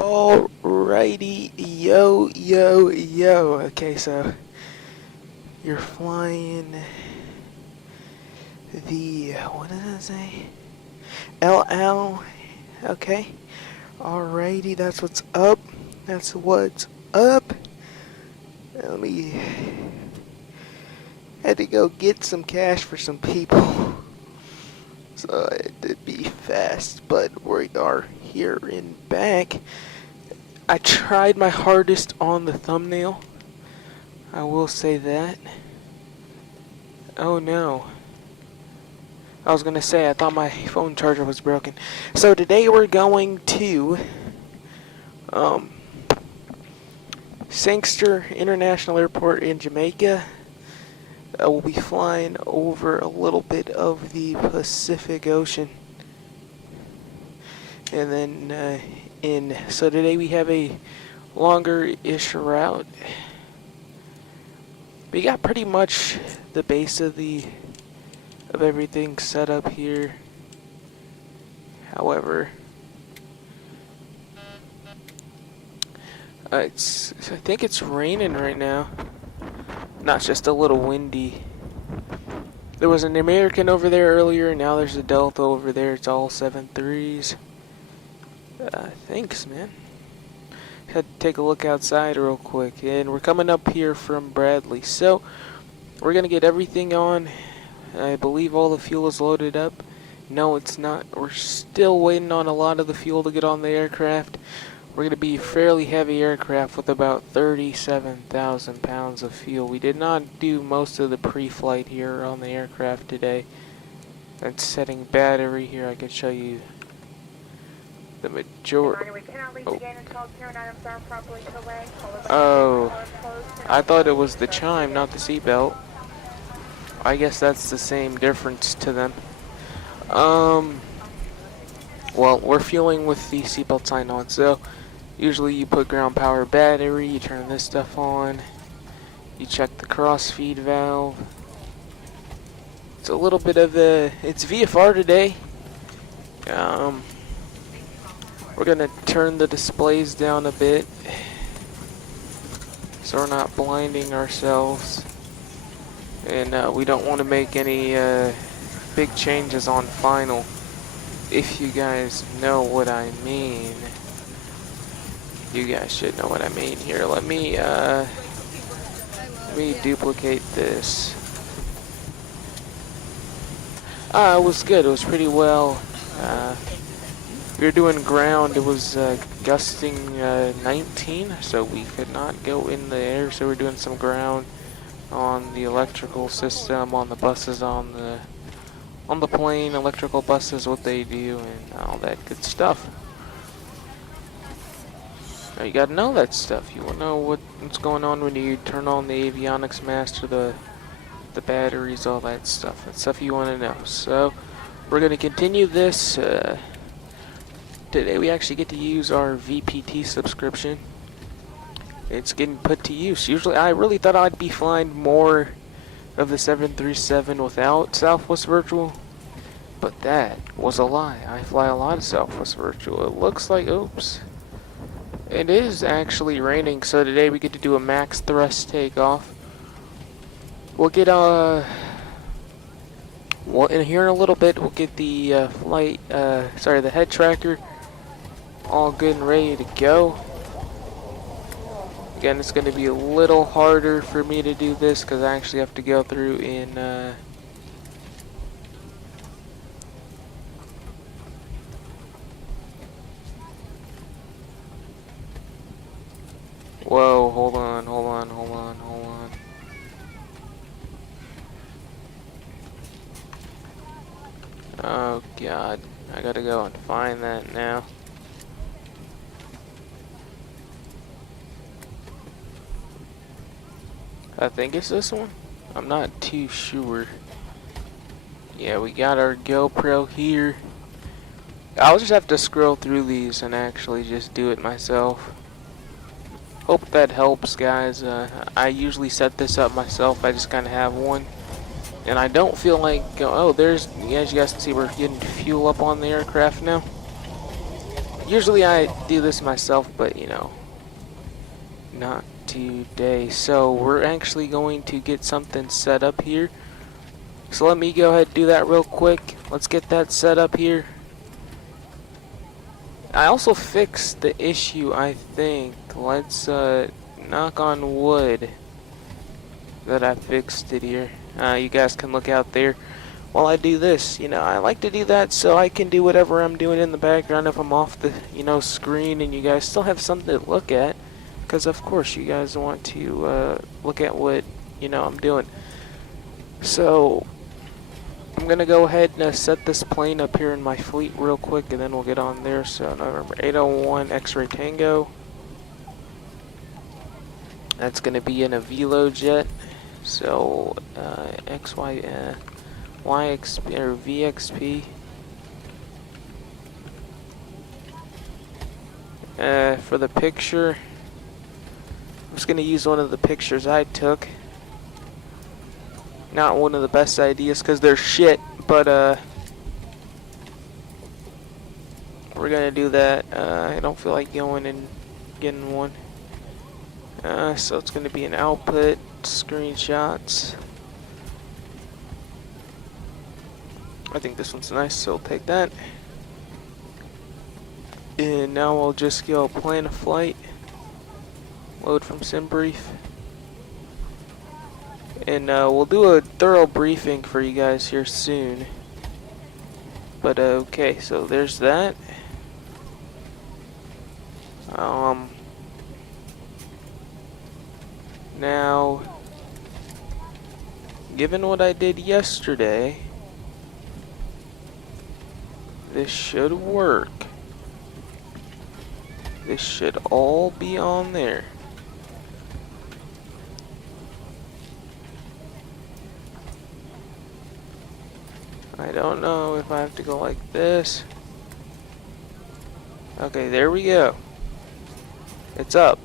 Alrighty, yo. Okay, so you're flying the, what did I say? LL. Okay. Alrighty, that's what's up. That's what's up. Let me, had to go get some cash for some people. So it did be fast, but we are here and back. I tried my hardest on the thumbnail. I will say that. Oh no. I was gonna say, I thought my phone charger was broken. So today we're going to Sangster International Airport in Jamaica. We'll be flying over a little bit of the Pacific Ocean. And then so today we have a longer-ish route. We got pretty much the base of everything set up here. However, I think it's raining right now. Not just a little windy. There was an American over there earlier, now there's a Delta over there. It's all 7.3s. Thanks, man. Had to take a look outside real quick, and we're coming up here from Bradley. So we're gonna get everything on. I believe all the fuel is loaded up. No, it's not. We're still waiting on a lot of the fuel to get on the aircraft. We're going to be a fairly heavy aircraft with about 37,000 pounds of fuel. We did not do most of the pre-flight here on the aircraft today. That's setting battery here. I can show you the majority. Oh, I thought it was the chime, not the seatbelt. I guess that's the same difference to them. Well, we're fueling with the seatbelt sign on, so usually you put ground power battery, you turn this stuff on, you check the cross-feed valve. It's a little bit of it's VFR today. We're gonna turn the displays down a bit so we're not blinding ourselves. And we don't want to make any big changes on final, if you guys know what I mean. You guys should know what I mean here. Let me duplicate this. It was good. It was pretty well. We were doing ground. It was gusting 19, so we could not go in the air. So we're doing some ground on the electrical system, on the buses, on the plane, electrical buses, what they do, and all that good stuff. Now you gotta know that stuff. You wanna know what's going on when you turn on the avionics master, the batteries, all that stuff. That's stuff you wanna know. So we're gonna continue this. Today we actually get to use our VPT subscription. It's getting put to use. Usually, I really thought I'd be flying more of the 737 without Southwest Virtual, but that was a lie. I fly a lot of Southwest Virtual. It looks like, oops. It is actually raining, so today we get to do a max thrust takeoff. We'll get well, in here in a little bit, we'll get the the head tracker all good and ready to go. Again, it's going to be a little harder for me to do this because I actually have to go through in whoa, hold on. Oh god, I gotta go and find that now. I think it's this one. I'm not too sure. Yeah, we got our GoPro here. I'll just have to scroll through these and actually just do it myself. Hope that helps, guys. I usually set this up myself. I just kind of have one. And I don't feel like, oh, there's, as you guys can see, we're getting fuel up on the aircraft now. Usually I do this myself, but you know, not today. So we're actually going to get something set up here. So let me go ahead and do that real quick. Let's get that set up here. I also fixed the issue, I think. Let's knock on wood that I fixed it here. You guys can look out there while I do this. You know, I like to do that so I can do whatever I'm doing in the background if I'm off the, you know, screen, and you guys still have something to look at. Because of course you guys want to look at what, you know, I'm doing. So I'm gonna go ahead and set this plane up here in my fleet real quick, and then we'll get on there. So November 801 X-Ray Tango. That's gonna be an Avelo jet. So YXP or VXP. For the picture, I'm just gonna use one of the pictures I took. Not one of the best ideas because they're shit, but we're gonna do that. I don't feel like going and getting one. So it's gonna be an output, screenshots. I think this one's nice, so we'll take that. And now we'll just go plan a flight. Load from SimBrief. And we'll do a thorough briefing for you guys here soon. But okay, so there's that. Now, given what I did yesterday, this should work. This should all be on there. I don't know if I have to go like this. Okay, there we go. It's up.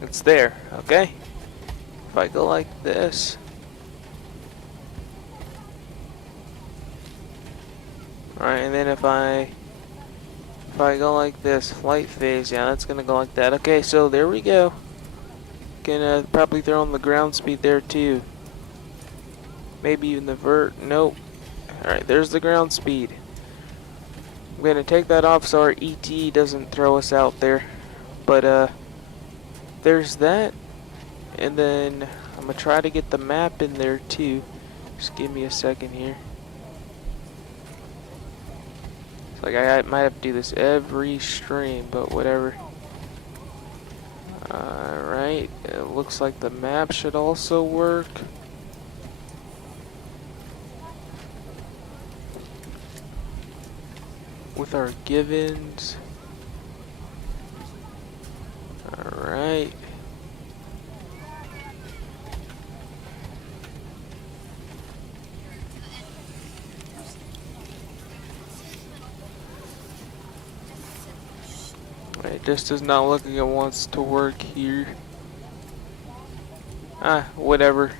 It's there, okay? If I go like this. Alright, and then if I go like this, flight phase, yeah, that's gonna go like that. Okay, so there we go. Can probably throw on the ground speed there too. Maybe even the vert. Nope. Alright, there's the ground speed. I'm gonna take that off so our ET doesn't throw us out there. But there's that. And then I'm gonna try to get the map in there too. Just give me a second here. It's like I might have to do this every stream, but whatever. Alright, it looks like the map should also work. With our givens. Alright. It just does not look like it wants to work here. Whatever.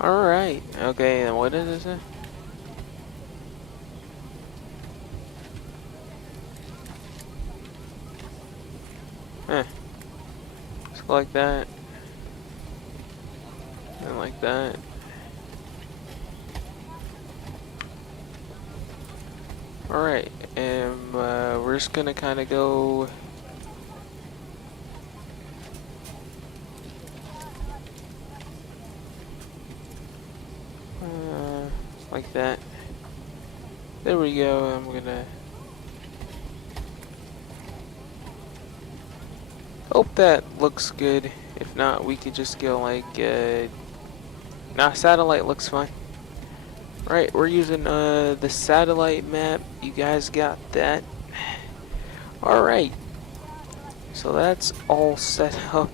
Alright, okay, then what does it say? Just like that. And like that. Alright, and we're just gonna kinda go like that. There we go. I'm gonna hope that looks good. If not, we could just go like nah, satellite looks fine. Right, we're using the satellite map. You guys got that? Alright, so that's all set up,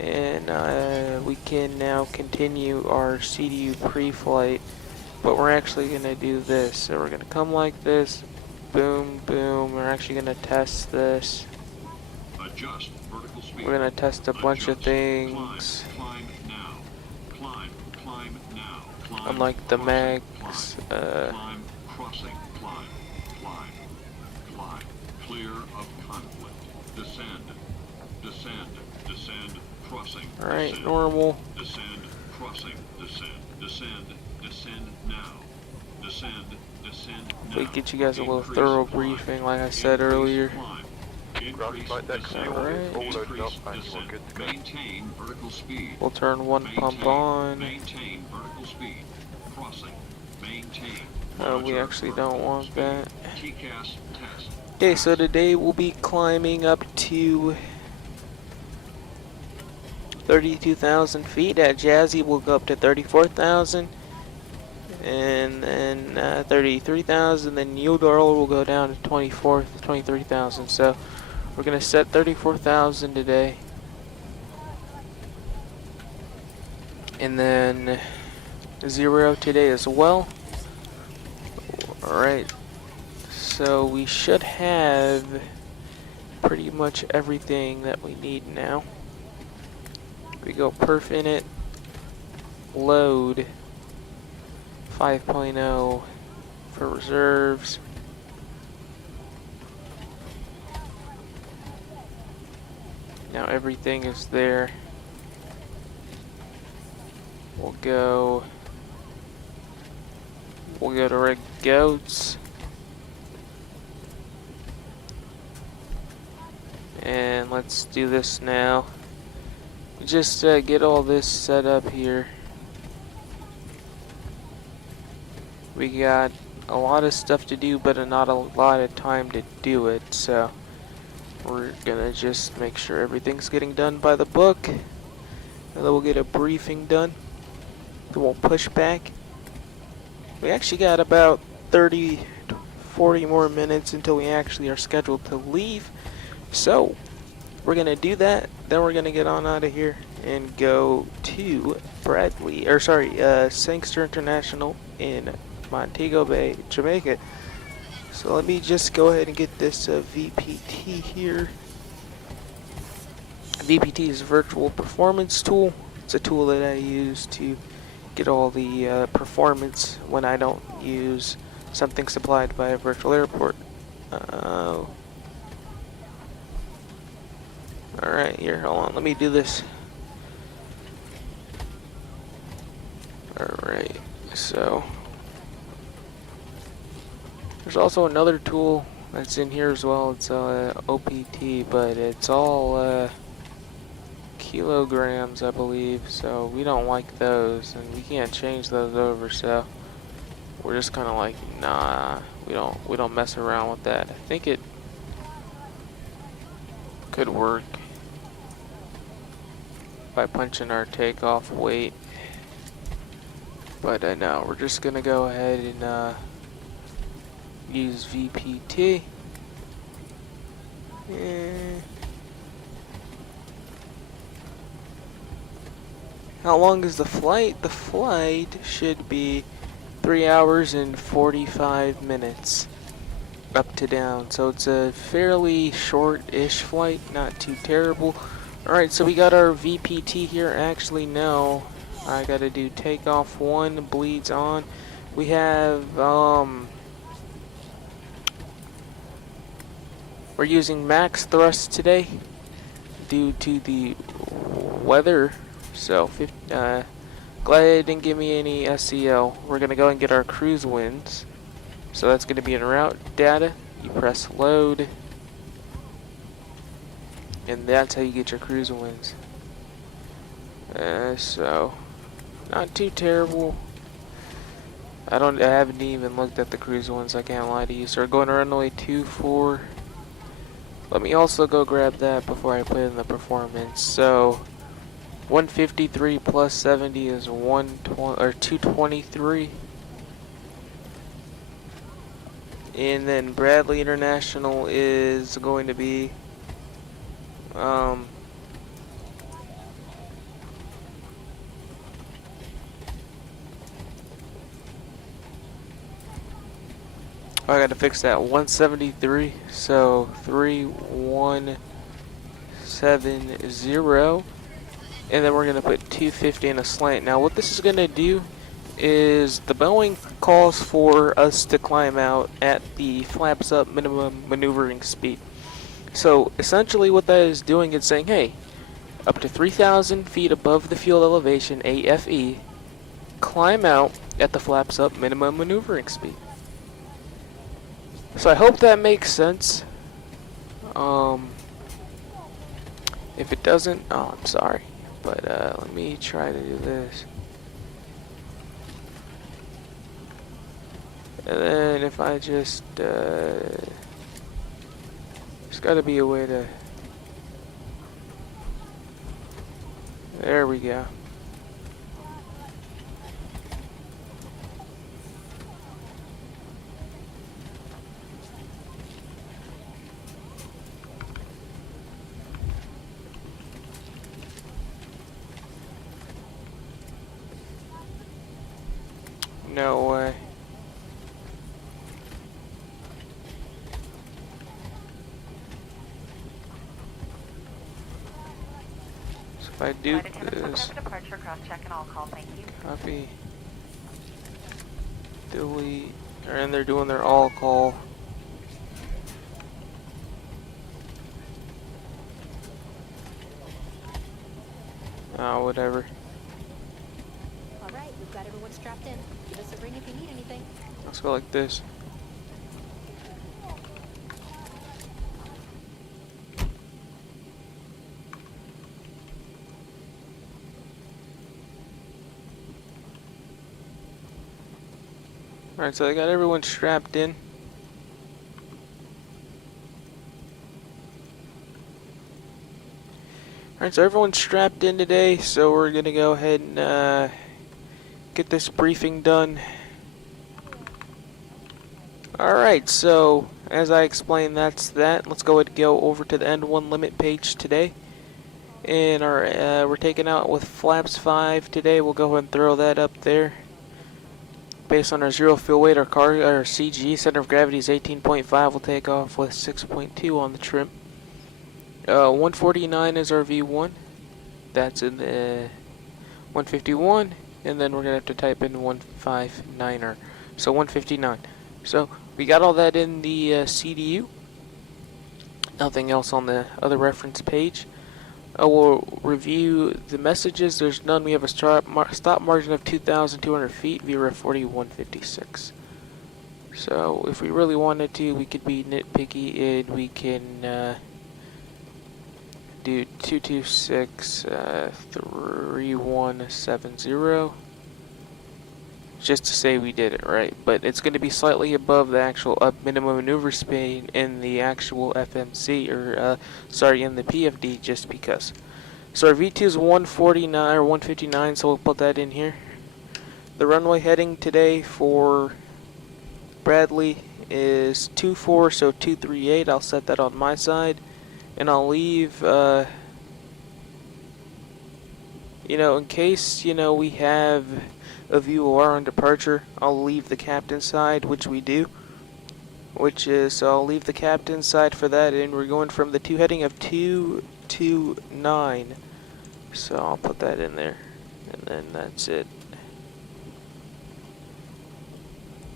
and we can now continue our CDU pre-flight, but we're actually gonna do this. So we're gonna come like this, boom, boom. We're actually gonna test this. Adjust vertical speed. We're gonna test a bunch of things. Climb now. Climb. Climb now. Climb. Unlike the mags, Climb. Crossing. Climb. Climb. Climb. Clear of conflict. Descend. Descend. Descend. Crossing. alright, Descend. normal. Descend. Crossing. Descend. Descend. Descend now. Descend. Descend now. We get you guys a little Increase thorough climb. briefing, like I said Increase earlier. climb. Ground Increase flight deck descent. fuel is Alright. all loaded Increase up and you are descent. good to go. Maintain vertical speed. We'll turn one pump on. Maintain vertical speed. Crossing. Maintain. We Monitor actually vertical don't want speed. that. TCAS test. Okay, so today we'll be climbing up to 32,000 feet. At Jazzy, we'll go up to 34,000. And then 33,000. Then Udall will go down to 23,000. So we're going to set 34,000 today. And then 0 today as well. Alright. So we should have pretty much everything that we need now. We go perf init, load 5.0 for reserves. Now everything is there. We'll go to rig goats. And let's do this now. Just get all this set up here. We got a lot of stuff to do, but not a lot of time to do it. So we're gonna just make sure everything's getting done by the book. And then we'll get a briefing done. Then we'll push back. We actually got about 30 to 40 more minutes until we actually are scheduled to leave. So we're gonna do that, then we're gonna get on out of here and go to Sangster International in Montego Bay, Jamaica. So let me just go ahead and get this VPT here. VPT is a virtual performance tool. It's a tool that I use to get all the performance when I don't use something supplied by a virtual airport. Alright, here, hold on, let me do this. Alright, so there's also another tool that's in here as well. It's OPT, but it's all kilograms, I believe, so we don't like those, and we can't change those over, so we're just kind of like, nah, we don't mess around with that. I think it could work by punching our takeoff weight, but no, we're just gonna go ahead and use VPT. How long is the flight? The flight should be 3 hours and 45 minutes up to down, so it's a fairly short-ish flight, not too terrible. Alright, so we got our VPT here. Actually, no, I gotta do takeoff 1, bleeds on. We have we're using max thrust today due to the weather. So glad it didn't give me any SCL. We're gonna go and get our cruise winds. So that's gonna be in route data. You press load, and that's how you get your cruise winds. So not too terrible. I haven't even looked at the cruise winds, I can't lie to you. So we're going to runway 24. Let me also go grab that before I put in the performance. So 153 plus 70 is 223. And then Bradley International is going to be I gotta fix that. 173, so 3170. and then we're going to put 250 in a slant. Now what this is going to do is the Boeing calls for us to climb out at the flaps up minimum maneuvering speed. So essentially what that is doing is saying, hey, up to 3,000 feet above the field elevation, AFE, climb out at the flaps up minimum maneuvering speed. So I hope that makes sense. If it doesn't, oh, I'm sorry. But let me try to do this. And then if I just, there's got to be a way to, there we go. No way. So if I do this, departure cross-check and all call, thank you. copy, delete, and they're doing their all call. Oh, whatever. Alright, we've got everyone strapped in. Give us a ring if you need anything. Let's go like this. Alright, so I got everyone strapped in. Alright, so everyone's strapped in today, so we're gonna go ahead and get this briefing done. Alright, so as I explained, that's that. Let's go ahead and go over to the end one limit page today. And we're taking out with flaps 5 today. We'll go ahead and throw that up there. Based on our zero fuel weight, our CG, center of gravity is 18.5. We'll take off with 6.2 on the trim. 149 is our V1. That's in the 151. And then we're going to have to type in 159er. So 159. So we got all that in the CDU. Nothing else on the other reference page. We'll review the messages. There's none. We have a stop margin of 2,200 feet, VREF 4156. So if we really wanted to, we could be nitpicky and we can do 226 3170. Just to say we did it right, but it's going to be slightly above the actual minimum maneuver speed in the actual FMC, or sorry, in the PFD, just because. So our V2 is 149 or 159, so we'll put that in here. The runway heading today for Bradley is 24, so 238. I'll set that on my side, and I'll leave. You know, in case we have a VOR on departure, I'll leave the captain's side, which we do. So I'll leave the captain's side for that, and we're going from the 2 heading of 229. So I'll put that in there, and then that's it.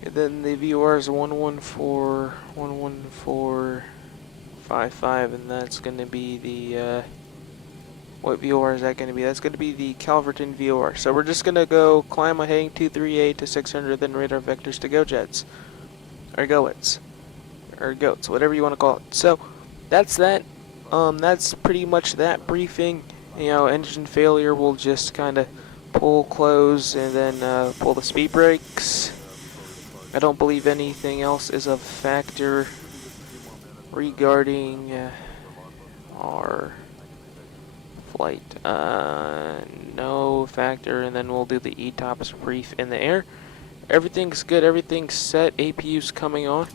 And then the VOR is 11455, and that's going to be the what VOR is that going to be? That's going to be the Calverton VOR. So we're just going to go climb a heading 238 to 600, then radar vectors to go jets. Or goets. Or goats, whatever you want to call it. So that's that. That's pretty much that briefing. Engine failure, we'll just kind of pull close and then pull the speed brakes. I don't believe anything else is a factor regarding our flight. No factor, and then we'll do the ETOPS brief in the air. Everything's good, everything's set. APU's coming on.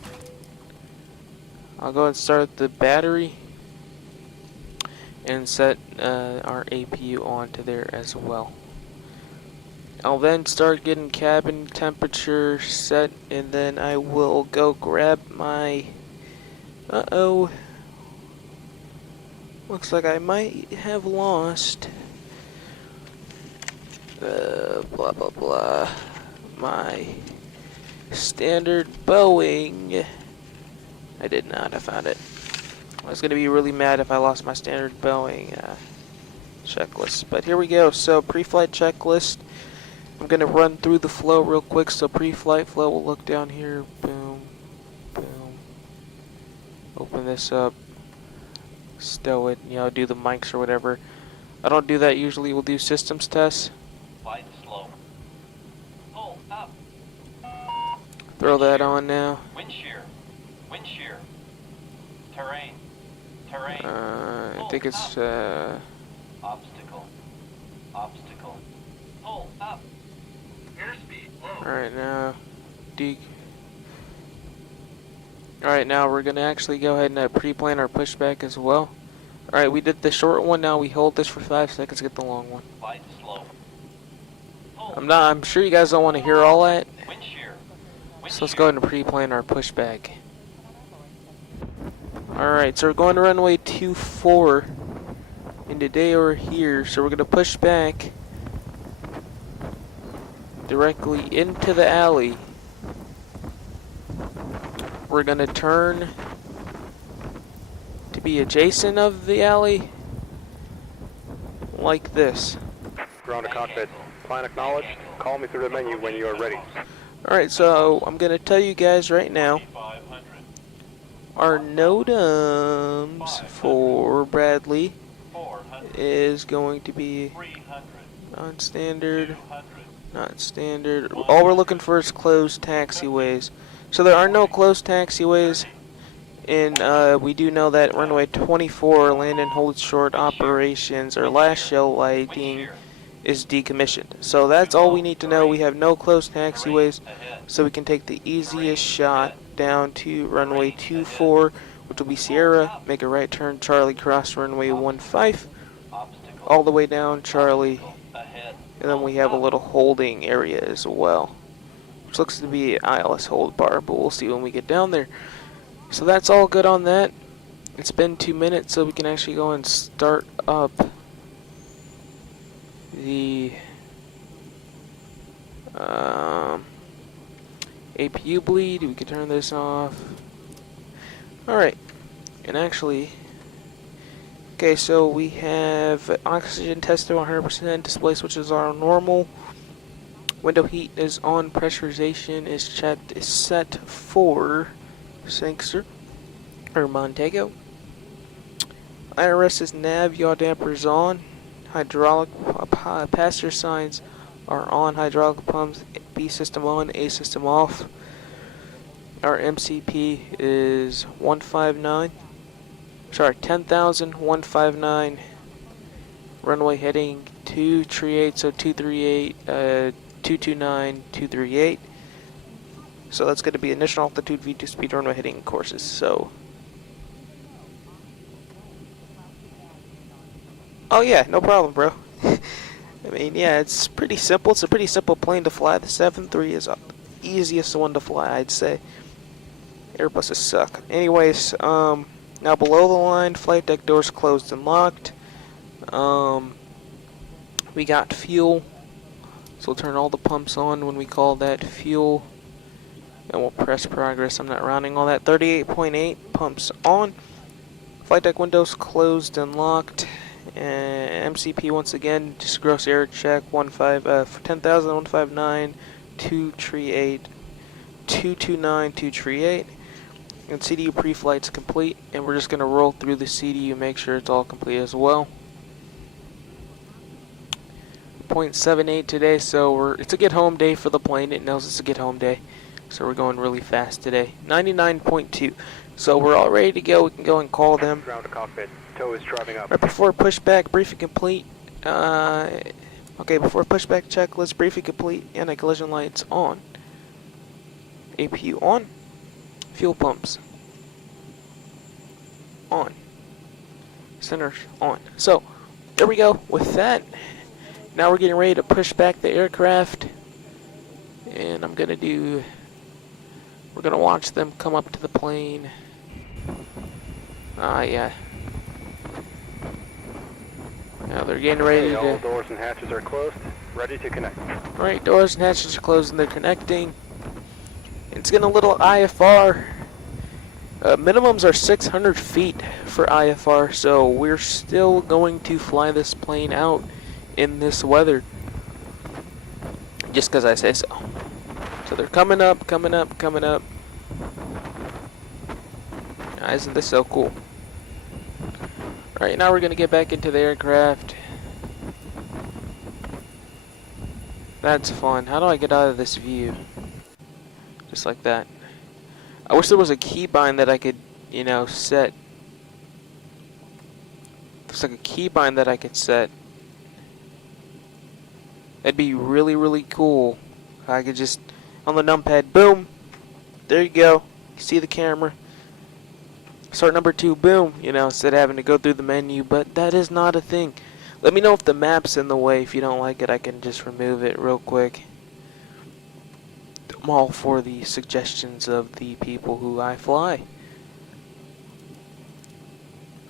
I'll go and start the battery and set our APU onto there as well. I'll then start getting cabin temperature set, and then I will go grab my looks like I might have lost blah blah blah. My standard Boeing. I did not. I found it. I was gonna be really mad if I lost my standard Boeing checklist. But here we go. So pre-flight checklist. I'm gonna run through the flow real quick. So pre-flight flow. We'll look down here. Boom, boom. Open this up. Stow it. You know, do the mics or whatever. I don't do that usually. We'll do systems tests. Flight slow. Pull up. Throw that on now. Wind shear. Wind shear. Terrain. Terrain. I think it's Obstacle. Obstacle. Pull up. Airspeed low. Alright now. Alright, now we're gonna actually go ahead and pre-plan our pushback as well. Alright, we did the short one, now we hold this for 5 seconds, get the long one. Flight slow. Pull I'm sure you guys don't want to hear all that, Wind shear. Wind so let's go ahead and pre-plan our pushback. Alright, so we're going to runway 24, and today we're here, so we're gonna push back directly into the alley. We're gonna turn to be adjacent of the alley, like this. Ground to cockpit. Plan acknowledged. Call me through the menu when you are ready. Alright, so I'm gonna tell you guys right now, 500. our NOTAMs for Bradley 400. is going to be 300. non-standard, 200. not standard. All we're looking for is closed taxiways. So there are no closed taxiways, and we do know that runway 24 land and hold short operations or last shell lighting is decommissioned. So that's all we need to know. We have no closed taxiways, so we can take the easiest shot down to runway 24, which will be Sierra, make a right turn, Charlie, cross runway 15, all the way down Charlie, and then we have a little holding area as well, which looks to be ILS hold bar, but we'll see when we get down there. So that's all good on that. It's been 2 minutes, so we can actually go and start up the APU bleed. We can turn this off. Alright, and actually, okay, so we have oxygen tested 100%, display switches are normal, window heat is on, pressurization is set for Sangster, or Montego. IRS is nav, yaw damper is on, hydraulic passenger signs are on, hydraulic pumps, B system on, A system off. Our MCP is 10,159, runway heading 238, so 238, 229, 238. So that's going to be initial altitude, V2 speed, runway heading courses. So, oh yeah, no problem, bro. I mean, yeah, it's pretty simple. It's a pretty simple plane to fly. The 7.3 is the easiest one to fly, I'd say. Airbuses suck. Anyways, now below the line, flight deck doors closed and locked. We got fuel, so we'll turn all the pumps on when we call that fuel, and we'll press progress. I'm not rounding all that. 38.8 pumps on. Flight deck windows closed and locked. MCP once again, just gross air check 10,159, 238, 229, 238. And CDU pre-flight's complete, and we're just gonna roll through the CDU, make sure it's all complete as well. 0.78 today, so it's a get home day for the plane. It knows it's a get home day, so we're going really fast today. 99.2, so we're all ready to go. We can go and call them. Ground to cockpit. Tow is driving up. Right before pushback, briefing complete. Okay, before pushback checklist, briefing complete. Anti-collision lights on. APU on. Fuel pumps on. Centers on. So, there we go. With that, now we're getting ready to push back the aircraft. And we're gonna watch them come up to the plane. Yeah. Now they're getting ready Okay, all to... doors and hatches are closed. Ready to connect. Alright, doors and hatches are closed and they're connecting. It's getting a little IFR. Minimums are 600 feet for IFR, so we're still going to fly this plane out in this weather. Just because I say so. So they're coming up, coming up, coming up. Isn't this so cool? Alright, now we're going to get back into the aircraft. That's fun. How do I get out of this view? Just like that. I wish there was a keybind that I could, you know, set. There's like a keybind that I could set. That'd be really, really cool. I could just, on the numpad, boom. There you go. You see the camera. Start number 2, boom. You know, instead of having to go through the menu, but that is not a thing. Let me know if the map's in the way. If you don't like it, I can just remove it real quick. I'm all for the suggestions of the people who I fly.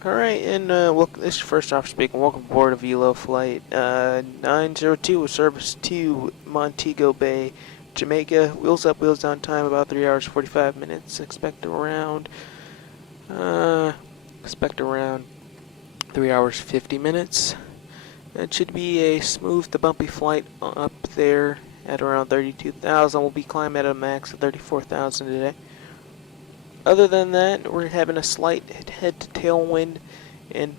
Alright, and this is first off speaking. Welcome aboard Avelo flight 902 with service to Montego Bay, Jamaica. Wheels up, wheels down time about 3 hours 45 minutes. Expect around 3 hours 50 minutes. It should be a smooth to bumpy flight up there at around 32,000. We'll be climbing at a max of 34,000 today. Other than that, we're having a slight head to tailwind and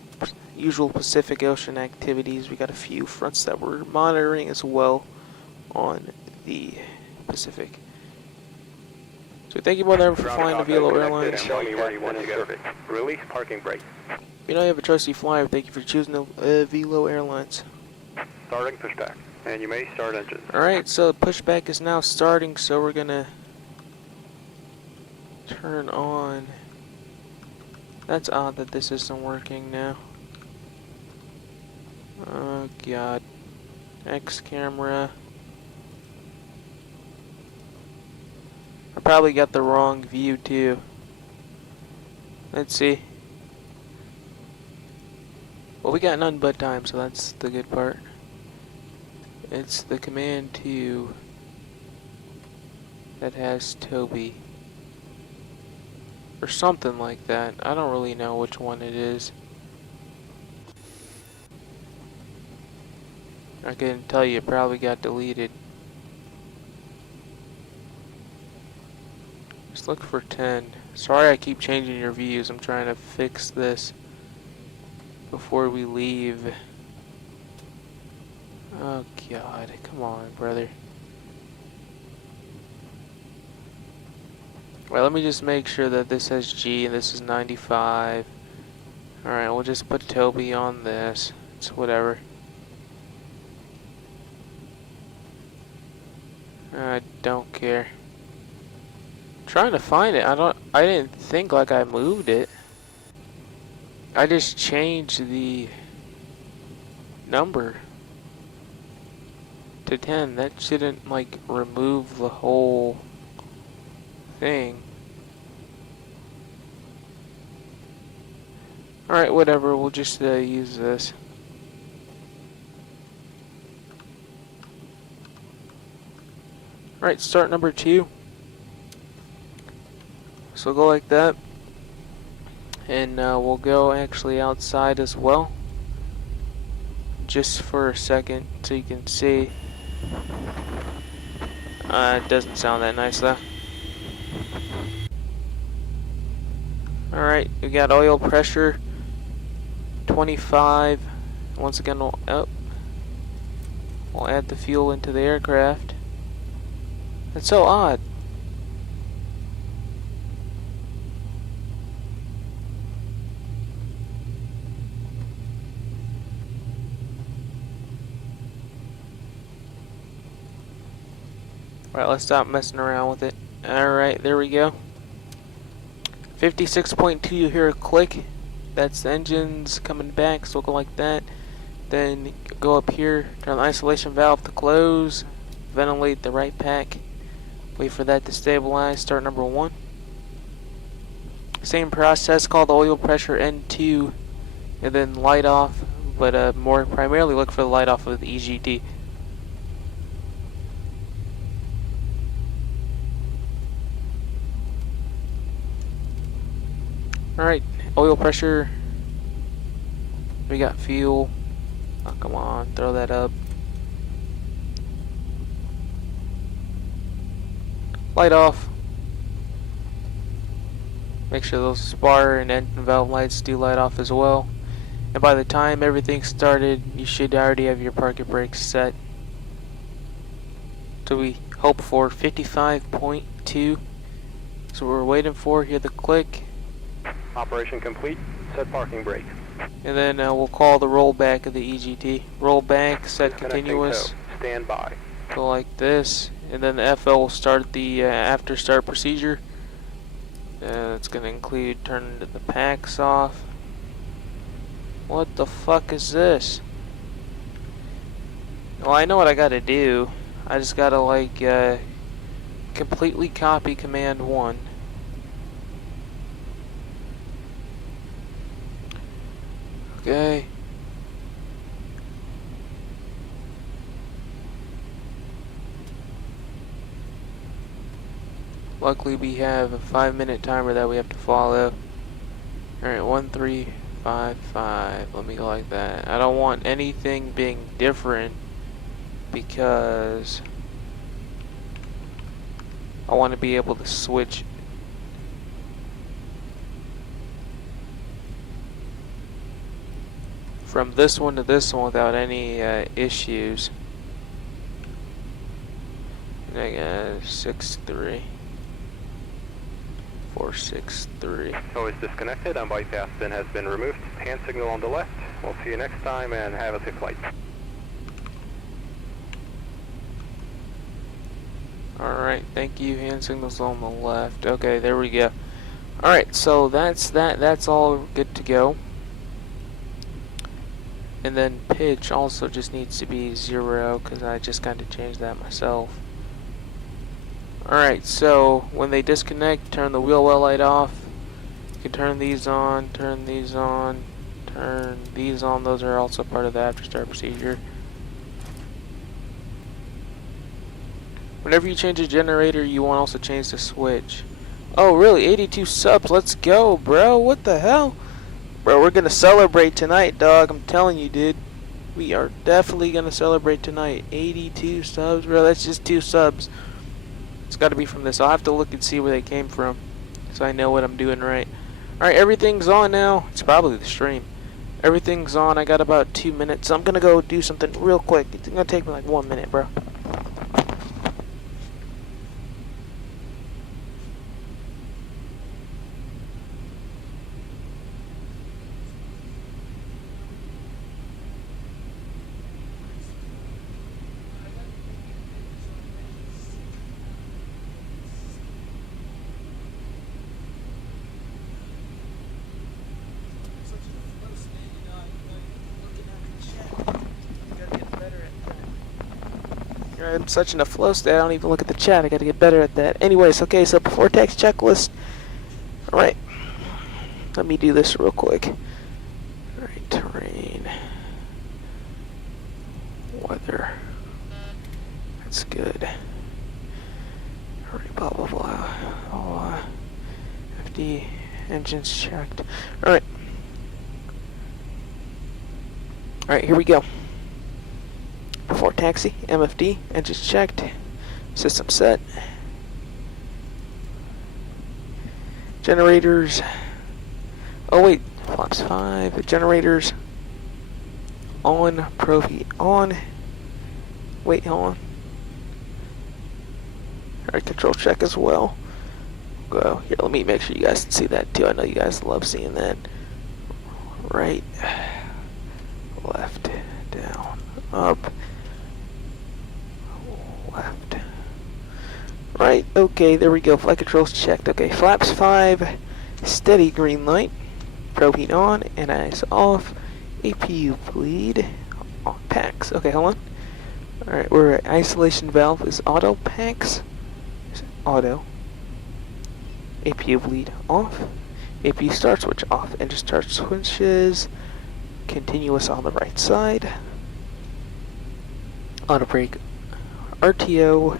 usual Pacific Ocean activities. We got a few fronts that we're monitoring as well on the Pacific. So thank you, brother, for flying Avelo Airlines. Tell me where you want to go. Release parking brake. You know you have a trusty flyer. Thank you for choosing Avelo Airlines. Starting pushback. And you may start engine. Alright, so pushback is now starting, so we're gonna turn on. That's odd that this isn't working now. Oh god. X camera. I probably got the wrong view too. Let's see. Well, we got none but time, so that's the good part. It's the command 2 that has Toby. Or something like that. I don't really know which one it is. I can tell you it probably got deleted. Just look for 10. Sorry I keep changing your views. I'm trying to fix this before we leave. Oh god, come on, brother. Well, let me just make sure that this has G and this is 95. Alright, we'll just put Toby on this. It's whatever. I don't care. I'm trying to find it. I didn't think like I moved it. I just changed the number to 10. That shouldn't like remove the whole thing. Alright, whatever, we'll just use this. Alright, start number 2. So go like that. And we'll go actually outside as well. Just for a second so you can see. It doesn't sound that nice though. Alright, we got oil pressure 25. Once again, we'll add the fuel into the aircraft. That's so odd. Alright, let's stop messing around with it. Alright, there we go. 56.2, you hear a click. That's the engines coming back, so we'll go like that. Then go up here, turn the isolation valve to close, ventilate the right pack, wait for that to stabilize, start number 1. Same process, call the oil pressure N2, and then light off, but more primarily look for the light off of the EGT. Alright, oil pressure. We got fuel. Oh, come on, throw that up. Light off. Make sure those spar and engine valve lights do light off as well. And by the time everything's started, you should already have your parking brakes set. So we hope for 55.2. So we're waiting for, hear the click. Operation complete. Set parking brake. And then we'll call the rollback of the EGT. Roll back, set Disconnecting continuous. tow. Stand by. Go like this. And then the FL will start the after start procedure. It's going to include turning the packs off. What the fuck is this? Well, I know what I gotta do. I just gotta like completely copy command 1. Okay. Luckily we have a 5-minute timer that we have to follow. Alright, 1355. Let me go like that. I don't want anything being different because I want to be able to switch from this one to this one without any issues. 63 463. Tow is disconnected and bypass pin has been removed. Hand signal on the left. We'll see you next time and have a safe flight. Alright, thank you. Hand signals on the left. Okay, there we go. Alright, so that's all good to go. And then pitch also just needs to be 0 because I just kind of changed that myself. Alright, so when they disconnect, turn the wheel well light off. You can turn these on, turn these on, turn these on. Those are also part of the after start procedure. Whenever you change a generator, you want to also change the switch. Oh, really? 82 subs. Let's go, bro. What the hell? Bro, we're going to celebrate tonight, dog. I'm telling you, dude. We are definitely going to celebrate tonight. 82 subs, bro. That's just 2 subs. It's got to be from this. I'll have to look and see where they came from so I know what I'm doing right. Alright, everything's on now. It's probably the stream. Everything's on. I got about 2 minutes. So I'm going to go do something real quick. It's going to take me like 1 minute, bro. I'm such in a flow state, I don't even look at the chat. I gotta get better at that. Anyways, okay, so before text checklist. Alright. Let me do this real quick. Alright, terrain. Weather. That's good. Alright, blah blah blah. Oh, FD engines checked. Alright. Alright, here we go. Before taxi, MFD, engines checked, system set, generators, oh wait, flaps 5, generators, on, Profi on, wait, hold on, alright, control check as well, go, here, let me make sure you guys can see that too, I know you guys love seeing that, right, left, down, up, left. Right, okay, there we go. Flight controls checked. Okay, flaps 5, steady green light, probe heat on, and ice off, APU bleed, on packs. Okay, hold on. Alright, we're at isolation valve is auto packs. Auto. APU bleed off. APU start switch off. Engine start switches. Continuous on the right side. Auto brake. RTO,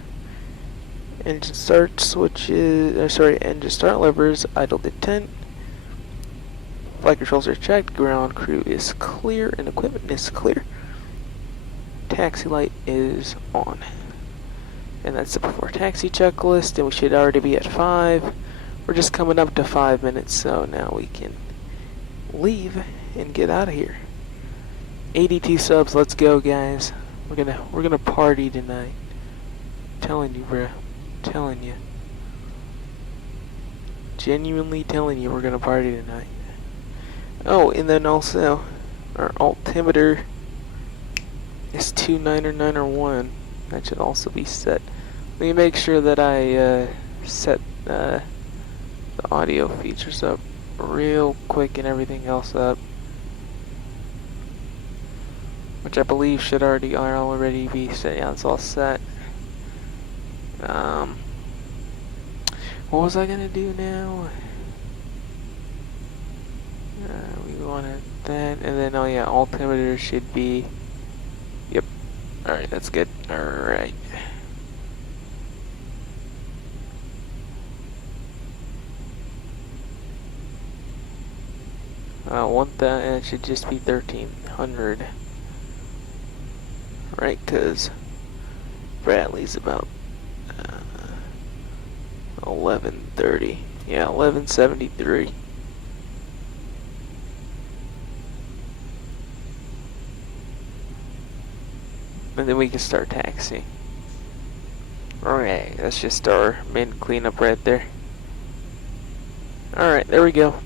engine start switches, engine start levers, idle detent, Flight controls are checked, ground crew is clear, and equipment is clear. Taxi light is on. And that's the before taxi checklist, and we should already be at 5. We're just coming up to 5 minutes, so now we can leave and get out of here. 82 subs, let's go, guys. We're gonna party tonight. Telling you, bruh. Telling you. Genuinely telling you we're gonna party tonight. Oh, and then also our altimeter is 29901. That should also be set. Let me make sure that I set the audio features up real quick and everything else up, which I believe should already be set. Yeah, it's all set. What was I gonna do now? We wanted that, and then oh yeah, altimeter should be. Yep. All right, that's good. All right. Want that, and it should just be 1300. Right, because Bradley's about 1130. Yeah, 1173. And then we can start taxiing. Alright, that's just our main cleanup right there. Alright, there we go.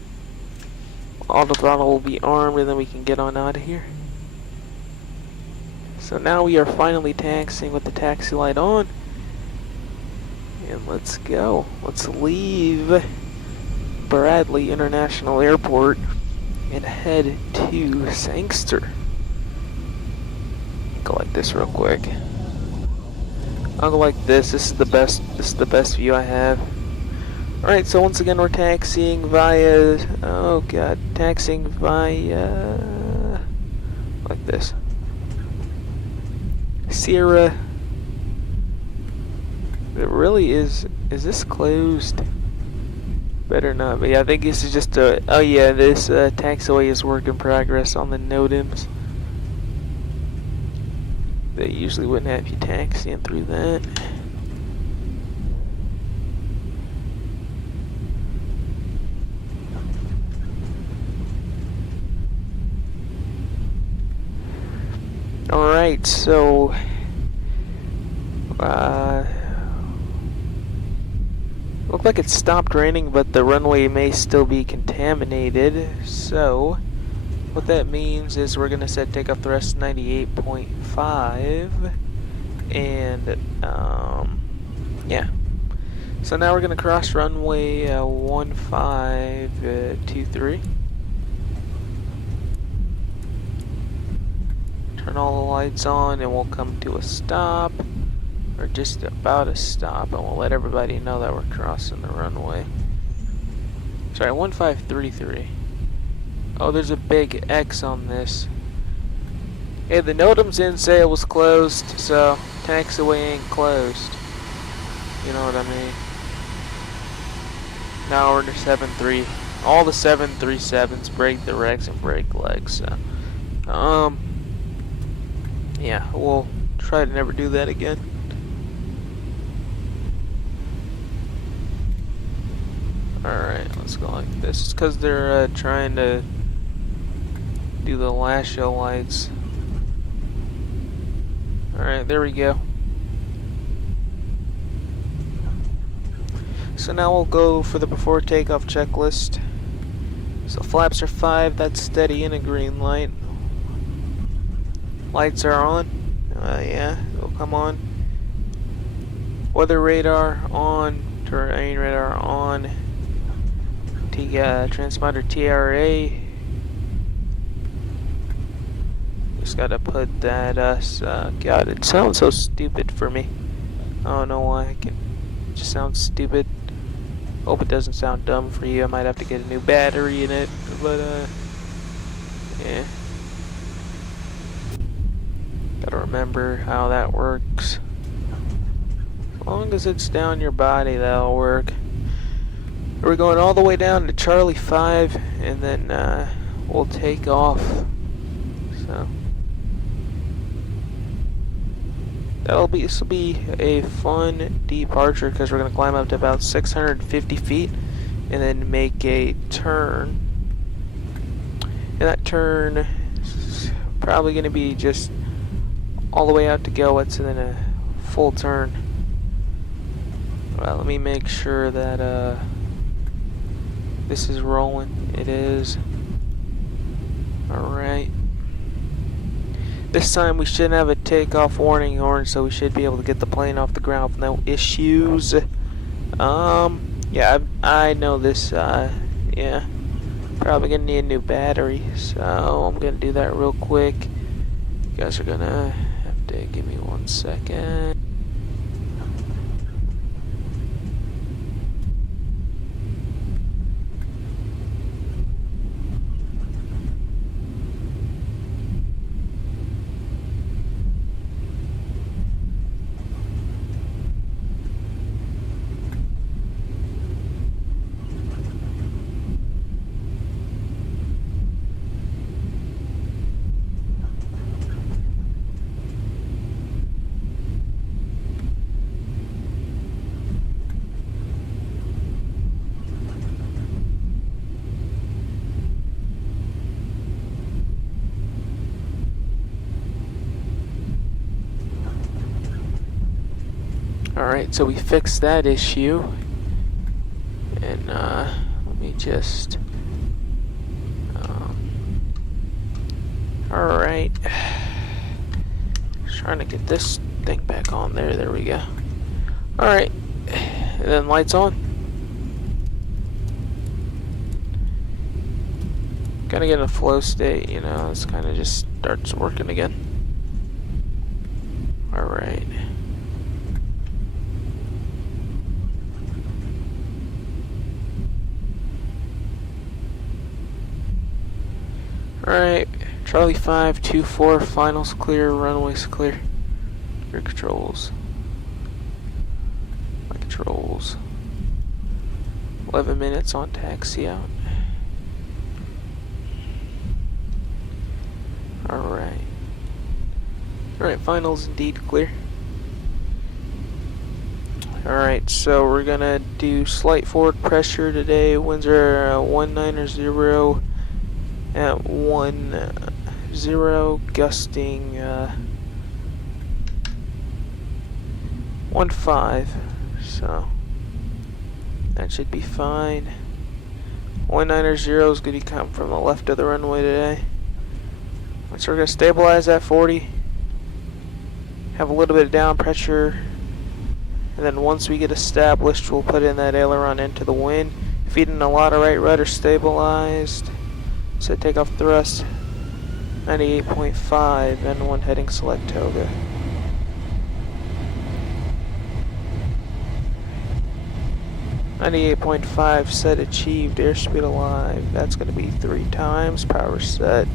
Auto throttle will be armed, and then we can get on out of here. So now we are finally taxiing with the taxi light on. And let's go. Let's leave Bradley International Airport and head to Sangster. Go like this real quick. I'll go like this. This is the best view I have. Alright, so once again we're taxiing via taxiing via like this. Sierra. It really is this closed? Better not, but yeah, I think this is just a, oh yeah, this taxiway is work in progress on the NOTAMs. They usually wouldn't have you taxiing through that. Alright, so looked like it stopped raining, but the runway may still be contaminated. So what that means is we're gonna set takeoff thrust 98.5, and yeah. So now we're gonna cross runway 1523. Turn all the lights on, and we'll come to a stop, or just about a stop, and we'll let everybody know that we're crossing the runway. Sorry, 1533. Oh, there's a big X on this. Hey, the NOTAMs didn't say it was closed, so taxiway ain't closed. You know what I mean? Now we're in 7-3. All the 737s break the regs and break legs. So, yeah, we'll try to never do that again. Alright, let's go like this. It's because they're trying to do the last show lights. Alright, there we go. So now we'll go for the before takeoff checklist. So flaps are 5, that's steady and a green light. Lights are on. Yeah, it'll come on. Weather radar on. Terrain radar on. Transponder TRA. Just gotta put that God, it sounds so stupid for me. I don't know why. It just sounds stupid. Hope it doesn't sound dumb for you. I might have to get a new battery in it, but yeah. Gotta remember how that works. As long as it's down your body, that'll work. We're going all the way down to Charlie 5 and then we'll take off. So this will be a fun departure because we're gonna climb up to about 650 feet and then make a turn. And that turn is probably gonna be just all the way out to Goetz and then a full turn. Well, let me make sure that this is rolling. It is. Alright. This time we shouldn't have a takeoff warning horn, so we should be able to get the plane off the ground with no issues. Yeah, I know this, yeah. Probably gonna need a new battery, so I'm gonna do that real quick. You guys are gonna have to give me 1 second. Alright, so we fixed that issue. And let me just alright. Trying to get this thing back on there. There we go. Alright. And then lights on. Gotta get in a flow state, you know, this kinda just starts working again. Alright. Alright, Charlie 524, finals clear, runways clear. Your controls. My controls. 11 minutes on taxi out. Alright. Alright, finals indeed clear. Alright, so we're gonna do slight forward pressure today. Winds are 190 at 10, gusting 15, so that should be fine. 190 is going to come from the left of the runway today. So we're going to stabilize at 40, have a little bit of down pressure, and then once we get established, we'll put in that aileron into the wind, feeding a lot of right rudder stabilized. So takeoff thrust 98.5 and one heading select toga. .5 set achieved, airspeed alive. That's going to be 3 times. Power set.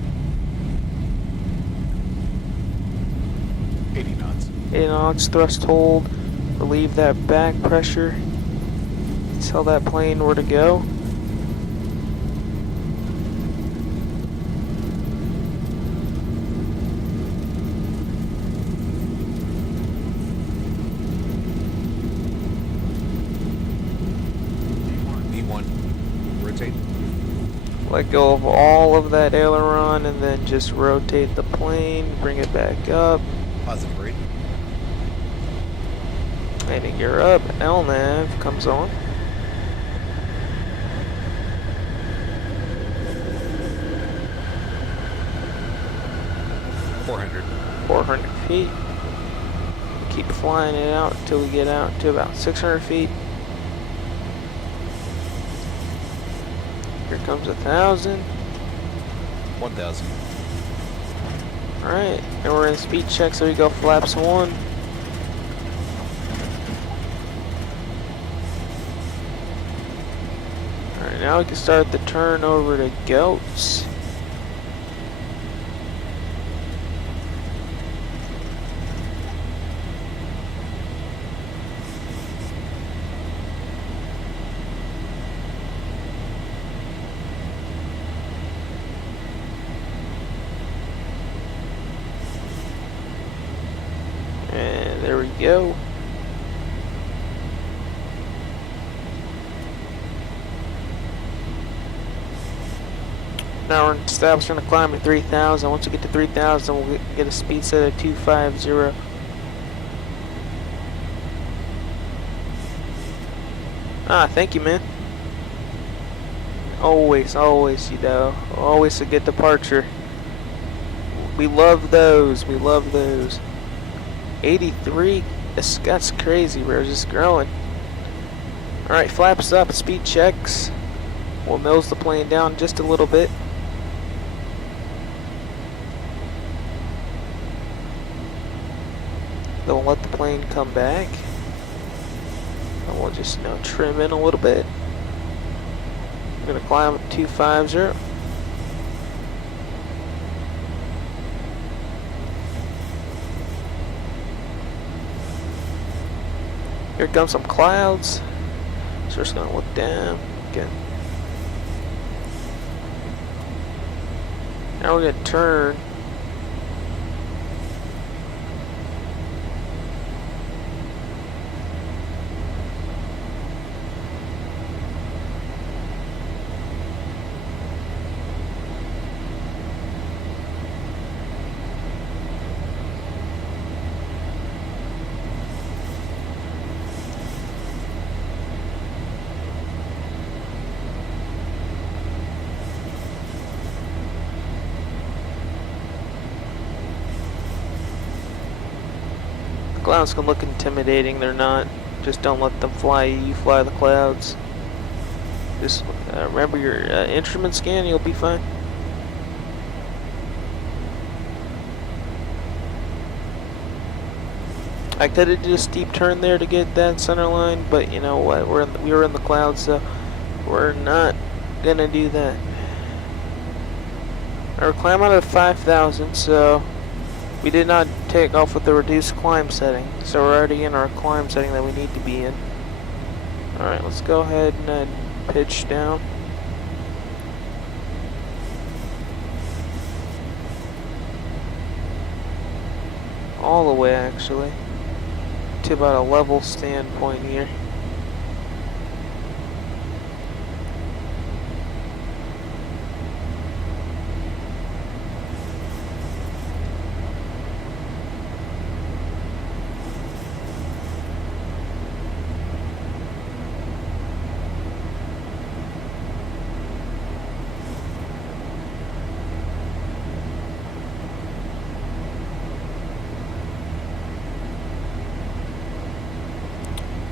80 knots. 80 knots. Thrust hold. Relieve that back pressure. Tell that plane where to go. Let go of all of that aileron and then just rotate the plane, bring it back up. Positive rate. Landing gear up, LNAV comes on. .400 feet. Keep flying it out until we get out to about 600 feet. Here comes 1,000. 1,000. Alright, and we're in speed check, so we go flaps 1. Alright, now we can start the turn over to Goetz. There we go. Now we're establishing a climb at 3,000. Once we get to 3,000, we'll get a speed set of 250. Ah, thank you, man. Always, you know, always a good departure. We love those. We love those. 83. That's crazy. We're just growing. All right, flaps up. Speed checks. We'll nose the plane down just a little bit. Then we'll let the plane come back. And we'll just, you know, trim in a little bit. We're going to climb at 250. Here comes some clouds. So we're just going to look down. Again. Now we're going to turn. Clouds can look intimidating, they're not. Just don't let them fly you, you fly the clouds. Just remember your instrument scan, you'll be fine. I could have did a steep turn there to get that center line, but you know what, we were in the clouds, so we're not gonna do that. We're climbing out of 5,000, so we did not take off with the reduced climb setting, so we're already in our climb setting that we need to be in. Alright, let's go ahead and pitch down. All the way, actually, to about a level standpoint here.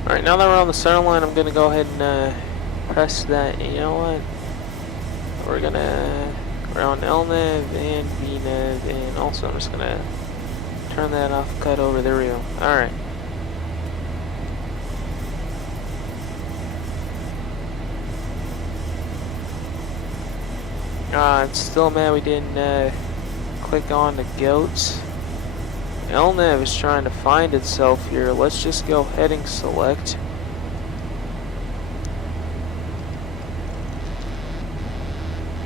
Alright, now that we're on the center line, I'm going to go ahead and press that. You know what? We're on LNAV and VNAV, and also I'm just going to turn that off, cut over. There we go. Alright. It's still mad we didn't click on the goats. LNAV is trying to find itself here. Let's just go heading select.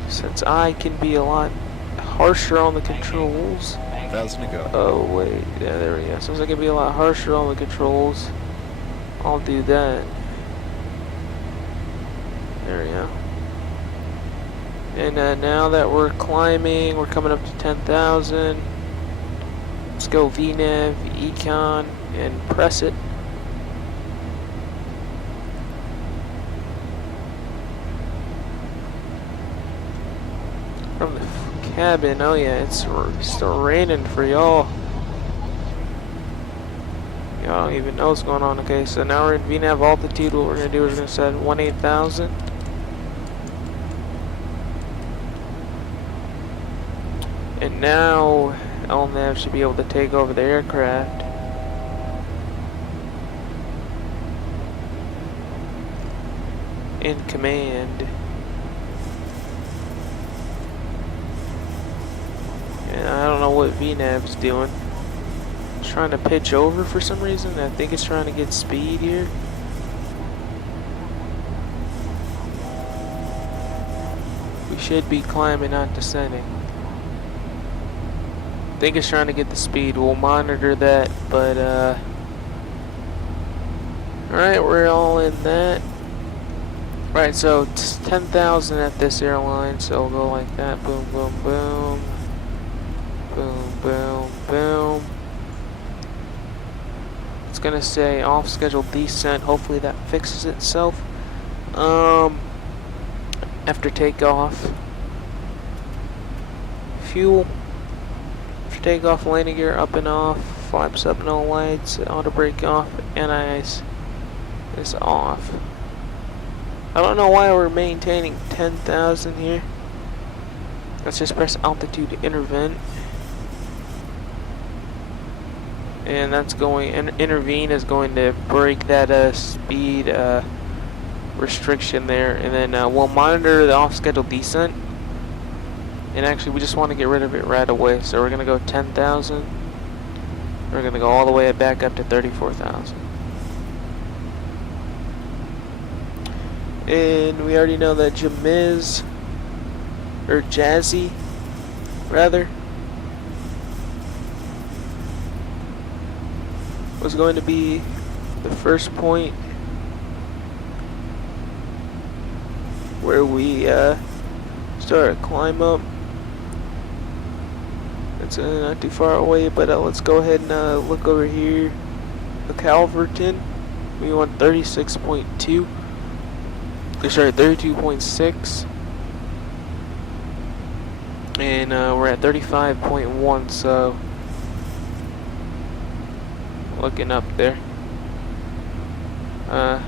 Since I can be a lot harsher on the controls. 1,000 to go. Oh wait, yeah, there we go. Since I can be a lot harsher on the controls, I'll do that. There we go. And now that we're climbing, we're coming up to 10,000. Let's go VNAV, Econ, and press it. From the cabin, oh yeah, it's still raining for y'all. Y'all don't even know what's going on. Okay, so now we're in VNAV altitude. What we're going to do is we're going to set 18,000. And now LNAV should be able to take over the aircraft. In command. And I don't know what VNAV's doing. It's trying to pitch over for some reason. I think it's trying to get speed here. We should be climbing, not descending. I think it's trying to get the speed. We'll monitor that, but Alright, we're all in that. Right, so it's 10,000 at this airline, so we'll go like that. Boom, boom, boom. Boom, boom, boom. It's gonna say off schedule descent. Hopefully that fixes itself. After takeoff. Fuel. After takeoff, landing gear up and off. Flaps up, no lights. Auto brake off. Anti-ice is off. I don't know why we're maintaining 10,000 here. Let's just press altitude to intervene. And that's going, intervene is going to break that speed restriction there. And then we'll monitor the off-schedule descent. And actually we just want to get rid of it right away. So we're going to go 10,000. We're going to go all the way back up to 34,000. And we already know that Jamiz, or Jazzy, rather, was going to be the first point where we start a climb up. It's not too far away, but let's go ahead and look over here. The Calverton, we want 36.2. Sorry, 32.6, and we're at 35.1, so looking up there. Alright.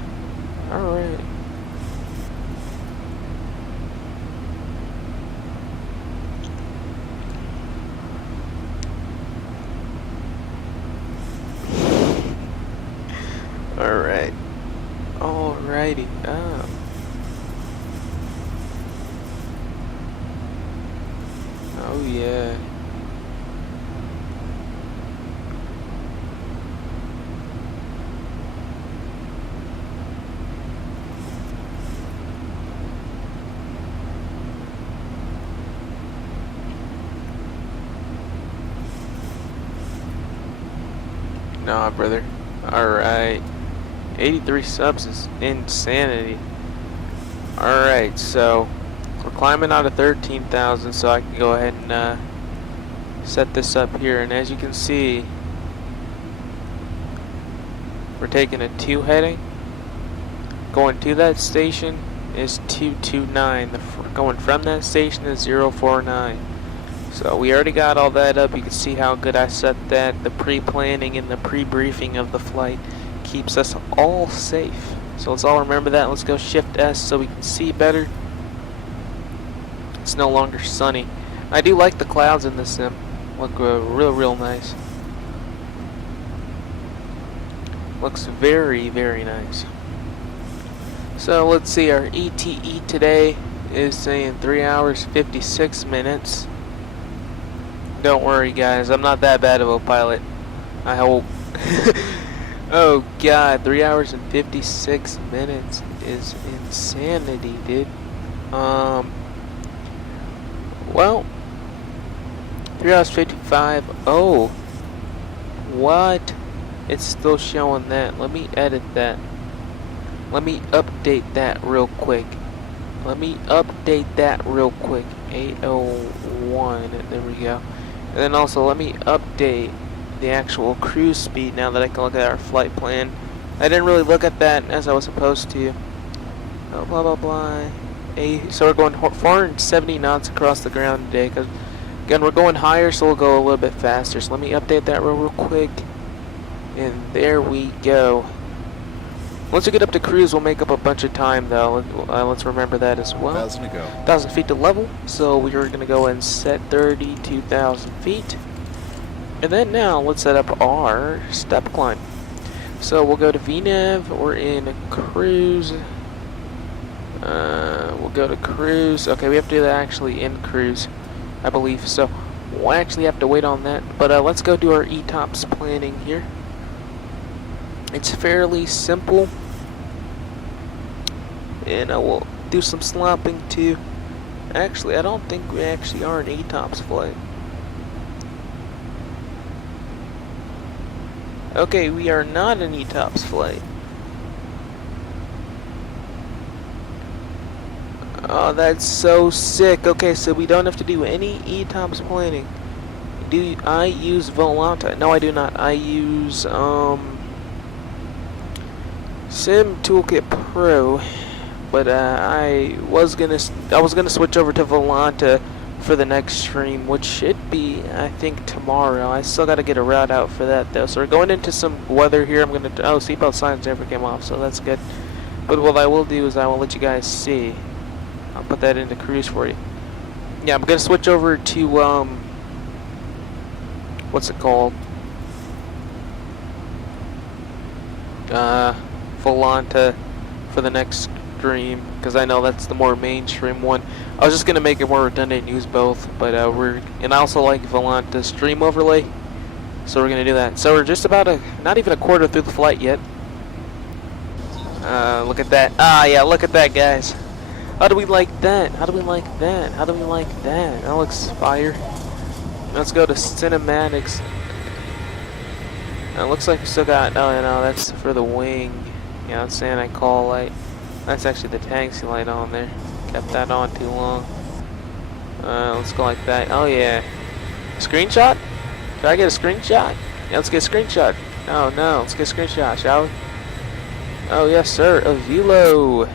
Alright. Alrighty. Oh yeah. Nah, brother. Alright. 83 subs is insanity. Alright, so we're climbing out of 13,000, so I can go ahead and set this up here. And as you can see, we're taking a 2 heading. Going to that station is 229. Going from that station is 049. So we already got all that up. You can see how good I set that. The pre-planning and the pre-briefing of the flight keeps us all safe. So let's all remember that. Let's go Shift S so we can see better. It's no longer sunny. I do like the clouds in this sim. Look real nice. Looks very, very nice. So let's see, our ETE today is saying 3 hours 56 minutes. Don't worry guys, I'm not that bad of a pilot, I hope. Oh god, 3 hours and 56 minutes is insanity, dude. Well, 3 hours 55. Oh, what? It's still showing that. Let me edit that. Let me update that real quick. 801. There we go. And then also let me update the actual cruise speed now that I can look at our flight plan. I didn't really look at that as I was supposed to. Oh, blah blah blah. So we're going 470 knots across the ground today, because again we're going higher, so we'll go a little bit faster. So let me update that real quick, and there we go. Once we get up to cruise, we'll make up a bunch of time though. Let's remember that as well. 1,000 to go. 1,000 feet to level, so we are going to go and set 32,000 feet. And then now let's set up our step climb. So we'll go to VNAV. We're in cruise. We'll go to cruise. Okay, we have to do that actually in cruise, I believe. So we'll actually have to wait on that. But let's go do our ETOPS planning here. It's fairly simple. And we'll do some slopping too. Actually, I don't think we actually are an ETOPS flight. Okay, we are not an ETOPS flight. Oh, that's so sick. Okay, so we don't have to do any ETOPS planning. I use Volanta? No, I do not. I use Sim Toolkit Pro, but I was gonna switch over to Volanta for the next stream, which should be, I think, tomorrow. I still gotta get a route out for that though. So we're going into some weather here. I'm gonna seatbelt signs never came off, so that's good. But what I will do is I will let you guys see. I'll put that into cruise for you. Yeah, I'm gonna switch over to what's it called? Volanta for the next stream, because I know that's the more mainstream one. I was just gonna make it more redundant and use both, but and I also like Volanta stream overlay, so we're gonna do that. So we're just about not even a quarter through the flight yet. Look at that. Ah, yeah, look at that, guys. How do we like that? How do we like that? How do we like that? That looks fire. Let's go to cinematics. It looks like we still got, no, that's for the wing. Yeah, it's anti-call light. That's actually the taxi light on there. Kept that on too long. Let's go like that. Oh yeah. Screenshot? Did I get a screenshot? Yeah, let's get a screenshot. Oh no, let's get a screenshot, shall we? Oh yes sir, Avelo.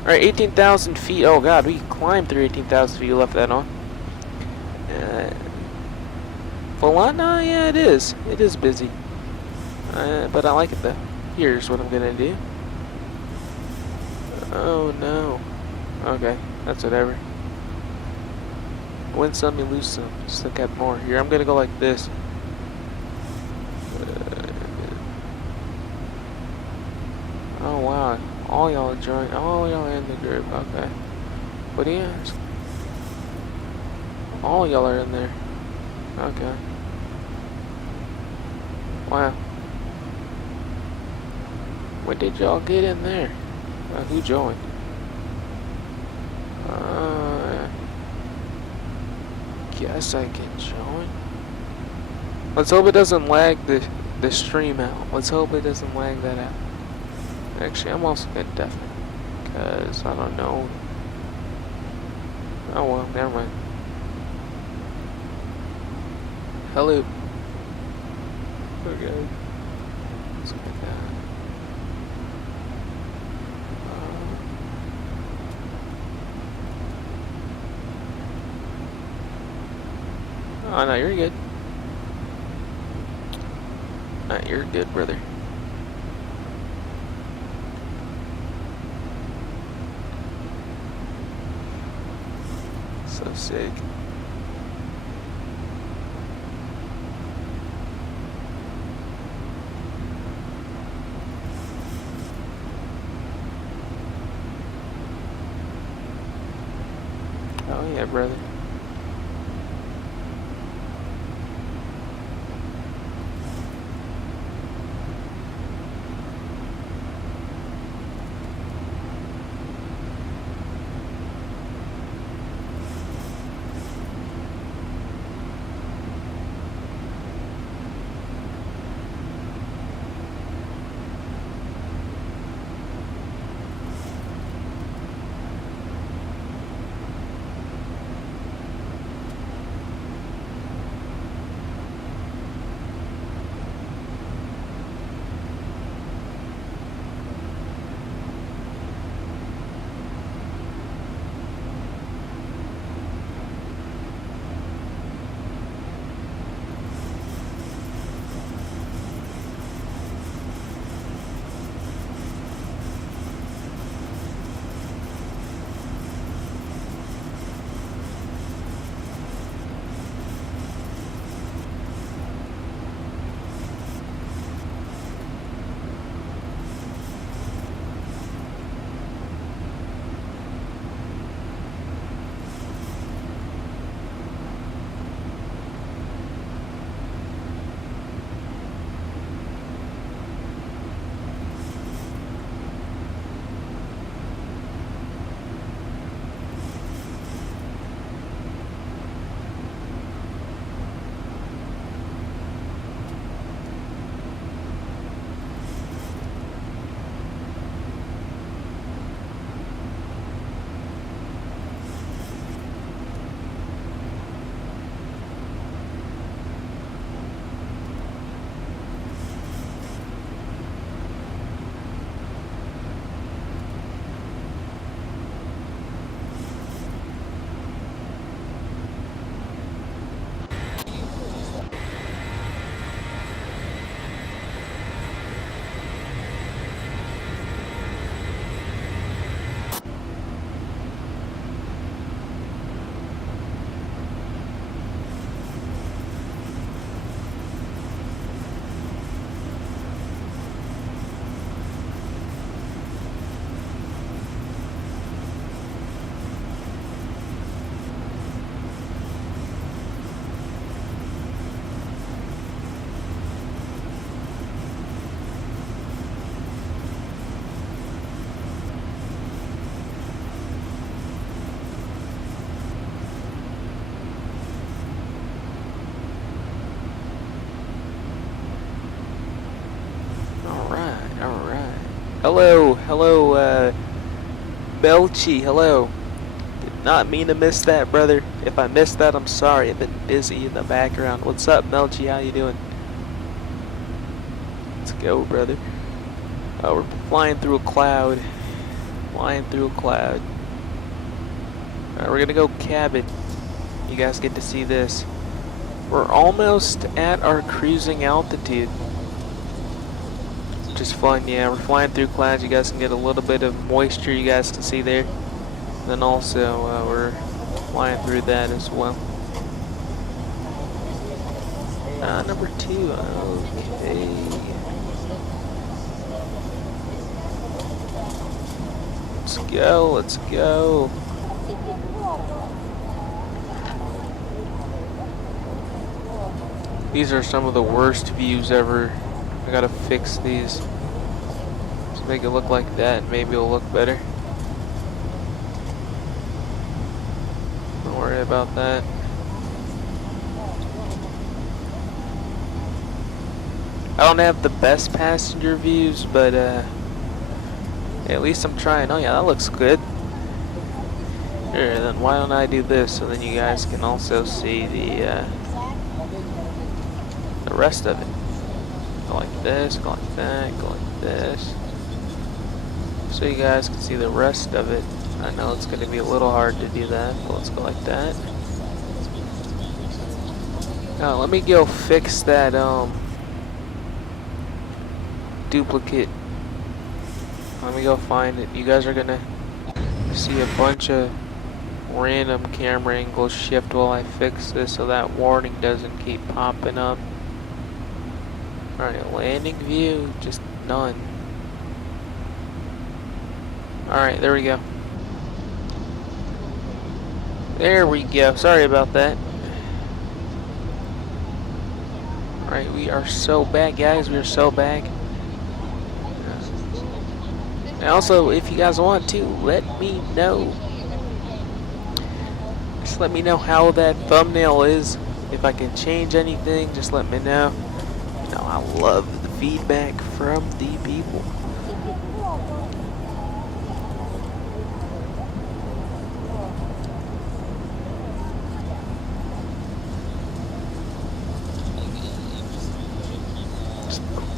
Alright, 18,000 feet. Oh god, we climbed through 18,000 feet. You left that on. Volanta? Yeah, it is. It is busy. But I like it though. Here's what I'm gonna do. Oh no. Okay, that's whatever. Win some, you lose some. Just look at more. Here, I'm gonna go like this. Oh wow. All y'all join. All y'all are in the group. Okay. What do you ask? All y'all are in there. Okay. Wow. When did y'all get in there? Who joined? Guess I can join. Let's hope it doesn't lag the stream out. Let's hope it doesn't lag that out. Actually, I'm also gonna deafen, because I don't know. Oh well, never mind. Hello. Okay. Let's look at that. Oh no, you're good. No, you're good, brother. So sick. Oh yeah, brother. Hello, Belchi, hello. Did not mean to miss that, brother. If I missed that, I'm sorry. I've been busy in the background. What's up, Belchi? How you doing? Let's go, brother. Oh, we're flying through a cloud. Flying through a cloud. Alright, we're gonna go cabin. You guys get to see this. We're almost at our cruising altitude. Which is fun, yeah. We're flying through clouds. You guys can get a little bit of moisture you guys can see there. Then also, we're flying through that as well. Number 2, okay. Let's go, let's go. These are some of the worst views ever. I gotta fix these. Let's make it look like that, and maybe it'll look better. Don't worry about that. I don't have the best passenger views, but at least I'm trying. Oh yeah, that looks good. Here, then why don't I do this so then you guys can also see the rest of it. Go like this, go like that, go like this. So you guys can see the rest of it. I know it's going to be a little hard to do that, but let's go like that. Now let me go fix that duplicate. Let me go find it. You guys are gonna see a bunch of random camera angles shift while I fix this so that warning doesn't keep popping up. Alright, landing view, just none. Alright, there we go. There we go. Sorry about that. Alright, we are so back, guys. We are so back. And also, if you guys want to, let me know. Just let me know how that thumbnail is. If I can change anything, just let me know. You know, I love the feedback from the people.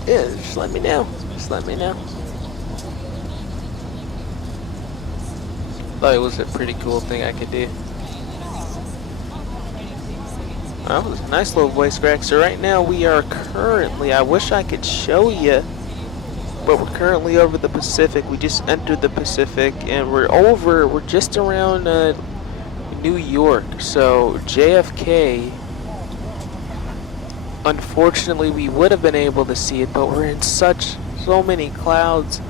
Yeah, just let me know. Just let me know. Thought it was a pretty cool thing I could do. That was a nice little voice crack. So right now we are currently, I wish I could show you, but we're currently over the Pacific. We just entered the Pacific and we're just around New York. So JFK, unfortunately we would have been able to see it, but we're in so many clouds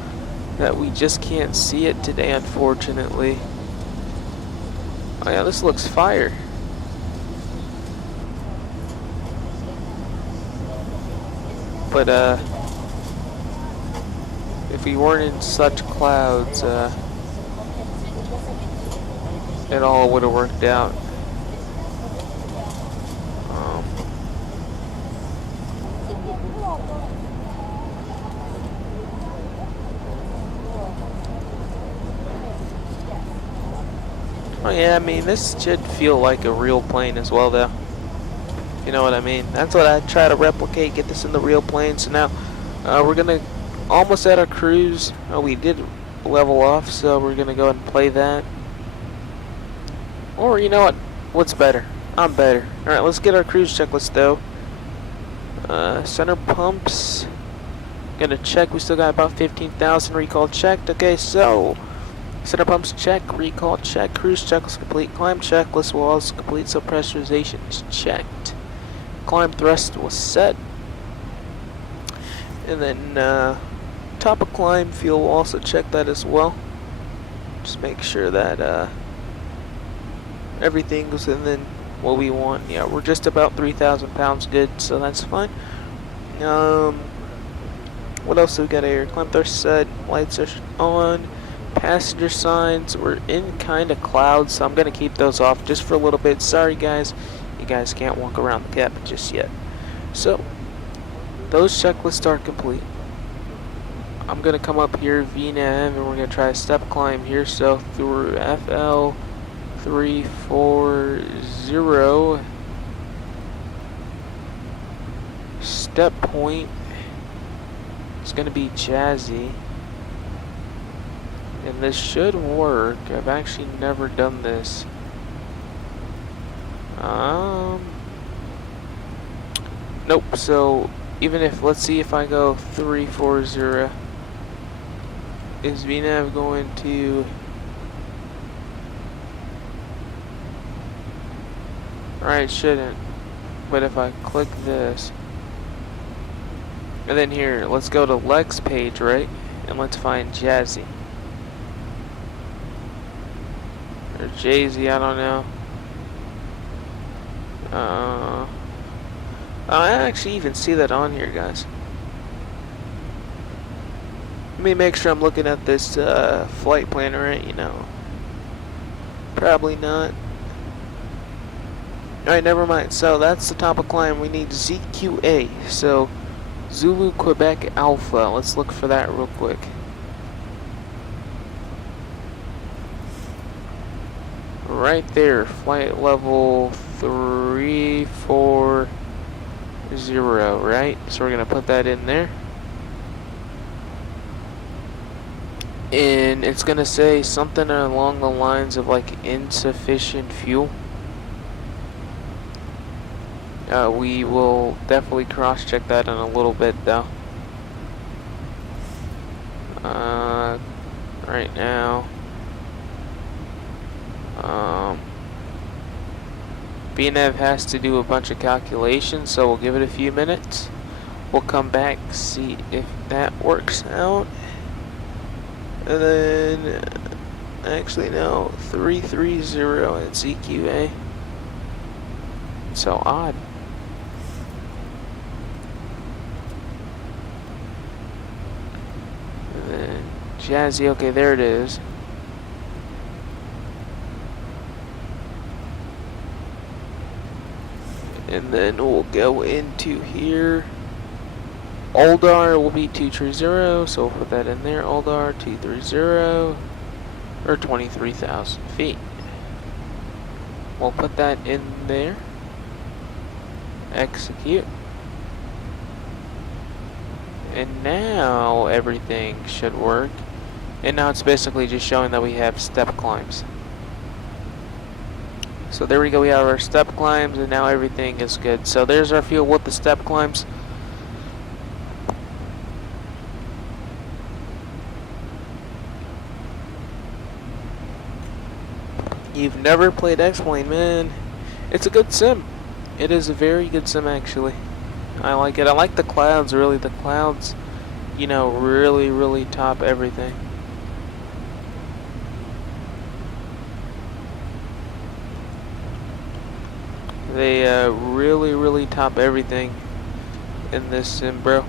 that we just can't see it today, unfortunately. Oh yeah, this looks fire. But if we weren't in such clouds, it all would have worked out. Oh yeah, I mean, this should feel like a real plane as well, though. You know what I mean? That's what I try to replicate, get this in the real plane. So now, we're gonna, almost at our cruise. We did level off, so we're gonna go ahead and play that. Or, you know what? What's better? I'm better. Alright, let's get our cruise checklist, though. Center pumps. Gonna check, we still got about 15,000 recall checked. Okay, so center pumps check, recall check, cruise checklist complete, climb checklist was complete, so pressurization is checked. Climb thrust was set. And then top of climb fuel, will also check that as well. Just make sure that everything goes in then what we want. Yeah, we're just about 3,000 pounds good, so that's fine. What else do we got here? Climb thrust set, lights are on. Passenger signs, we're in kind of clouds, so I'm going to keep those off just for a little bit. Sorry guys, you guys can't walk around the cabin just yet. So, those checklists are complete. I'm gonna come up here VNAV and we're gonna try a step climb here. So through FL 340 step point. It's gonna be Jazzy, and this should work. I've actually never done this. Nope. So even if, let's see if I go 340, is VNAV going to? Alright, shouldn't. But if I click this, and then here, let's go to Lex page, right? And let's find Jazzy. Or Jay-Z, I don't know. I actually even see that on here, guys. Let me make sure I'm looking at this flight planner right, you know. Probably not. Alright, never mind. So that's the top of climb. We need ZQA. So Zulu Quebec Alpha. Let's look for that real quick. Right there, flight level 340, right? So we're gonna put that in there. And it's gonna say something along the lines of like insufficient fuel. We will definitely cross-check that in a little bit, though. Right now, BNAV has to do a bunch of calculations, so we'll give it a few minutes. We'll come back, see if that works out. And then, actually no, 330 at ZQA. So odd. And then Jazzy, okay, there it is. And then we'll go into here. Oldar will be 230, so we'll put that in there. Oldar 230, or 23,000 feet. We'll put that in there. Execute. And now everything should work. And now it's basically just showing that we have step climbs. So there we go, we have our step climbs, and now everything is good. So there's our fuel with the step climbs. You've never played XPLANE, man. It's a good sim. It is a very good sim, actually. I like it. I like the clouds, really. The clouds, you know, really top everything. They really top everything in this sim, bro.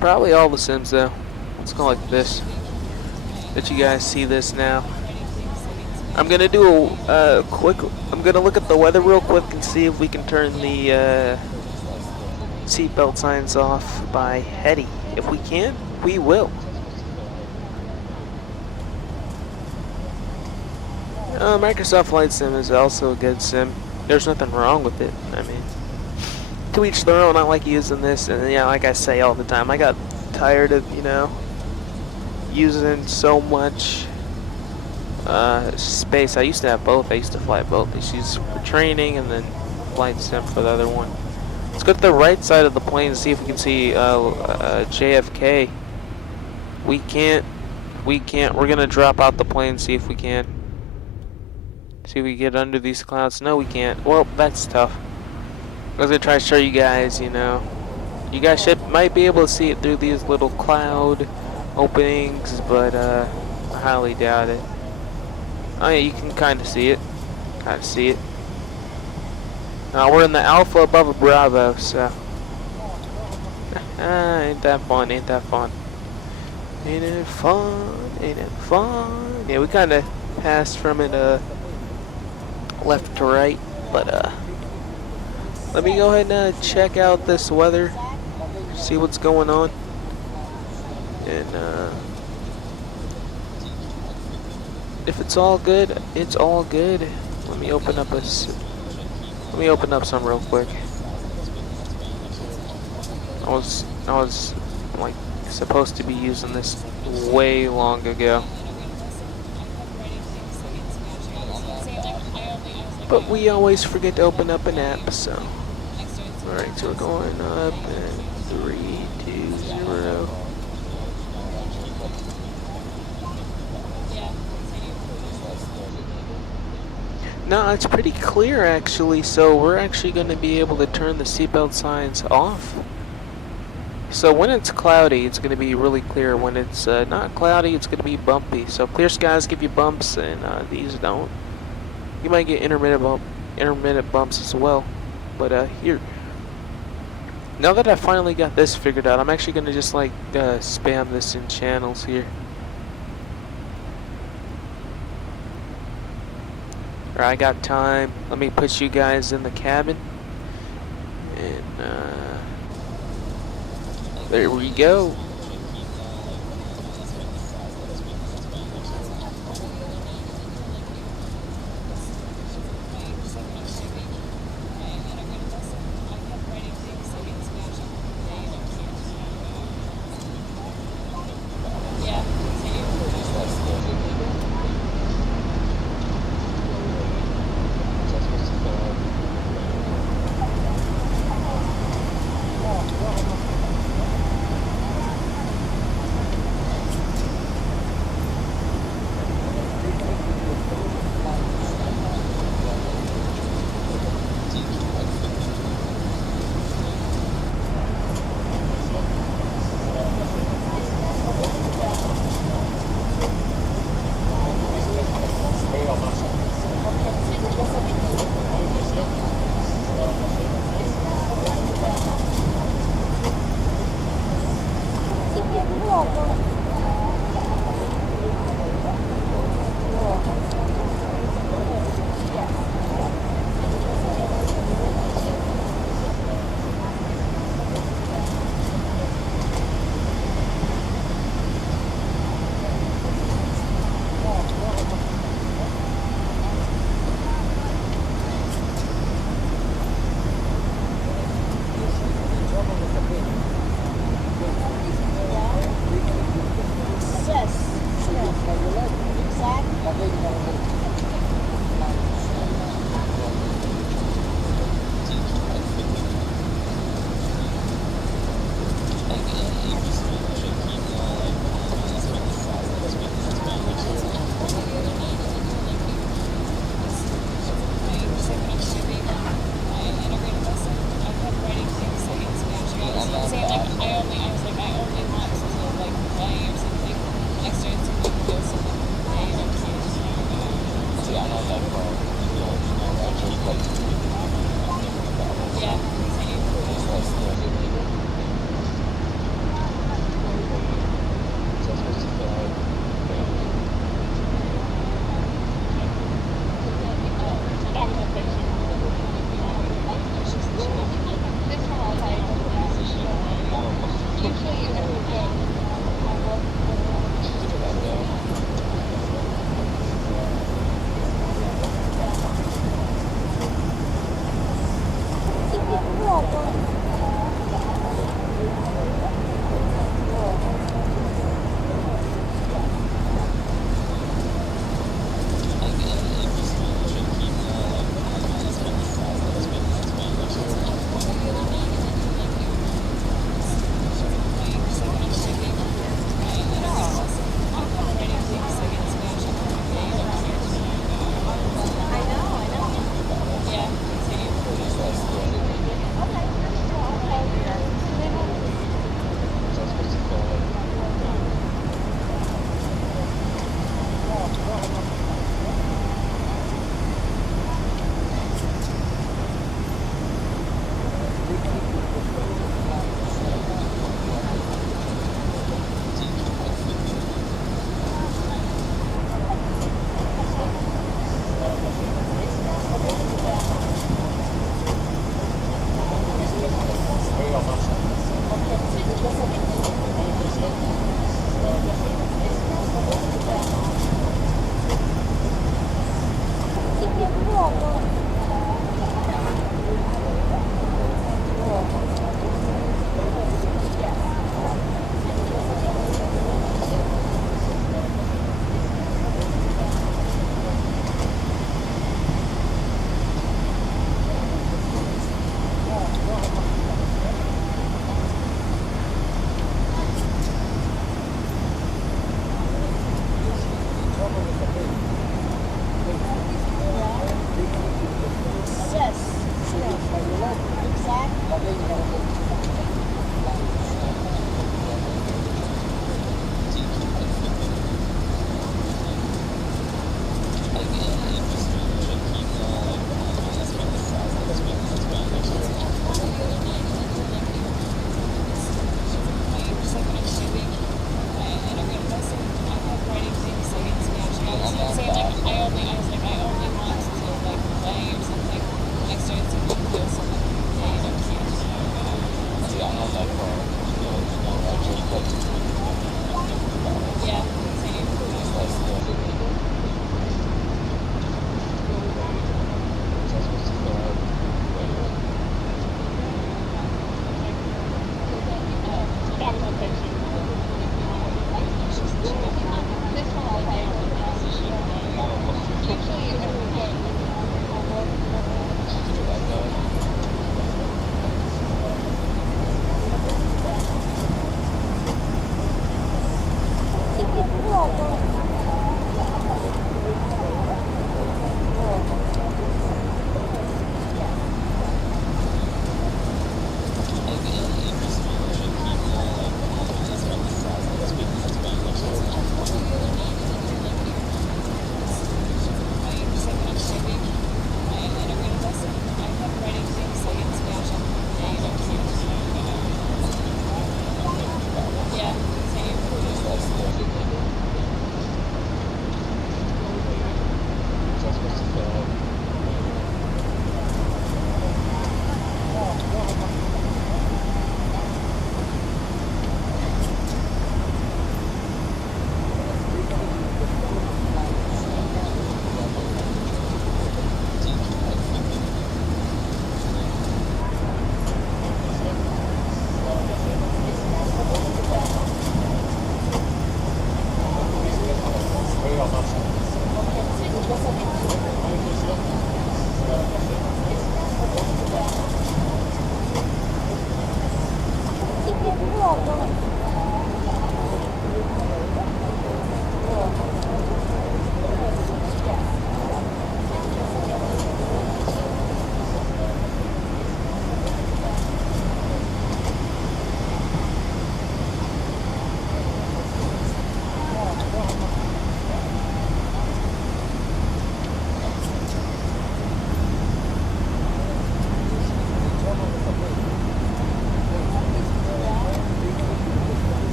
Probably all the sims, though. Let's go like this. Let you guys see this now. I'm gonna do a quick. I'm gonna look at the weather real quick and see if we can turn the seatbelt signs off by Hetty. If we can, we will. Microsoft Flight Sim is also a good sim. There's nothing wrong with it. I mean, to each their own. I like using this, and yeah, like I say all the time, I got tired of, you know, using so much space. I used to have both. I used to fly both. I used to use for training and then flight sim for the other one. Let's go to the right side of the plane and see if we can see JFK. We can't. We're gonna drop out the plane, see if we can. See if we get under these clouds. No, we can't. Well, that's tough. I was gonna try to show you guys, you know. You guys might be able to see it through these little cloud openings, but I highly doubt it. Oh yeah, you can kind of see it. We're in the Alpha above a Bravo, so ain't that fun? Ain't it fun? Yeah, we kind of passed from it left to right, but let me go ahead and check out this weather. see what's going on. And if it's all good, it's all good. Let me open up some real quick. I was like supposed to be using this way long ago. But we always forget to open up an app, so. Alright, so we're going up in 3, 2, 0. No, it's pretty clear actually, so we're actually going to be able to turn the seatbelt signs off. So when it's cloudy, it's going to be really clear. When it's not cloudy, it's going to be bumpy. So clear skies give you bumps, and these don't. You might get intermittent bumps as well. But here, now that I finally got this figured out, I'm actually going to just like spam this in channels here. Alright, I got time. Let me put you guys in the cabin. And there we go.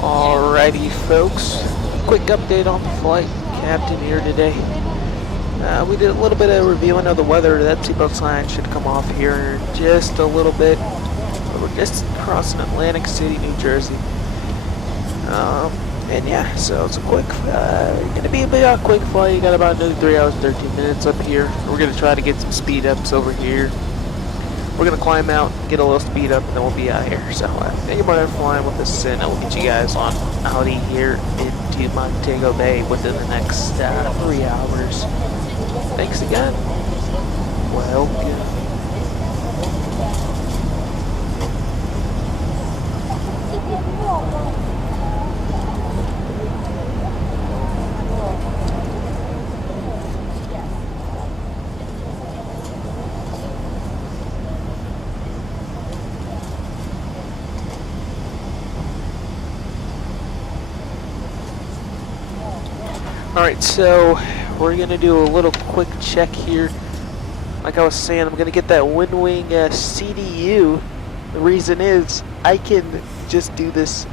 Alrighty, folks. Quick update on the flight. Captain here today. We did a little bit of reviewing of the weather. That seatbelt sign should come off here in just a little bit. We're just crossing Atlantic City, New Jersey. And yeah, so it's a quick, gonna be a bit of a quick flight. You got about another 3 hours and 13 minutes up here. We're gonna try to get some speed ups over here. We're gonna climb out, get a little speed up, and then we'll be out here. So thank you for flying with us, and we'll get you guys on Audi here into Montego Bay within the next 3 hours. Thanks again. Welcome. Alright, so we're going to do a little quick check here. Like I was saying, I'm going to get that Windwing CDU. The reason is I can just do this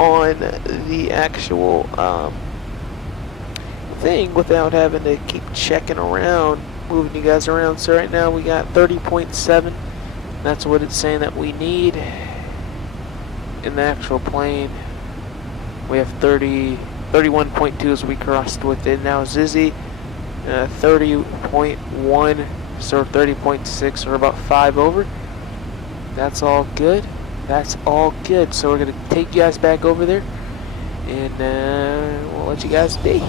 on the actual thing without having to keep checking around, moving you guys around. So right now we got 30.7. That's what it's saying that we need in the actual plane. We have 31.2 as we crossed with it. Now Zizzy, 30.1, so 30.6, or about 5 over. That's all good. That's all good. So we're going to take you guys back over there, and we'll let you guys be.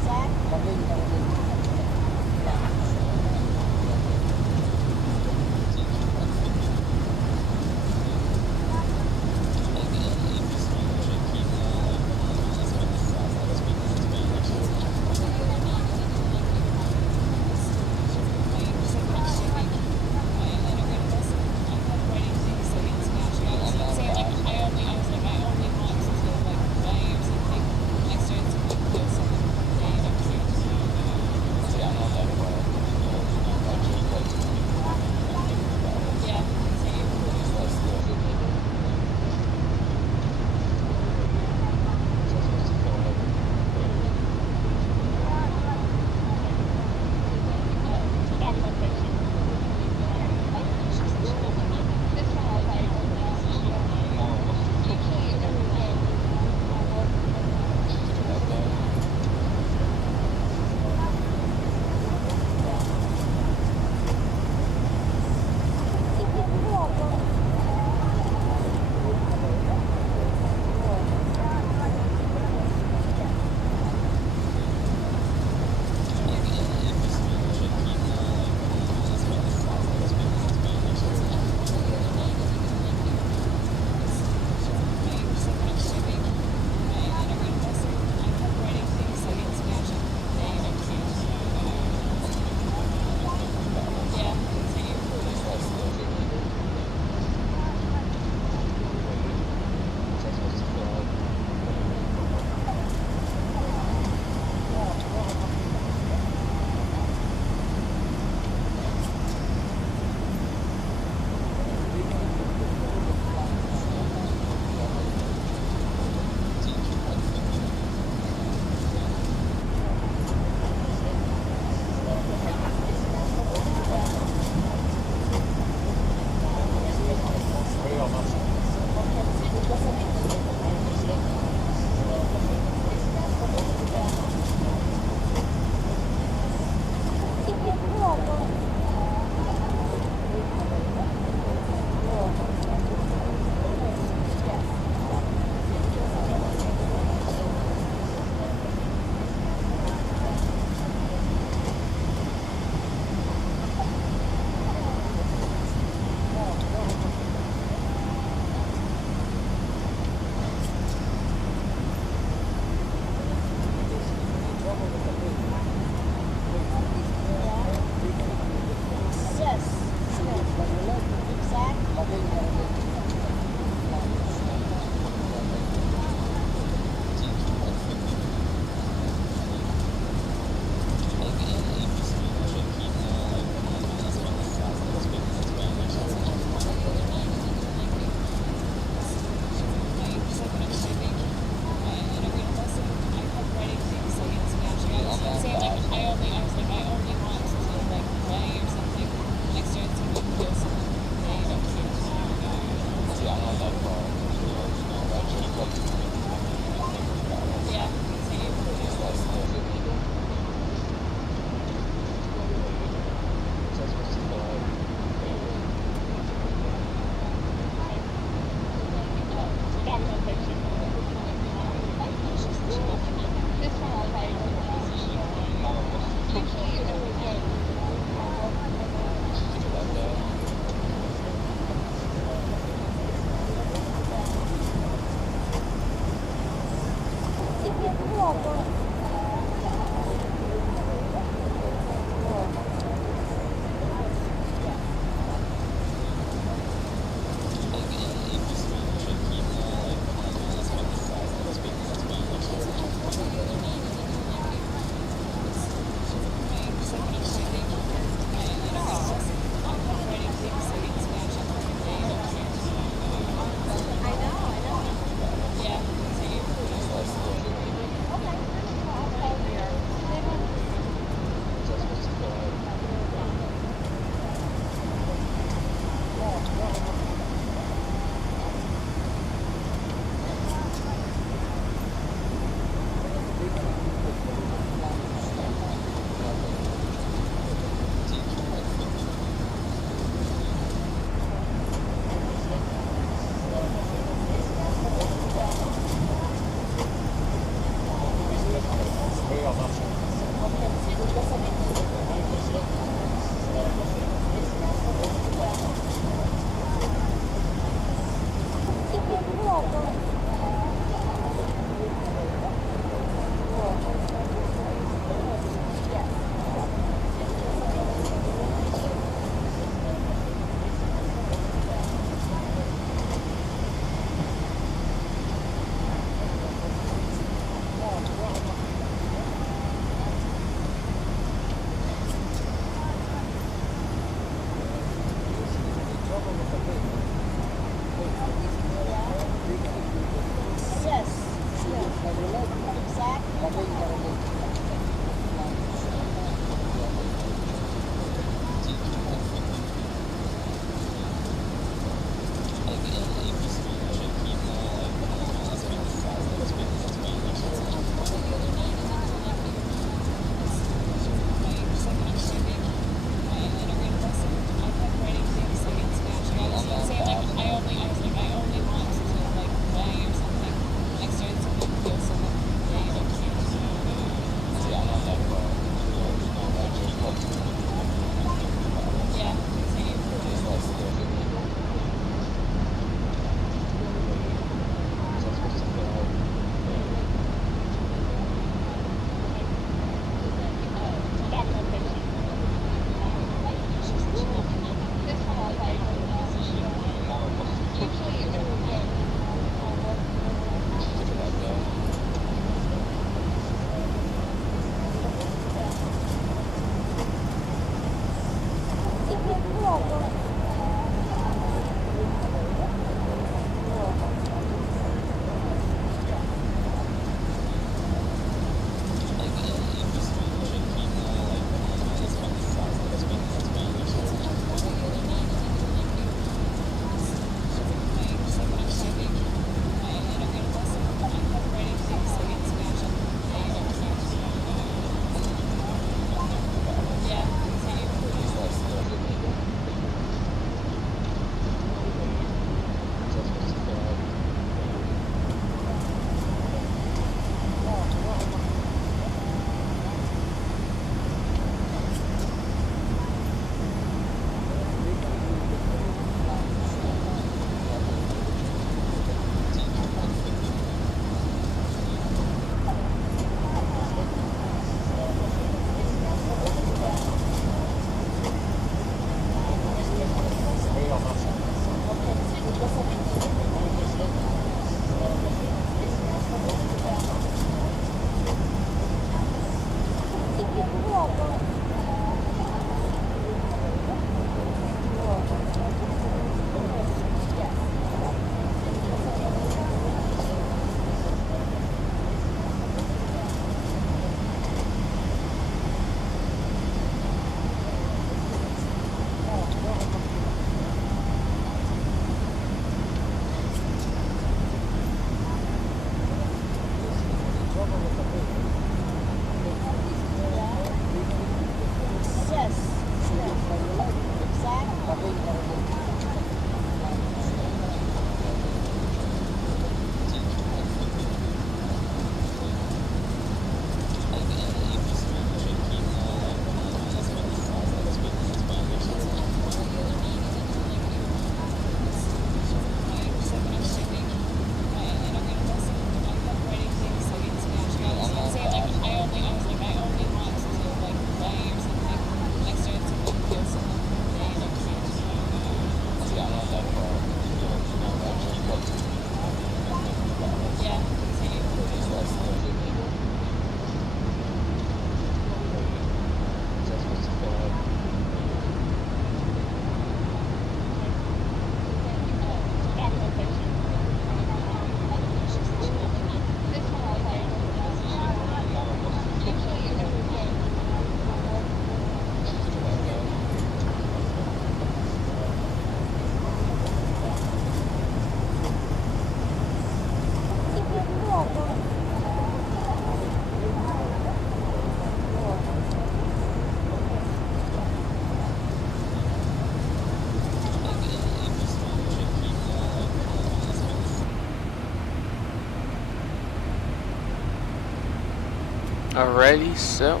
Alrighty, so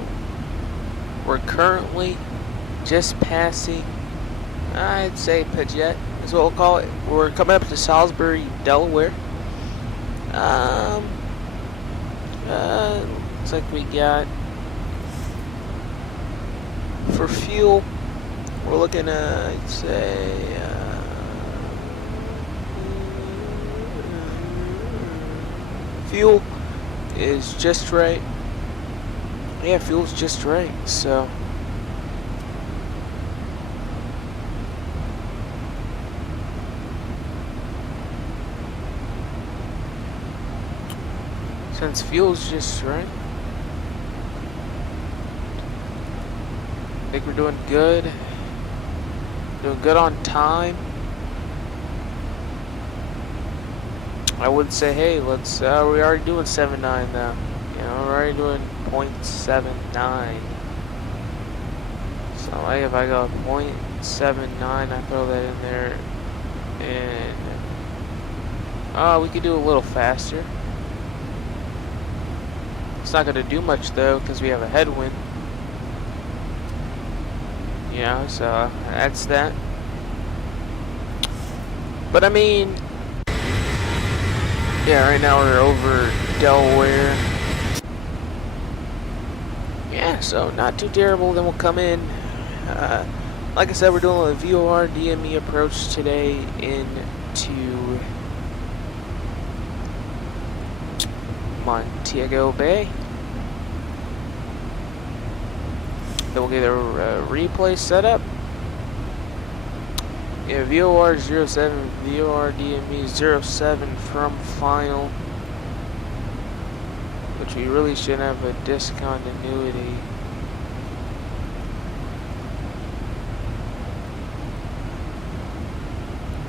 we're currently just passing, I'd say Paget is what we'll call it. We're coming up to Salisbury, Delaware. Looks like we got, for fuel, we're looking at, I'd say, fuel is just right. Yeah, fuel's just right, so. Since fuel's just right, I think we're doing good. Doing good on time. I would say, hey, let's, we're already doing 7.9 now. You know, we're already doing 0.79. So like if I go 0.79, I throw that in there, and we could do a little faster. It's not gonna do much though, because we have a headwind. Yeah, so that's that. But I mean, yeah, right now we're over Delaware. Yeah, so not too terrible. Then we'll come in. Like I said, we're doing a VOR DME approach today into Montego Bay. Then we'll get a replay set up. Yeah, VOR 07, VOR DME 07 from final. Which we really should have a discontinuity.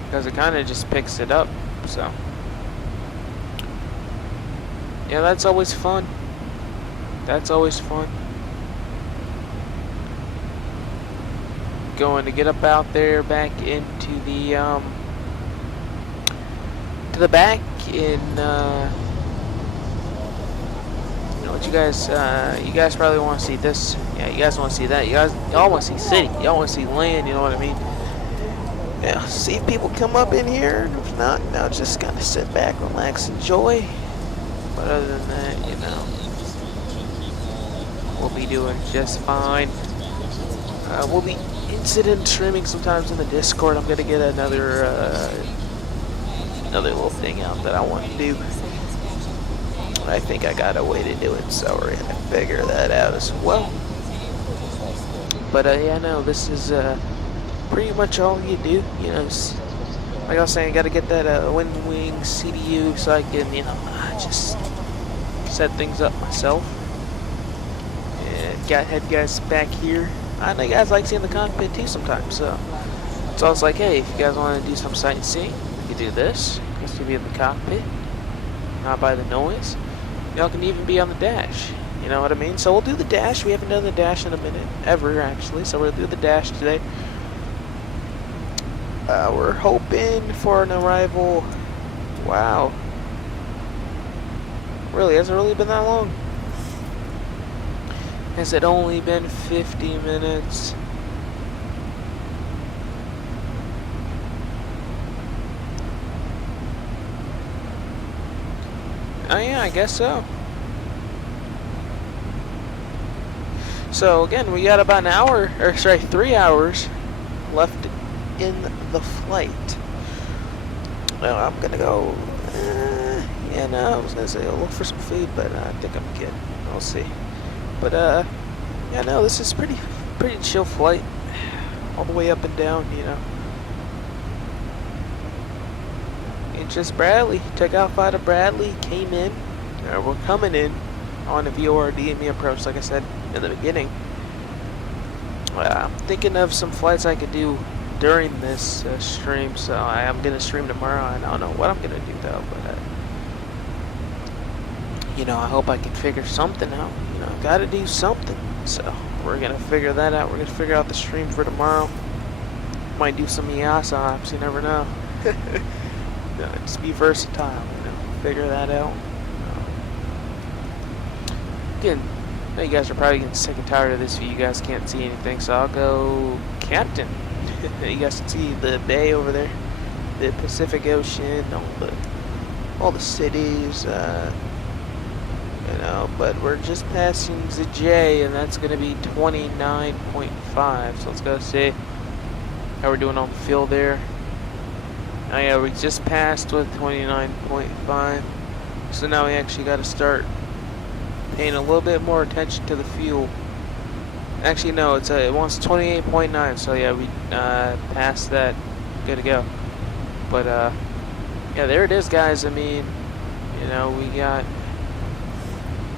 Because it kind of just picks it up, so. Yeah, that's always fun. That's always fun. Going to get up out there back into the, to the back in, what you guys probably want to see this. Yeah, you guys want to see that. Y'all want to see city. Y'all want to see land, you know what I mean? Yeah, see if people come up in here. If not, now just kind of sit back, relax, enjoy. But other than that, you know, we'll be doing just fine. We'll be incident streaming sometimes in the Discord. I'm going to get another little thing out that I want to do. I think I got a way to do it, so we're gonna figure that out as well. But yeah, no, this is pretty much all you do. You know, like I was saying, I gotta get that wind wing CDU so I can, you know, just set things up myself. And got head guys back here. I know you guys like seeing the cockpit too sometimes, so it's always like, hey, if you guys want to do some sightseeing, you can do this. You can be in the cockpit, not by the noise. Y'all can even be on the dash, you know what I mean? So we'll do the dash. We haven't done the dash in a minute, ever actually, so we'll do the dash today. We're hoping for an arrival. Wow. Really, has it really been that long? Has it only been 50 minutes? Oh yeah, I guess so. So again, we got about an hour, or sorry, 3 hours left in the flight. Well, I'm gonna go. Yeah, no, I was gonna say I'll look for some food, but I think I'm good. I'll see. But yeah, no, this is pretty chill flight, all the way up and down, you know. It's just Bradley. Took off out of Bradley, came in. We're coming in on a VOR DME approach, like I said in the beginning. I'm thinking of some flights I could do during this stream, so I am going to stream tomorrow. I don't know what I'm going to do though, but you know, I hope I can figure something out. You know, got to do something. So we're going to figure that out. We're going to figure out the stream for tomorrow. Might do some EASA ops, you never know. Just be versatile, you know, figure that out. Again, know you guys are probably getting sick and tired of this view. You guys can't see anything, so I'll go Captain. You guys can see the bay over there, the Pacific Ocean, all the cities, you know, but we're just passing the J, and that's going to be 29.5. So let's go see how we're doing on the field there. Oh yeah, we just passed with 29.5. So now we actually got to start paying a little bit more attention to the fuel. Actually, no, it wants 28.9. So yeah, we passed that. Good to go. But yeah, there it is, guys. I mean, you know, we got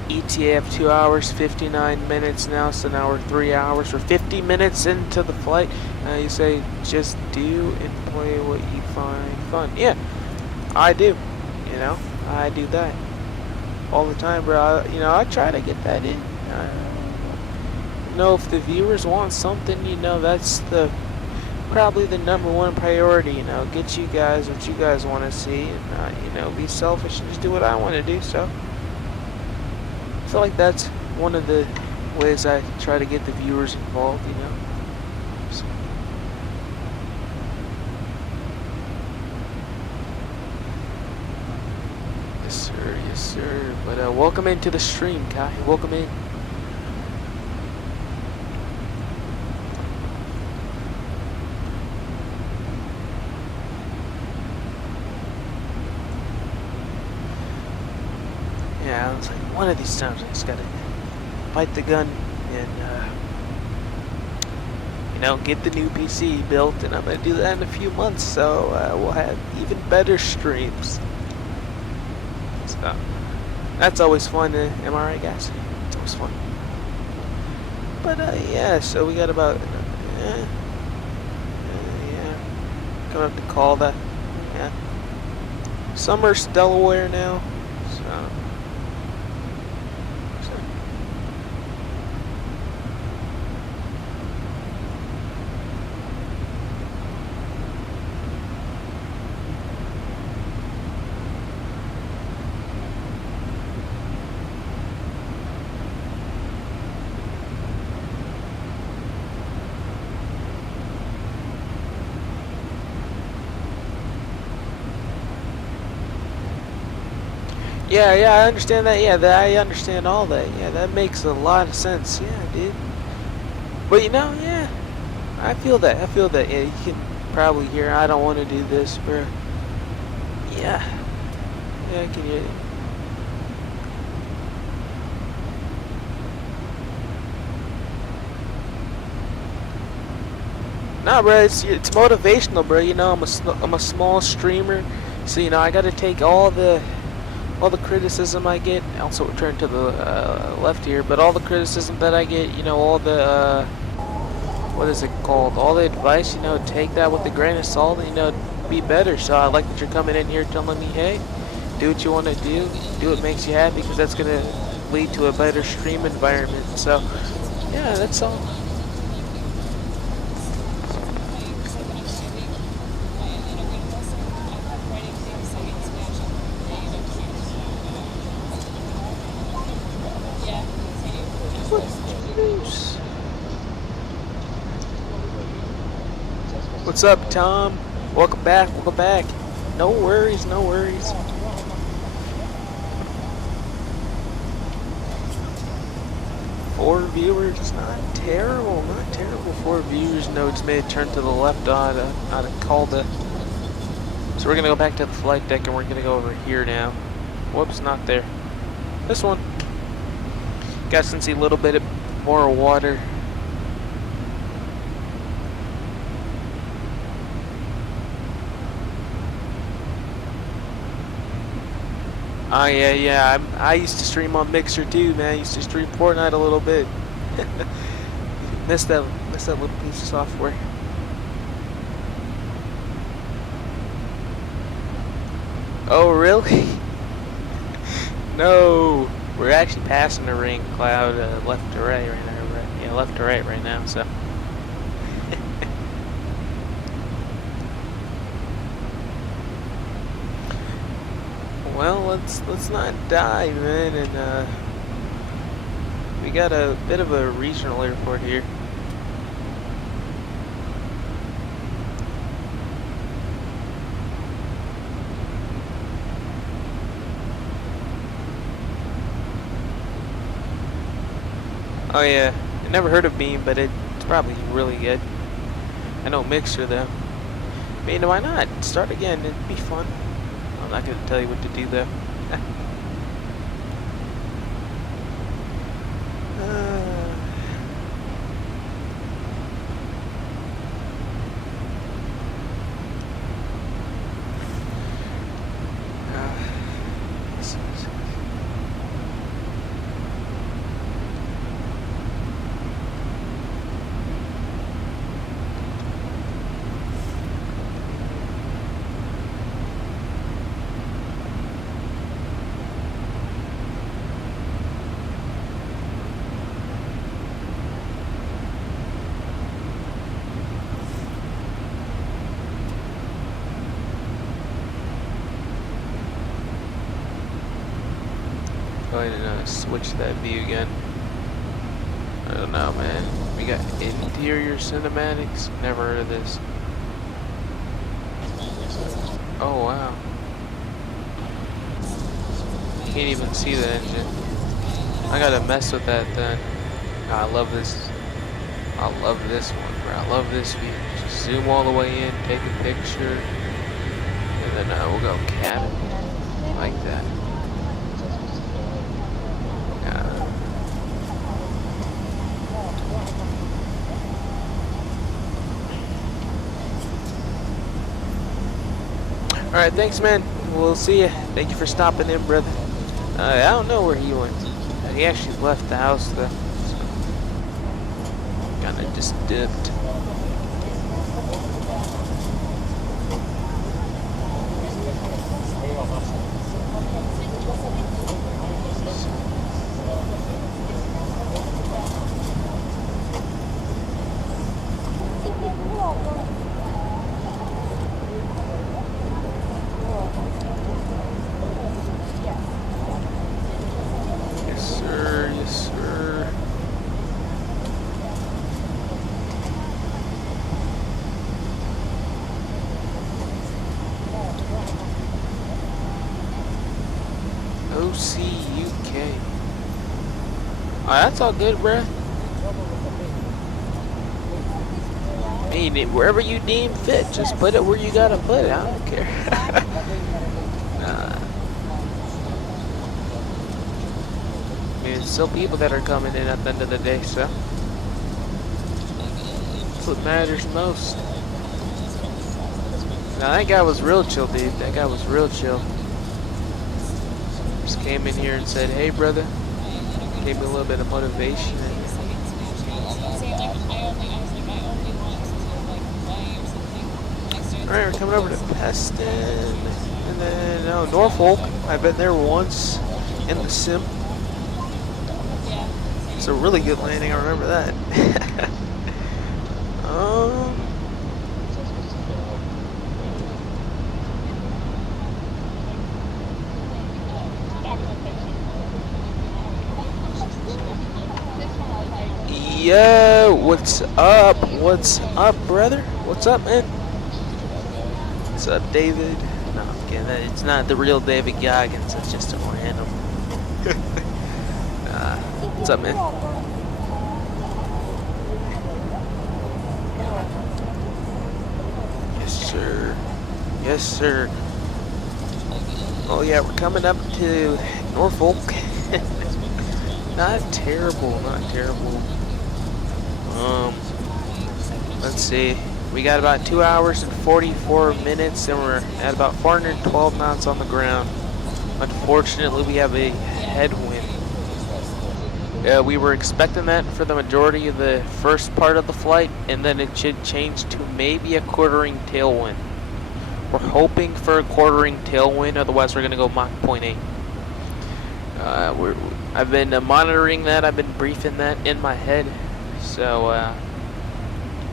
ETA of 2 hours 59 minutes now. So now we're 3 hours. We're 50 minutes into the flight. You say just do and play what you find fun. Yeah, I do. You know, I do that all the time, bro. You know, I try to get that in. You know, if the viewers want something, you know, that's probably the #1 priority. You know, get you guys what you guys want to see, and not, you know, be selfish and just do what I want to do. So I feel like that's one of the ways I try to get the viewers involved. You know. So. Yes, sir. Yes, sir. But welcome into the stream, Kai. Welcome in. Yeah, I was like, one of these times I just gotta bite the gun and, you know, get the new PC built, and I'm gonna do that in a few months, so we'll have even better streams. So, that's always fun, am I right, guys? It's always fun. But, yeah, so we got about, yeah, coming up to call that, yeah. Summers, Delaware now, so. Yeah, I understand that. Yeah, I understand all that. Yeah, that makes a lot of sense. Yeah, dude. But you know, yeah, I feel that. Yeah, you can probably hear. I don't want to do this, bro. Yeah, I can hear it. Nah, bro, it's motivational, bro. You know, I'm a small streamer, so you know I got to take all the criticism I get. Also turn to the left here, but all the criticism that I get, you know, all the what is it called? All the advice, you know, take that with a grain of salt, and, you know, be better. So I like that you're coming in here telling me, hey, do what you want to do what makes you happy, because that's gonna lead to a better stream environment. So yeah, that's all. What's up, Tom? Welcome back. No worries. 4 viewers, not terrible. 4 viewers. No, just made a turn to the left out of Calda. So we're gonna go back to the flight deck, and we're gonna go over here now. Whoops, not there. This one. Guys can see a little bit more water. Yeah. I used to stream on Mixer too, man. I used to stream Fortnite a little bit. Missed that little piece of software. Oh, really? No. We're actually passing the ring cloud left to right right now. Yeah, left to right right now, so. Well, let's not die, man, and We got a bit of a regional airport here. Oh yeah, I never heard of Beam, but it's probably really good. I know Mixer though. I mean, why not? Start again, it'd be fun. I'm not gonna tell you what to do though. Go ahead and switch that view again. I don't know, man. We got interior cinematics. Never heard of this. Oh wow. Can't even see the engine. I gotta mess with that then. I love this. I love this one, bro. I love this view. Just zoom all the way in, take a picture, and then we'll go cabin like that. Alright, thanks, man. We'll see you. Thank you for stopping in, brother. I don't know where he went. He actually left the house, though. So, kinda just dipped. OCUK. Oh, that's all good, bruh. I mean, wherever you deem fit, just put it where you gotta put it. I don't care. I mean, it's still people that are coming in at the end of the day, so that's what matters most. Now, that guy was real chill, dude. That guy was real chill. Just came in here and said, hey, brother. Gave me a little bit of motivation. Alright, we're coming over to Peston. And then, Norfolk. I've been there once in the sim. It's a really good landing, I remember that. Yo, what's up? What's up, brother? What's up, man? What's up, David? No, I'm kidding. It's not the real David Goggins. It's just a random. What's up, man? Yes, sir. Yes, sir. Oh, yeah, we're coming up to Norfolk. Not terrible, not terrible. Let's see. We got about 2 hours and 44 minutes, and we're at about 412 knots on the ground. Unfortunately, we have a headwind. We were expecting that for the majority of the first part of the flight, and then it should change to maybe a quartering tailwind. We're hoping for a quartering tailwind, otherwise we're going to go Mach 0.8. I've been monitoring that, I've been briefing that in my head. So,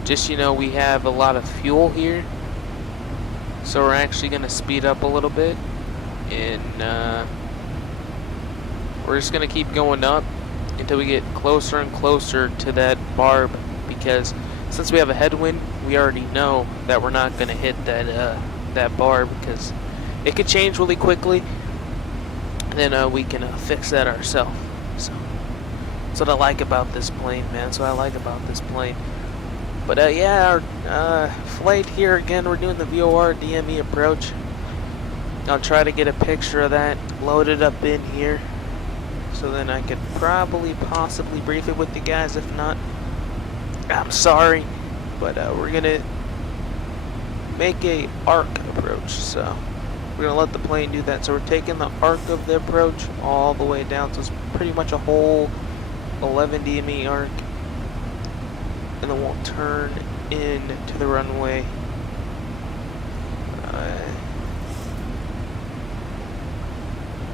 just, we have a lot of fuel here. So we're actually going to speed up a little bit. And we're just going to keep going up. until we get closer and closer to that barb, because since we have a headwind, we already know that we're not going to hit that barb, because it could change really quickly, and then we can fix that ourselves. So that's what I like about this plane, man. That's what I like about this plane. But yeah, our flight here again, we're doing the VOR DME approach. I'll try to get a picture of that loaded up in here, so then I could possibly brief it with you guys. If not, I'm sorry, but we're gonna make a arc approach, so we're gonna let the plane do that. So we're taking the arc of the approach all the way down, so it's pretty much a whole 11 DME arc, and then we'll turn in to the runway.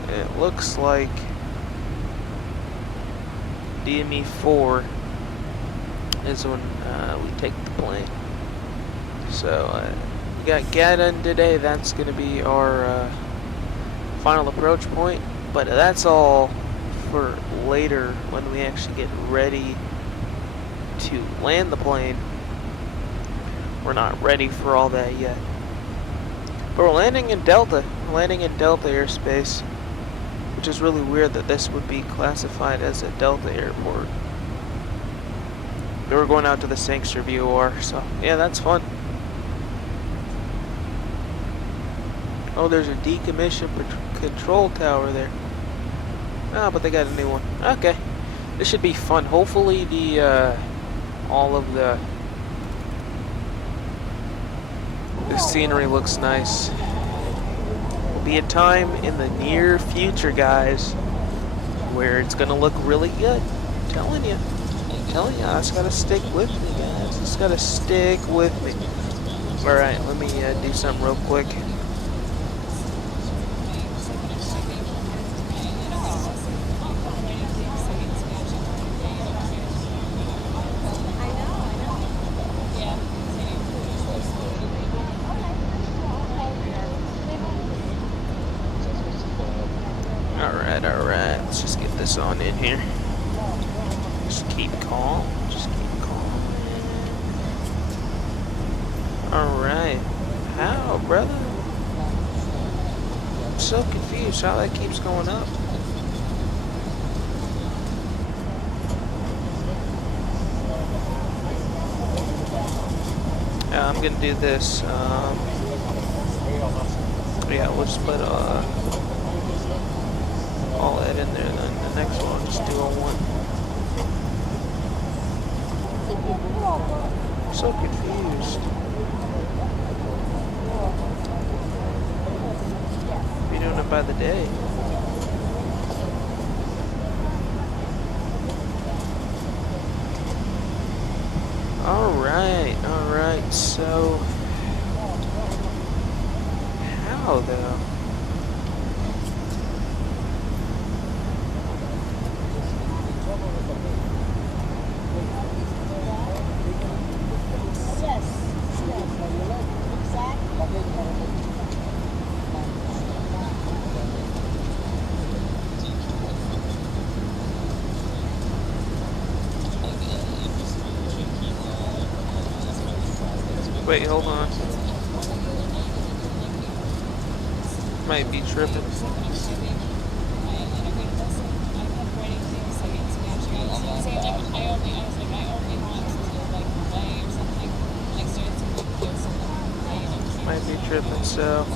It looks like DME 4 is when we take the plane. So we got Gaddon today. That's going to be our final approach point. But that's all for later when we actually get ready to land the plane. We're not ready for all that yet. But we're landing in Delta. We're landing in Delta airspace, which is really weird that this would be classified as a Delta airport. We're going out to the Sangster VOR, so yeah, that's fun. Oh, there's a decommissioned control tower there. Ah, but they got a new one. Okay, this should be fun. Hopefully the all of the scenery looks nice. Will be a time in the near future, guys, where it's gonna look really good. I'm telling you. I just gotta stick with me, guys. Just gotta stick with me. Alright, let me do something real quick. Alright, let's just get this on in here. Just keep calm. Alright. How, brother? I'm so confused how that keeps going up. Yeah, I'm gonna do this. Yeah, we'll just put all that in there, and then the next one I'll just do on one. I'm so confused. Be doing it by the day. Alright, so how though? Wait, hold on. Might be tripping. Might be tripping, so.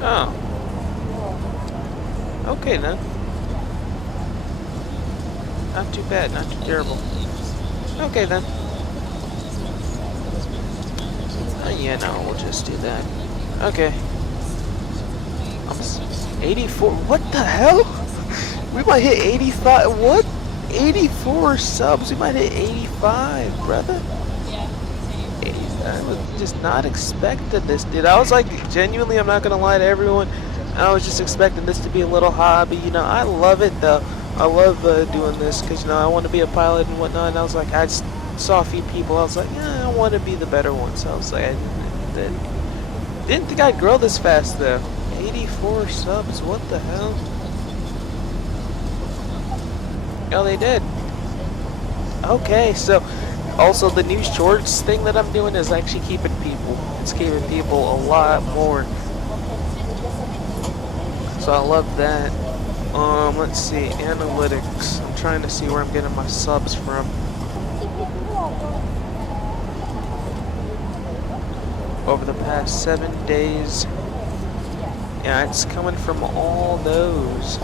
Oh. Okay then. Not too bad, not too terrible. Okay then. Yeah, no, we'll just do that. Okay. 84. What the hell? We might hit 85. What? 84 subs. We might hit 85, brother. I was just not expecting this, dude. I was like, genuinely, I'm not gonna lie to everyone. I was just expecting this to be a little hobby. You know, I love it though. I love doing this because, you know, I want to be a pilot and whatnot. And I was like, I just saw a few people. I was like, yeah, I want to be the better one. So I was like, I didn't think I'd grow this fast though. 84 subs. What the hell? Oh, they did. Okay, so also the new shorts thing that I'm doing is actually keeping people. It's keeping people a lot more. So I love that. Let's see, analytics. I'm trying to see where I'm getting my subs from. Over the past 7 days. Yeah, it's coming from all those.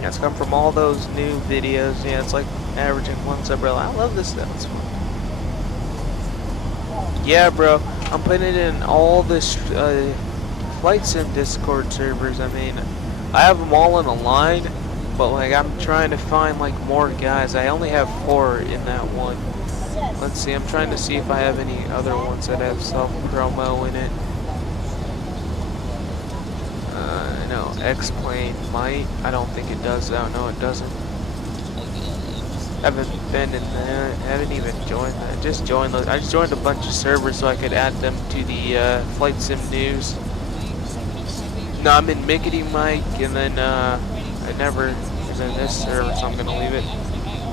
Yeah, it's come from all those new videos. Yeah, it's like averaging one sub. I love this stuff. It's fun. Yeah, bro. I'm putting it in all this Flight Sim Discord servers. I mean, I have them all in a line, but like I'm trying to find like more guys. I only have 4 in that one. Let's see. I'm trying to see if I have any other ones that have self-promo in it. No, XPLANE might. I don't think it does. I don't know, it doesn't. Haven't been in that. Haven't even joined that. Just joined those. I just joined a bunch of servers so I could add them to the Flight Sim News. No, I'm in Mickety Mike, and then I never was in this server, so I'm gonna leave it.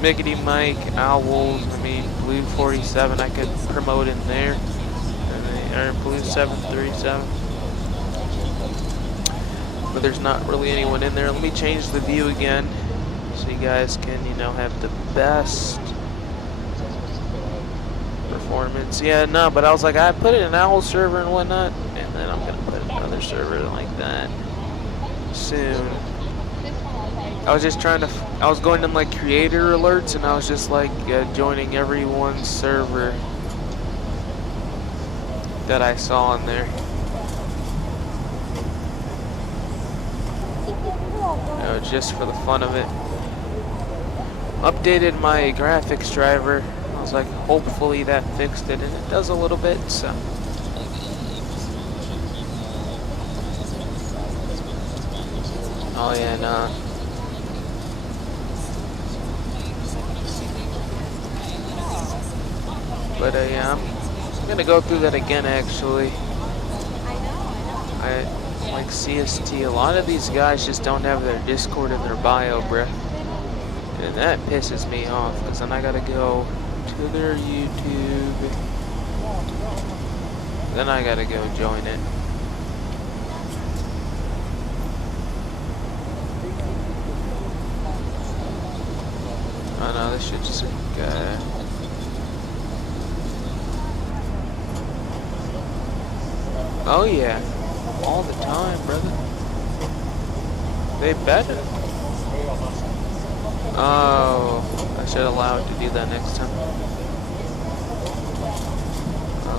Mickety Mike, Owls. I mean, Blue 47. I could promote in there, and then, or Blue 737. But there's not really anyone in there. Let me change the view again so you guys can, you know, have the best performance. Yeah, no, but I was like, I put it in an Owl server and whatnot, and then I'm gonna put another server like that soon. I was just trying to, I was going in like creator alerts, and I was just like joining everyone's server that I saw in there. Just for the fun of it. Updated my graphics driver. I was like, hopefully that fixed it, and it does a little bit, so. Oh yeah, nah. But yeah, I'm gonna go through that again actually. Like CST, a lot of these guys just don't have their Discord in their bio, bruh. And that pisses me off, because then I gotta go to their YouTube. Then I gotta go join it. Oh no, this shit just oh yeah. All the time, brother. They better. Oh, I should allow it to do that next time.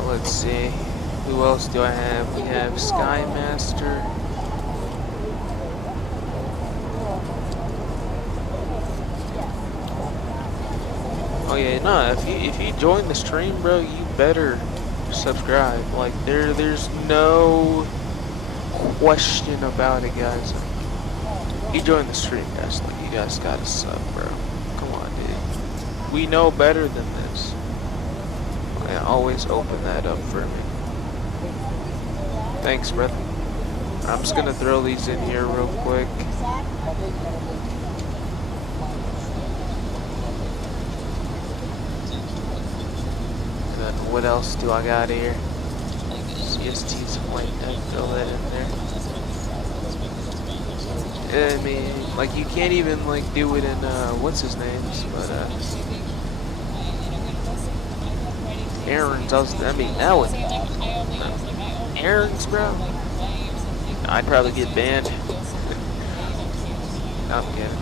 Let's see. Who else do I have? We have Skymaster. Oh yeah, no. If you join the stream, bro, you better subscribe. Like there's no question about it, guys. You joined the stream, guys. Like, you guys gotta sub, bro. Come on, dude. We know better than this. I always open that up for me. Thanks, brother. I'm just gonna throw these in here real quick. And then what else do I got here? CST's flight deck, throw that in there. I mean, like, you can't even, like, do it in, what's his name? But, Aaron's, I mean, that would, Aaron's, bro? I'd probably get banned. I'm kidding.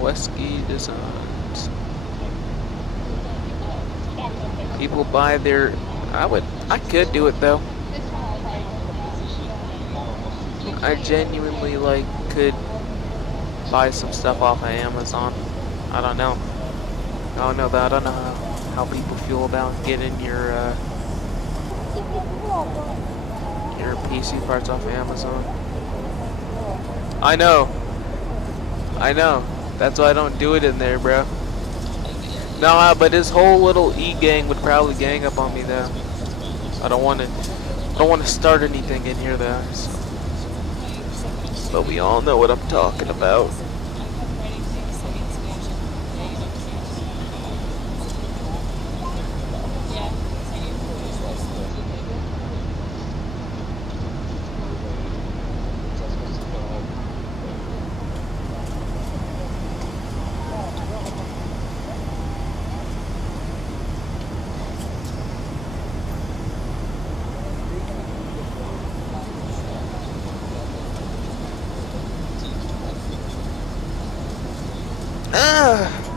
Whiskey Designs. People buy their. I could do it though. I genuinely like could buy some stuff off of Amazon. I don't know. I don't know that. I don't know how people feel about getting your PC parts off of Amazon. I know. That's why I don't do it in there, bro. No, but this whole little E-gang would probably gang up on me though. I don't want to start anything in here though. So. But we all know what I'm talking about.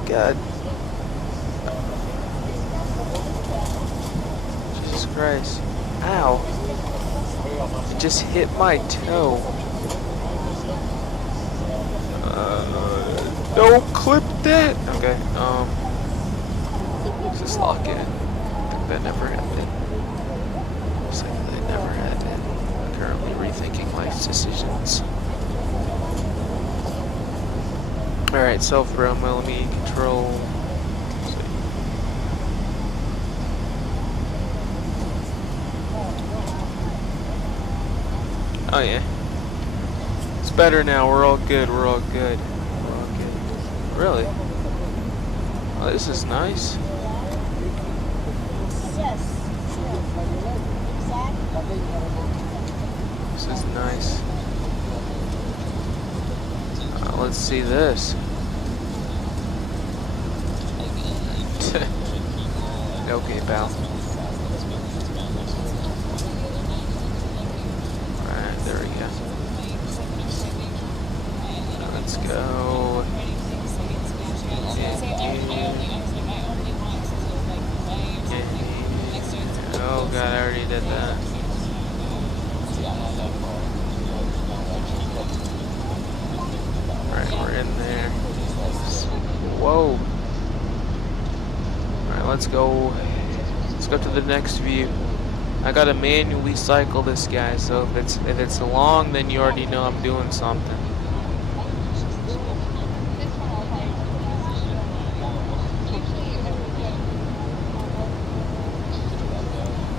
God. Jesus Christ. Ow. It just hit my toe. Don't clip that! Okay, just lock in. I think that never happened. Looks like that never happened. I'm currently rethinking life's decisions. Alright, self-bro, millimeter control. Oh yeah. It's better now, we're all good, we're all good. We're all good. Really? Oh, this is nice. This is nice. Let's see this. Okay, pal. Alright, there we go. Let's go. Oh god, I already did that. Alright, we're in there. Whoa. Alright, let's go. Let's go to the next view. I gotta manually cycle this guy, so if it's long, then you already know I'm doing something.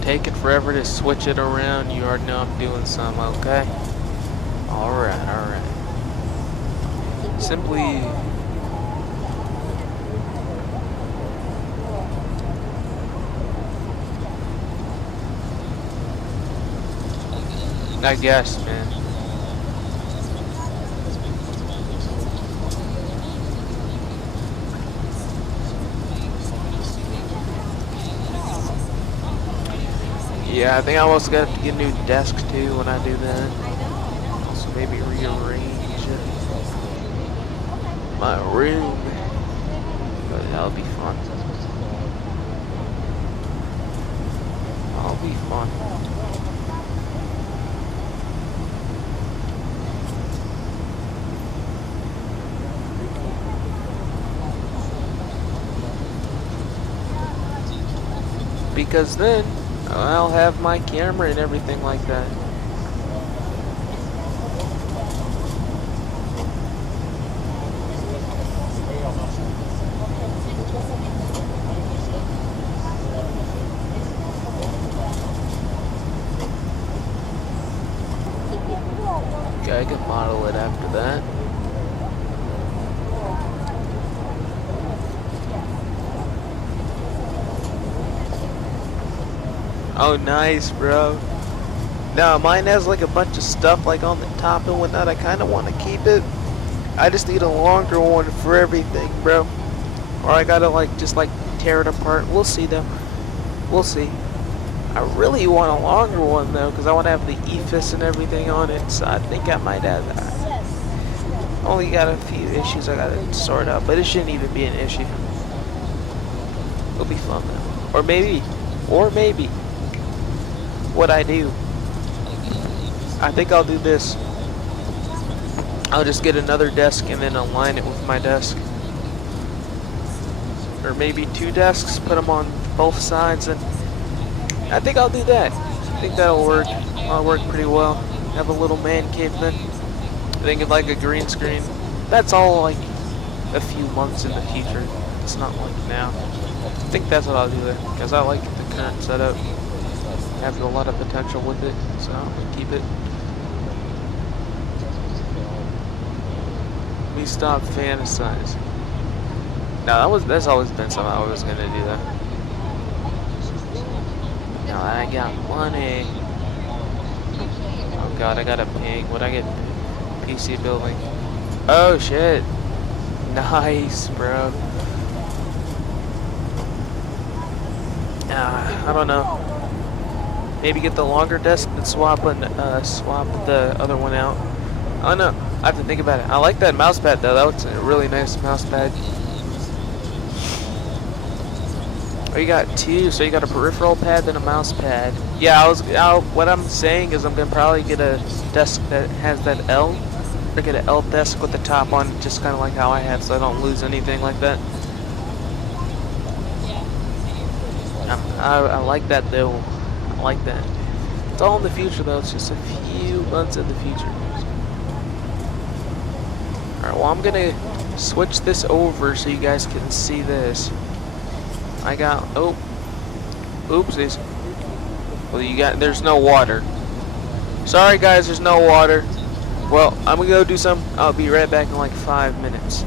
Taking forever to switch it around, you already know I'm doing something, okay? Alright, alright. Simply... I guess, man. Yeah, I think I also got to get a new desk too when I do that. Also maybe rearrange my room. But that'll be fun. That'll be fun. Because then I'll have my camera and everything like that. Okay, I can model it after that. Oh, nice, bro. No, mine has like a bunch of stuff like on the top and whatnot. I kind of want to keep it. I just need a longer one for everything, bro. Or I gotta like just like tear it apart. We'll see though. We'll see. I really want a longer one though, because I want to have the EFIS and everything on it. So I think I might have that. Only got a few issues I gotta sort out, but it shouldn't even be an issue. It'll be fun though. Or maybe, what I do, I think I'll do this. I'll just get another desk and then align it with my desk. Or maybe 2 desks, put them on both sides, and I think I'll do that. I think that'll work. I'll work pretty well. Have a little man cave then. Thinking like a green screen. That's all like a few months in the future. It's not like now. I think that's what I'll do there, because I like the current setup. I have a lot of potential with it, so I'll keep it. We stop fantasizing. No, that's always been something I was gonna do that. Now that I got money. Oh god, I got a ping. What I get? PC building. Oh shit. Nice, bro. I don't know. Maybe get the longer desk and swap the other one out. I don't know. I have to think about it. I like that mouse pad though. That was a really nice mouse pad. Oh, you got 2, so you got a peripheral pad and a mouse pad. Yeah, what I'm saying is I'm gonna probably get a desk that has that L, or get an L desk with the top on, just kind of like how I have, so I don't lose anything like that. I like that though. I like that. It's all in the future though. It's just a few months in the future. Alright, well I'm gonna switch this over so you guys can see this. I got, oopsies. Well, there's no water. Sorry guys, there's no water. Well, I'm gonna go do some. I'll be right back in like 5 minutes.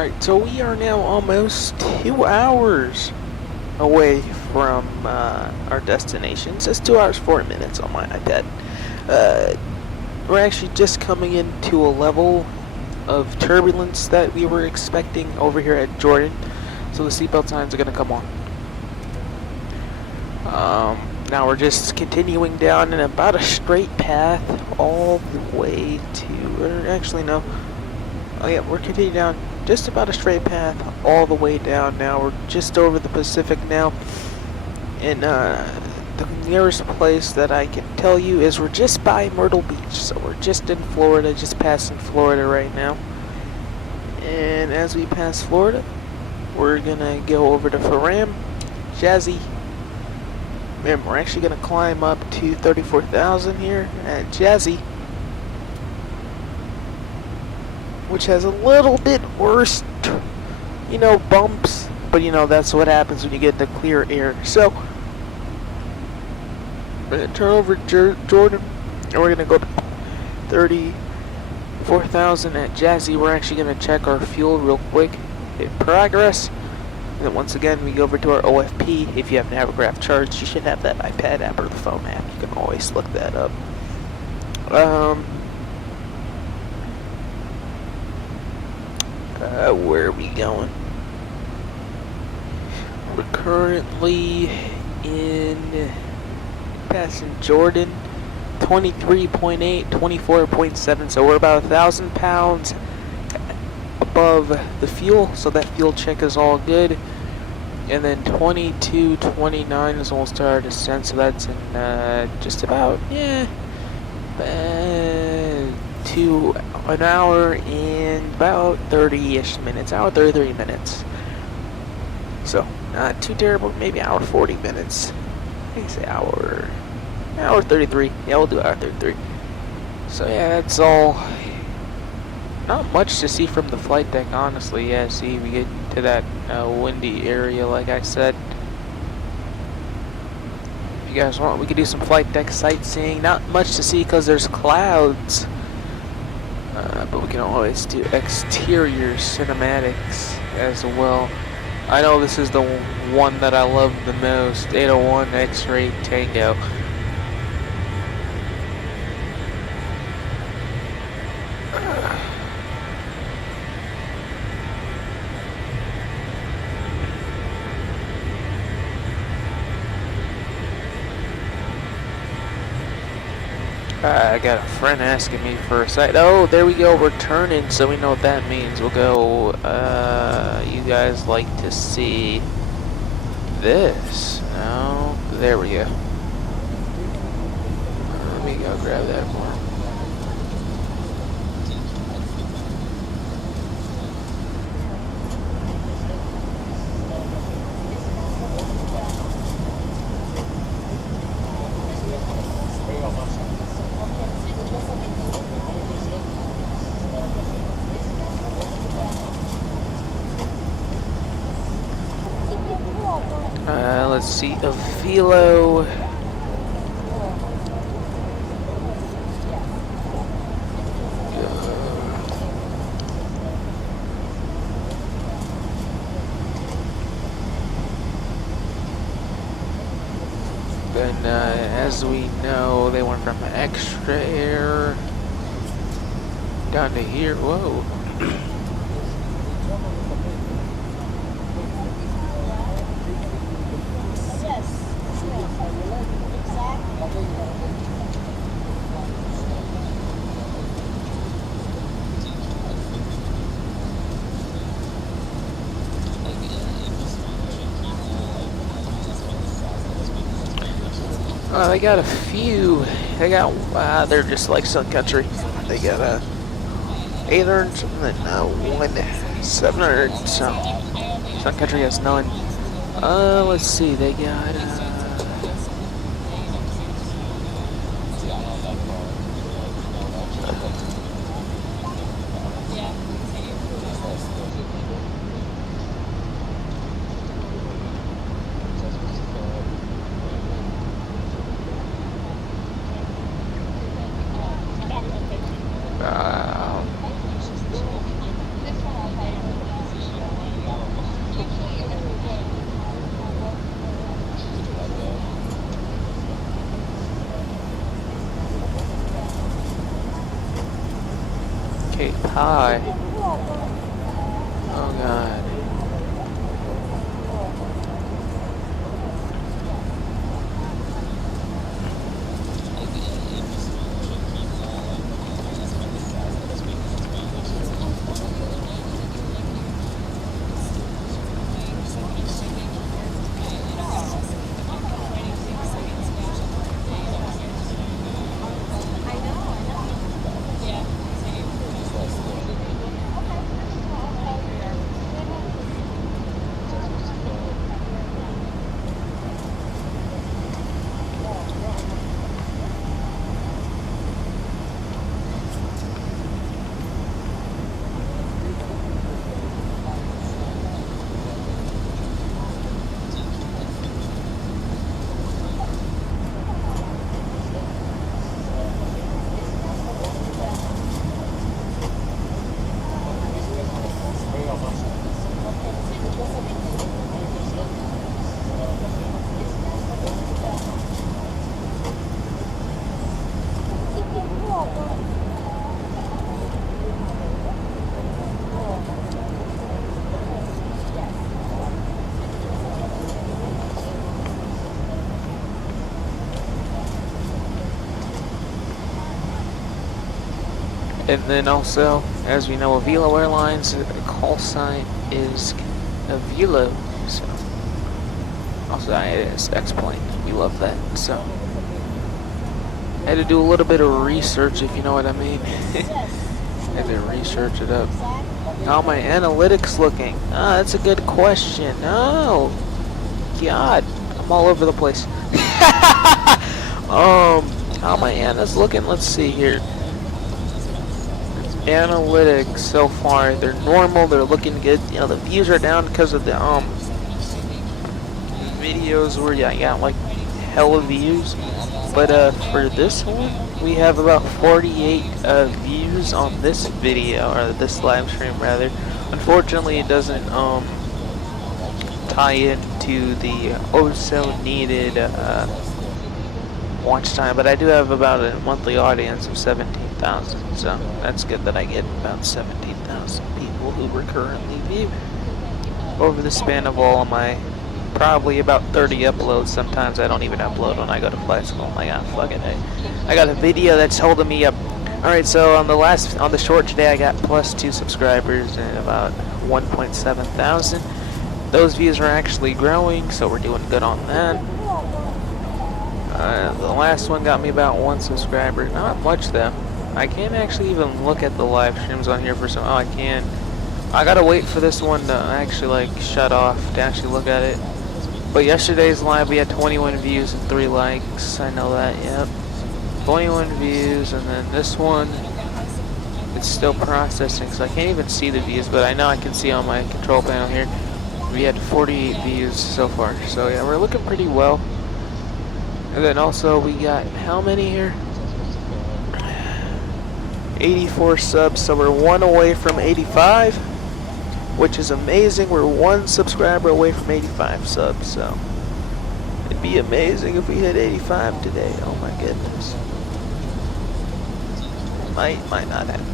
Alright, so we are now almost 2 hours away from our destination. It says 2 hours 4 minutes on my iPad. We're actually just coming into a level of turbulence that we were expecting over here at Jordan, so the seatbelt signs are going to come on. Now we're just continuing down in about a straight path all the way to, or actually no, oh yeah, we're continuing down just about a straight path all the way down. Now we're just over the Pacific now, and the nearest place that I can tell you is we're just by Myrtle Beach, so we're just in Florida, just passing Florida right now. And as we pass Florida, we're gonna go over to Faram, Jazzy, and we're actually gonna climb up to 34,000 here at Jazzy, which has a little bit worse, you know, bumps, but you know, that's what happens when you get the clear air. So we're gonna turn over Jordan, and we're gonna go to 34,000 at Jazzy. We're actually gonna check our fuel real quick, hit progress, and then once again we go over to our OFP. If you have Navigraph charged, you should have that iPad app or the phone app. You can always look that up. Where are we going? We're currently in passing Jordan, 23.8, 24.7, so we're about 1,000 pounds above the fuel, so that fuel check is all good. And then 22.29 is when we'll start our descent, so that's in just about, to an hour and about 30-ish minutes, hour 33 minutes. So not too terrible, maybe hour 40 minutes. I think say hour 33. Yeah, we'll do hour 33. So yeah, that's all. Not much to see from the flight deck, honestly. Yeah, see, we get to that windy area, like I said. If you guys want, we could do some flight deck sightseeing. Not much to see because there's clouds. But we can always do exterior cinematics as well. I know this is the one that I love the most, 801 X-Ray Tango. I got a friend asking me for a site. Oh, there we go. We're turning, so we know what that means. We'll go. You guys like to see this? No, there we go. Let me go grab that more. Let's see, Avelo. Then, as we know, they went from extra air down to here. Whoa. They got a few. They got. They're just like Sun Country. They got 800 something and 700. So Sun Country has none. Let's see. They got. Cape High. Oh god. And then also, as we know, Avelo Airlines call sign is Avelo. So also it is XPLANE. We love that. So I had to do a little bit of research, if you know what I mean. Had to research it up. How are my analytics looking? Ah, that's a good question. Oh, God, I'm all over the place. How my Anna's looking? Let's see here. Analytics so far, they're normal, they're looking good. You know, the views are down because of the videos where I got like hella views. But for this one, we have about 48 views on this video, or this live stream rather. Unfortunately, it doesn't tie into the so needed watch time, but I do have about a monthly audience of 17,000, so that's good that I get about 17,000 people who recurrently view over the span of all of my probably about 30 uploads. Sometimes I don't even upload when I go to flight school. I'm like, ah, fuck it, I got a video that's holding me up. Alright, so on the short today, I got +2 subscribers and about 1.7 thousand. Those views are actually growing, so we're doing good on that. The last one got me about 1 subscriber. Not much though. I can't actually even look at the live streams on here for some. Oh, I can. I gotta wait for this one to actually like shut off to actually look at it. But yesterday's live we had 21 views and 3 likes. I know that. Yep. 21 views, and then this one, it's still processing, so I can't even see the views, but I know I can see on my control panel here. We had 48 views so far, so yeah, we're looking pretty well. And then also we got how many here? 84 subs, so we're 1 away from 85, which is amazing. We're 1 subscriber away from 85 subs, so it'd be amazing if we hit 85 today. Oh my goodness. Might not happen.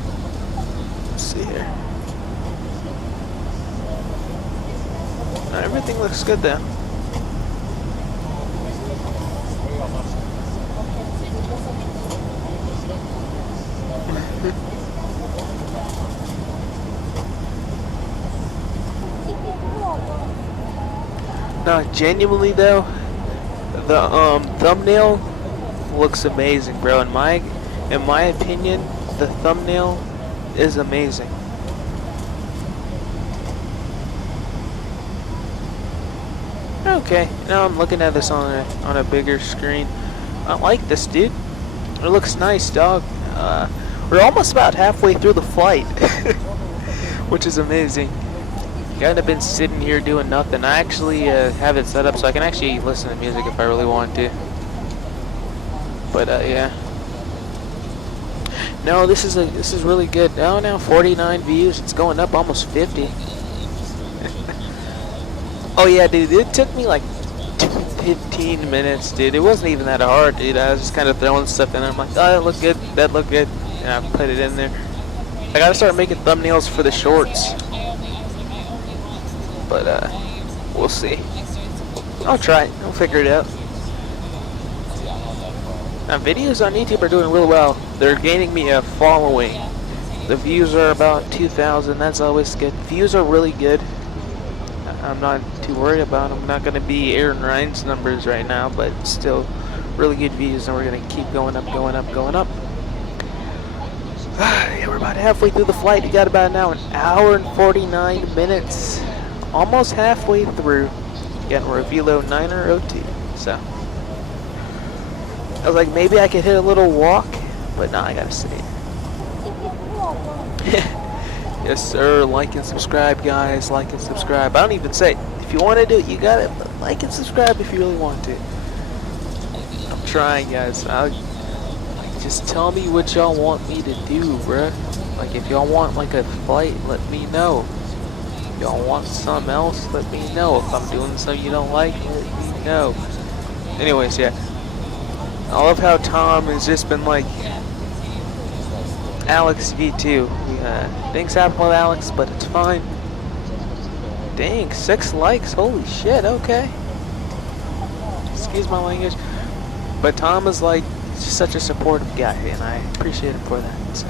Let's see here. Everything looks good though. No, genuinely though, the thumbnail looks amazing, bro. In my opinion, the thumbnail is amazing. Okay, now I'm looking at this on a bigger screen. I like this, dude. It looks nice, dog. We're almost about halfway through the flight, which is amazing. Kind of been sitting here doing nothing. I actually have it set up so I can actually listen to music if I really want to. But yeah. No, this is really good. Oh, now 49 views. It's going up almost 50. Oh yeah, dude. It took me like 15 minutes, dude. It wasn't even that hard, dude. I was just kind of throwing stuff in there. I'm like, oh, that looked good. That looked good. And I put it in there. I gotta start making thumbnails for the shorts. But we'll see. I'll try it. I'll figure it out. Now, videos on YouTube are doing real well. They're gaining me a following. The views are about 2,000. That's always good. Views are really good. I'm not too worried about them. I'm not going to be Airlines numbers right now, but still really good views, and we're going to keep going up, going up, going up. Yeah, we're about halfway through the flight. We got about now an hour and 49 minutes. Almost halfway through. Again, we're a Avelo 9er OT. So I was like, maybe I could hit a little walk, but nah, I gotta sit here. Yes, sir. Like and subscribe, guys. Like and subscribe. I don't even say, if you want to do it, you got it. But like and subscribe if you really want to. I'm trying, guys. Just tell me what y'all want me to do, bruh. Like, if y'all want like a flight, let me know. If y'all want something else, let me know. If I'm doing something you don't like, let me know. Anyways, yeah. I love how Tom has just been like, Alex V2. Things happen with Alex, but it's fine. Dang, 6 likes. Holy shit, okay. Excuse my language. But Tom is like just such a supportive guy, and I appreciate him for that. So.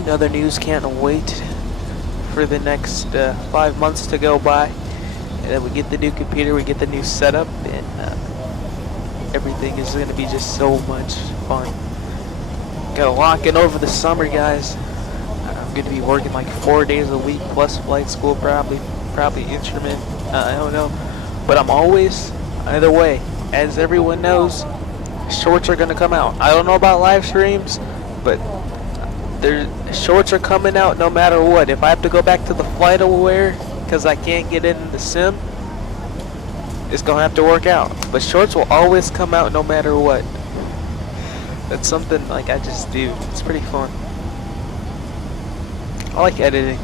In other news, can't wait for the next 5 months to go by. And then we get the new computer, we get the new setup, and everything is going to be just so much fun. Gotta lock in over the summer, guys. I'm gonna be working like 4 days a week plus flight school, probably instrument. I don't know, but I'm always either way. As everyone knows, shorts are gonna come out. I don't know about live streams, but shorts are coming out no matter what. If I have to go back to the flight aware because I can't get in the sim, it's gonna have to work out. But shorts will always come out no matter what. That's something like I just do. It's pretty fun. I like editing.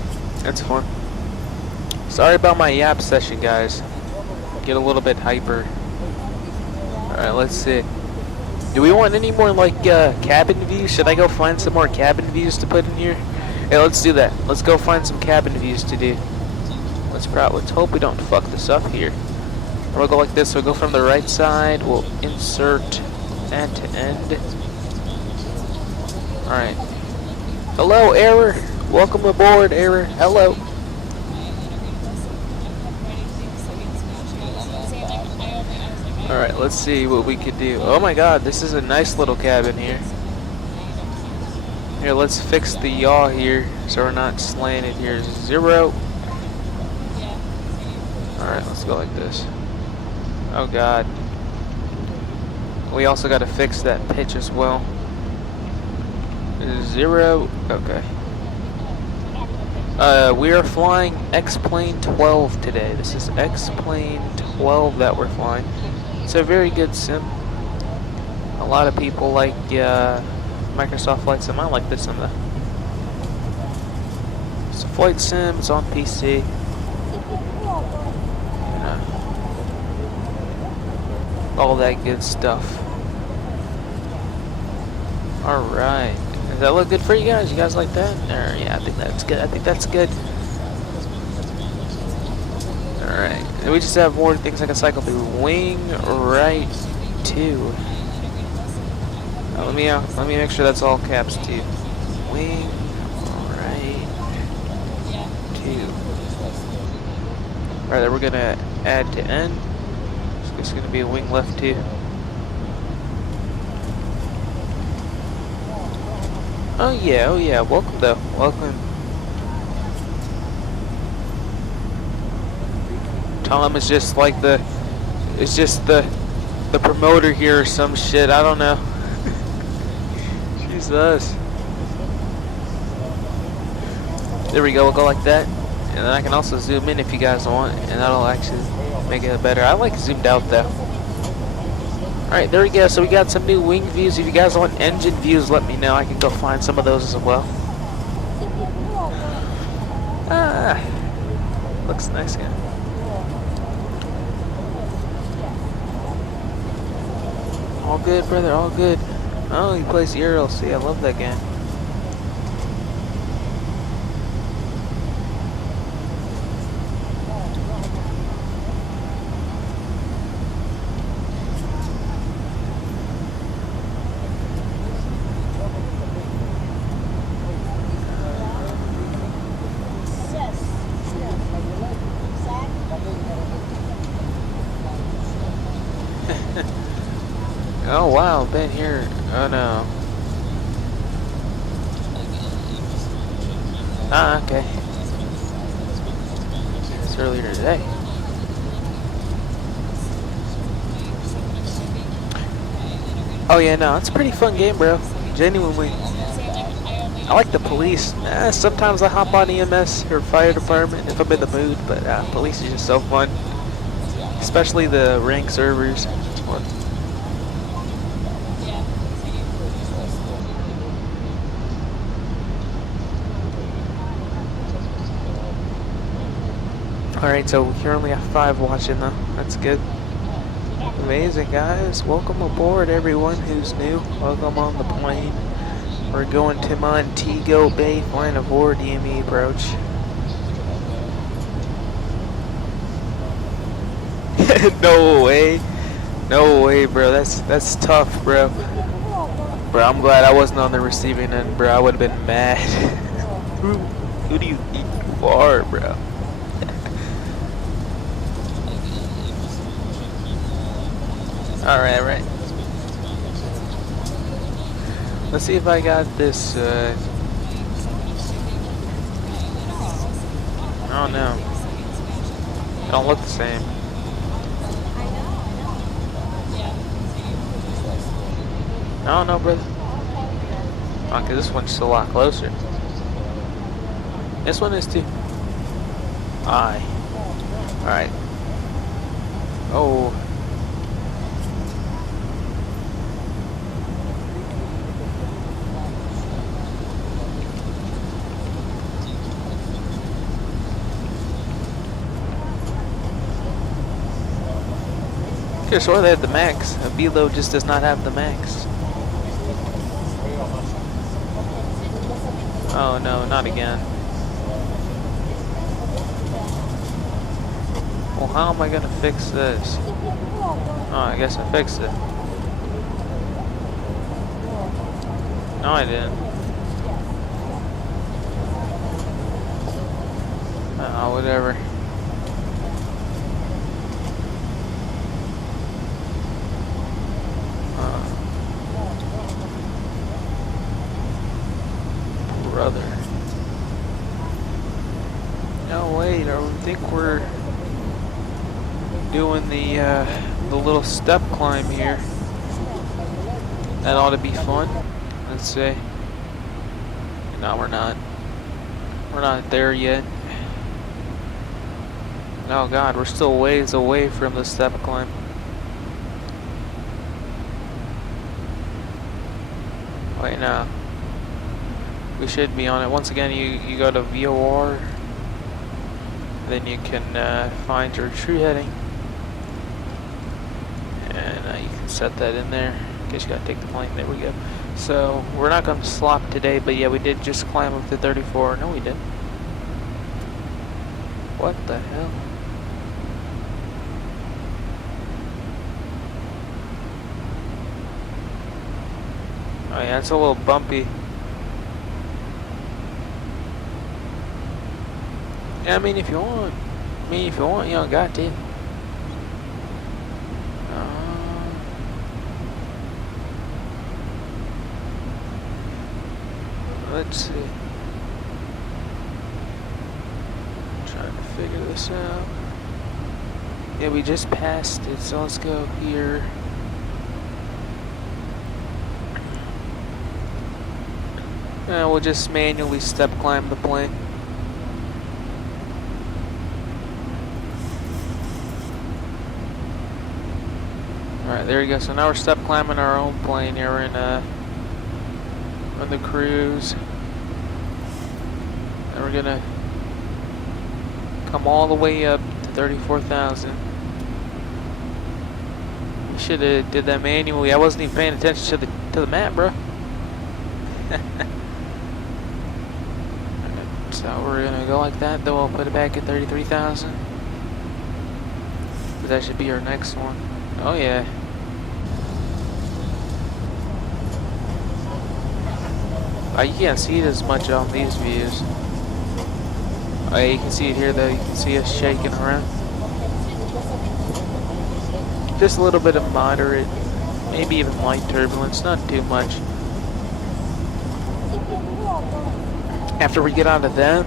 It's fun. Sorry about my yap session, guys. Get a little bit hyper. Alright, let's see. Do we want any more like cabin views? Should I go find some more cabin views to put in here? Hey, let's do that. Let's go find some cabin views to do. Let's hope we don't fuck this up here. We'll go like this. We'll go from the right side. We'll insert end to end. Alright. Hello, Error. Welcome aboard, Error. Hello. Alright, let's see what we could do. Oh my god, this is a nice little cabin here. Here, let's fix the yaw here so we're not slanted here. 0. Alright, let's go like this. Oh god. We also got to fix that pitch as well. 0. Okay. We are flying XPLANE 12 today. This is XPLANE 12 that we're flying. It's a very good sim. A lot of people like Microsoft Flight Sim. I like this sim though. It's a flight sim. It's on PC. All that good stuff. All right. Does that look good for you guys? You guys like that? Yeah, I think that's good. I think that's good. Alright. And we just have more things I can cycle through. Wing right 2. Let me make sure that's all caps too. Wing right 2. Alright, then we're gonna add to end. So it's gonna be a wing left 2. Oh yeah, welcome though, welcome. Tom is just like the promoter here or some shit, I don't know. Jesus. There we go, we'll go like that. And then I can also zoom in if you guys want, and that'll actually make it better. I like zoomed out though. Alright, there we go. So we got some new wing views. If you guys want engine views, let me know. I can go find some of those as well. Looks nice, yeah. All good, brother, all good. Oh, he plays Euro. See, I love that game. Oh wow, been here. Oh no. Ah, okay. It's earlier today. Oh yeah, no, it's a pretty fun game, bro. Genuinely. I like the police. Sometimes I hop on EMS or fire department if I'm in the mood, but police is just so fun. Especially the rank servers. It's fun. Alright, so we currently have 5 watching though. That's good. Amazing, guys. Welcome aboard, everyone who's new. Welcome on the plane. We're going to Montego Bay, flying aboard the ME approach. No way. No way, bro. That's tough, bro. Bro, I'm glad I wasn't on the receiving end, bro. I would have been mad. Who do you think you are, bro? Alright, right. Let's see if I got this, oh no. They don't look the same. Oh no, brother. Okay, this one's just a lot closer. This one is too. Aye. Alright. Oh. Could swear they had the max. Avelo just does not have the max. Oh no, not again. Well, how am I gonna fix this? Oh, I guess I fixed it. No, I didn't. Oh, whatever. Brother. No, wait, I think we're doing the little step climb here. That ought to be fun. Let's see. No, we're not. We're not there yet. Oh god, we're still ways away from the step climb. Wait, no. We should be on it. Once again, you go to VOR, then you can find your true heading, and you can set that in there. In case you gotta take the plane. There we go. So we're not gonna slop today, but yeah, we did just climb up to 34. No, we didn't. What the hell? Oh yeah, it's a little bumpy. Yeah, I mean, if you want. You don't got to. Let's see. Trying to figure this out. Yeah, we just passed it, so let's go here. And we'll just manually step climb the plane. Alright, there you go. So now we're step climbing our own plane here. We're in on the cruise. And we're gonna come all the way up to 34,000. We should have did that manually. I wasn't even paying attention to the map, bro. So we're gonna go like that. Then we'll put it back at 33,000. That should be our next one. Oh yeah. You can't see it as much on these views. Oh yeah, you can see it here though. You can see us shaking around. Just a little bit of moderate maybe even light turbulence, not too much. After we get onto that,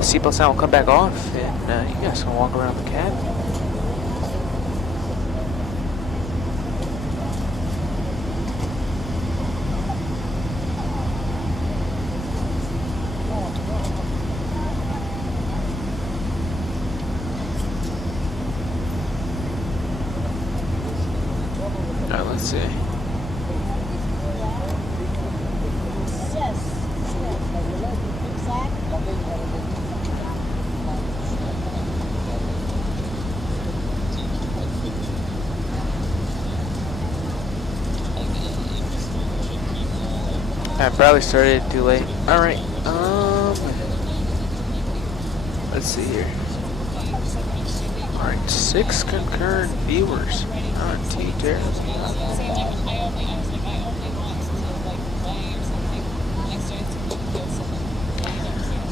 seatbelt sign will come back off, and you guys can walk around the cabin. Alright, let's see. I probably started too late. Alright, let's see here. Alright, 6 concurrent viewers. Not too terrible.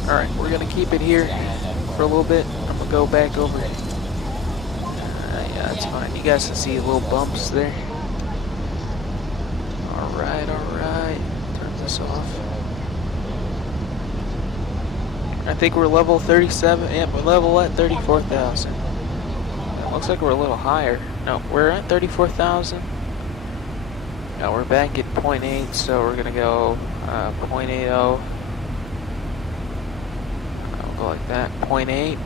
Alright, we're gonna keep it here for a little bit. I'm gonna go back over. Yeah, that's fine. You guys can see little bumps there. Alright, alright. Turn this off. I think we're level 37. Yeah, we're level at 34,000. Looks like we're a little higher. No, we're at 34,000. Now we're back at 0.8, so we're gonna go 0.80. I'll go like that. 0.8.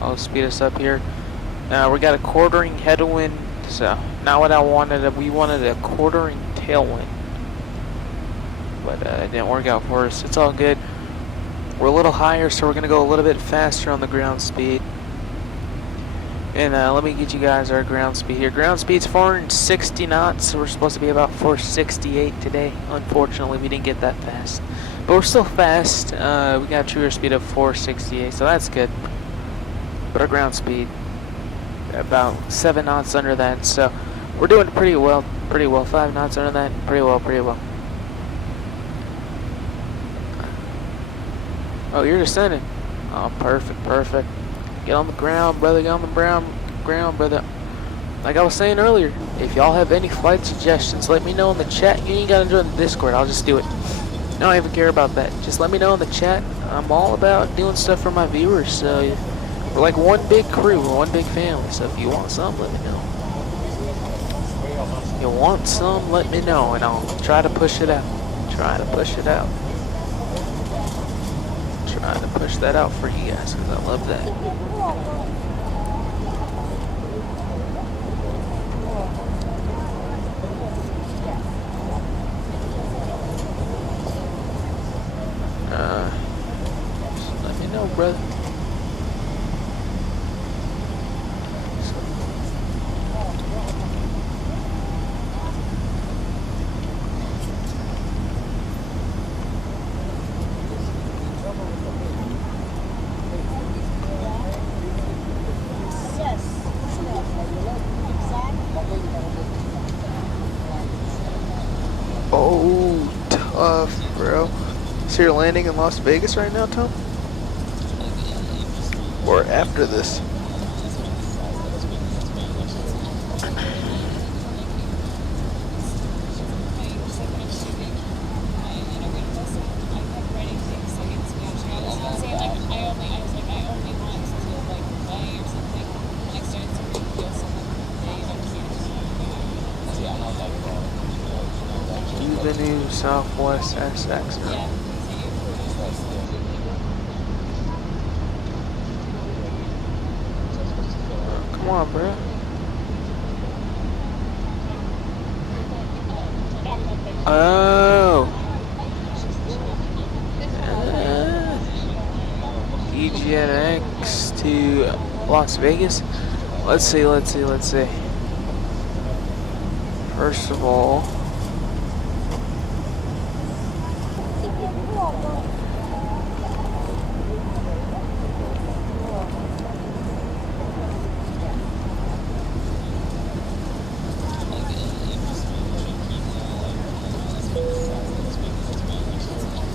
I'll speed us up here. Now we got a quartering headwind. So now what I wanted, we wanted a quartering tailwind, but it didn't work out for us. It's all good. We're a little higher, so we're gonna go a little bit faster on the ground speed. And let me get you guys our ground speed here. Ground speed's 460 knots, so we're supposed to be about 468 today. Unfortunately, we didn't get that fast. But we're still fast. We got a true speed of 468, so that's good. But our ground speed, about 7 knots under that. So we're doing pretty well. 5 knots under that. Pretty well. Oh, you're descending. Oh, perfect. Get on the ground, brother. Get on the ground, brother. Like I was saying earlier, if y'all have any flight suggestions, let me know in the chat. You ain't gotta join the Discord. I'll just do it. I don't even care about that. Just let me know in the chat. I'm all about doing stuff for my viewers. So we're like one big crew. We're one big family. So if you want some, let me know. You want some, let me know, and I'll try to push it out. Try to push that out for you guys, because I love that. Just let me know, brother. Oh, tough, bro. So you're landing in Las Vegas right now, Tom? Or after this? Avenue, Southwest SX. Come on, bro. Oh. EGNX to Las Vegas. Let's see. First of all,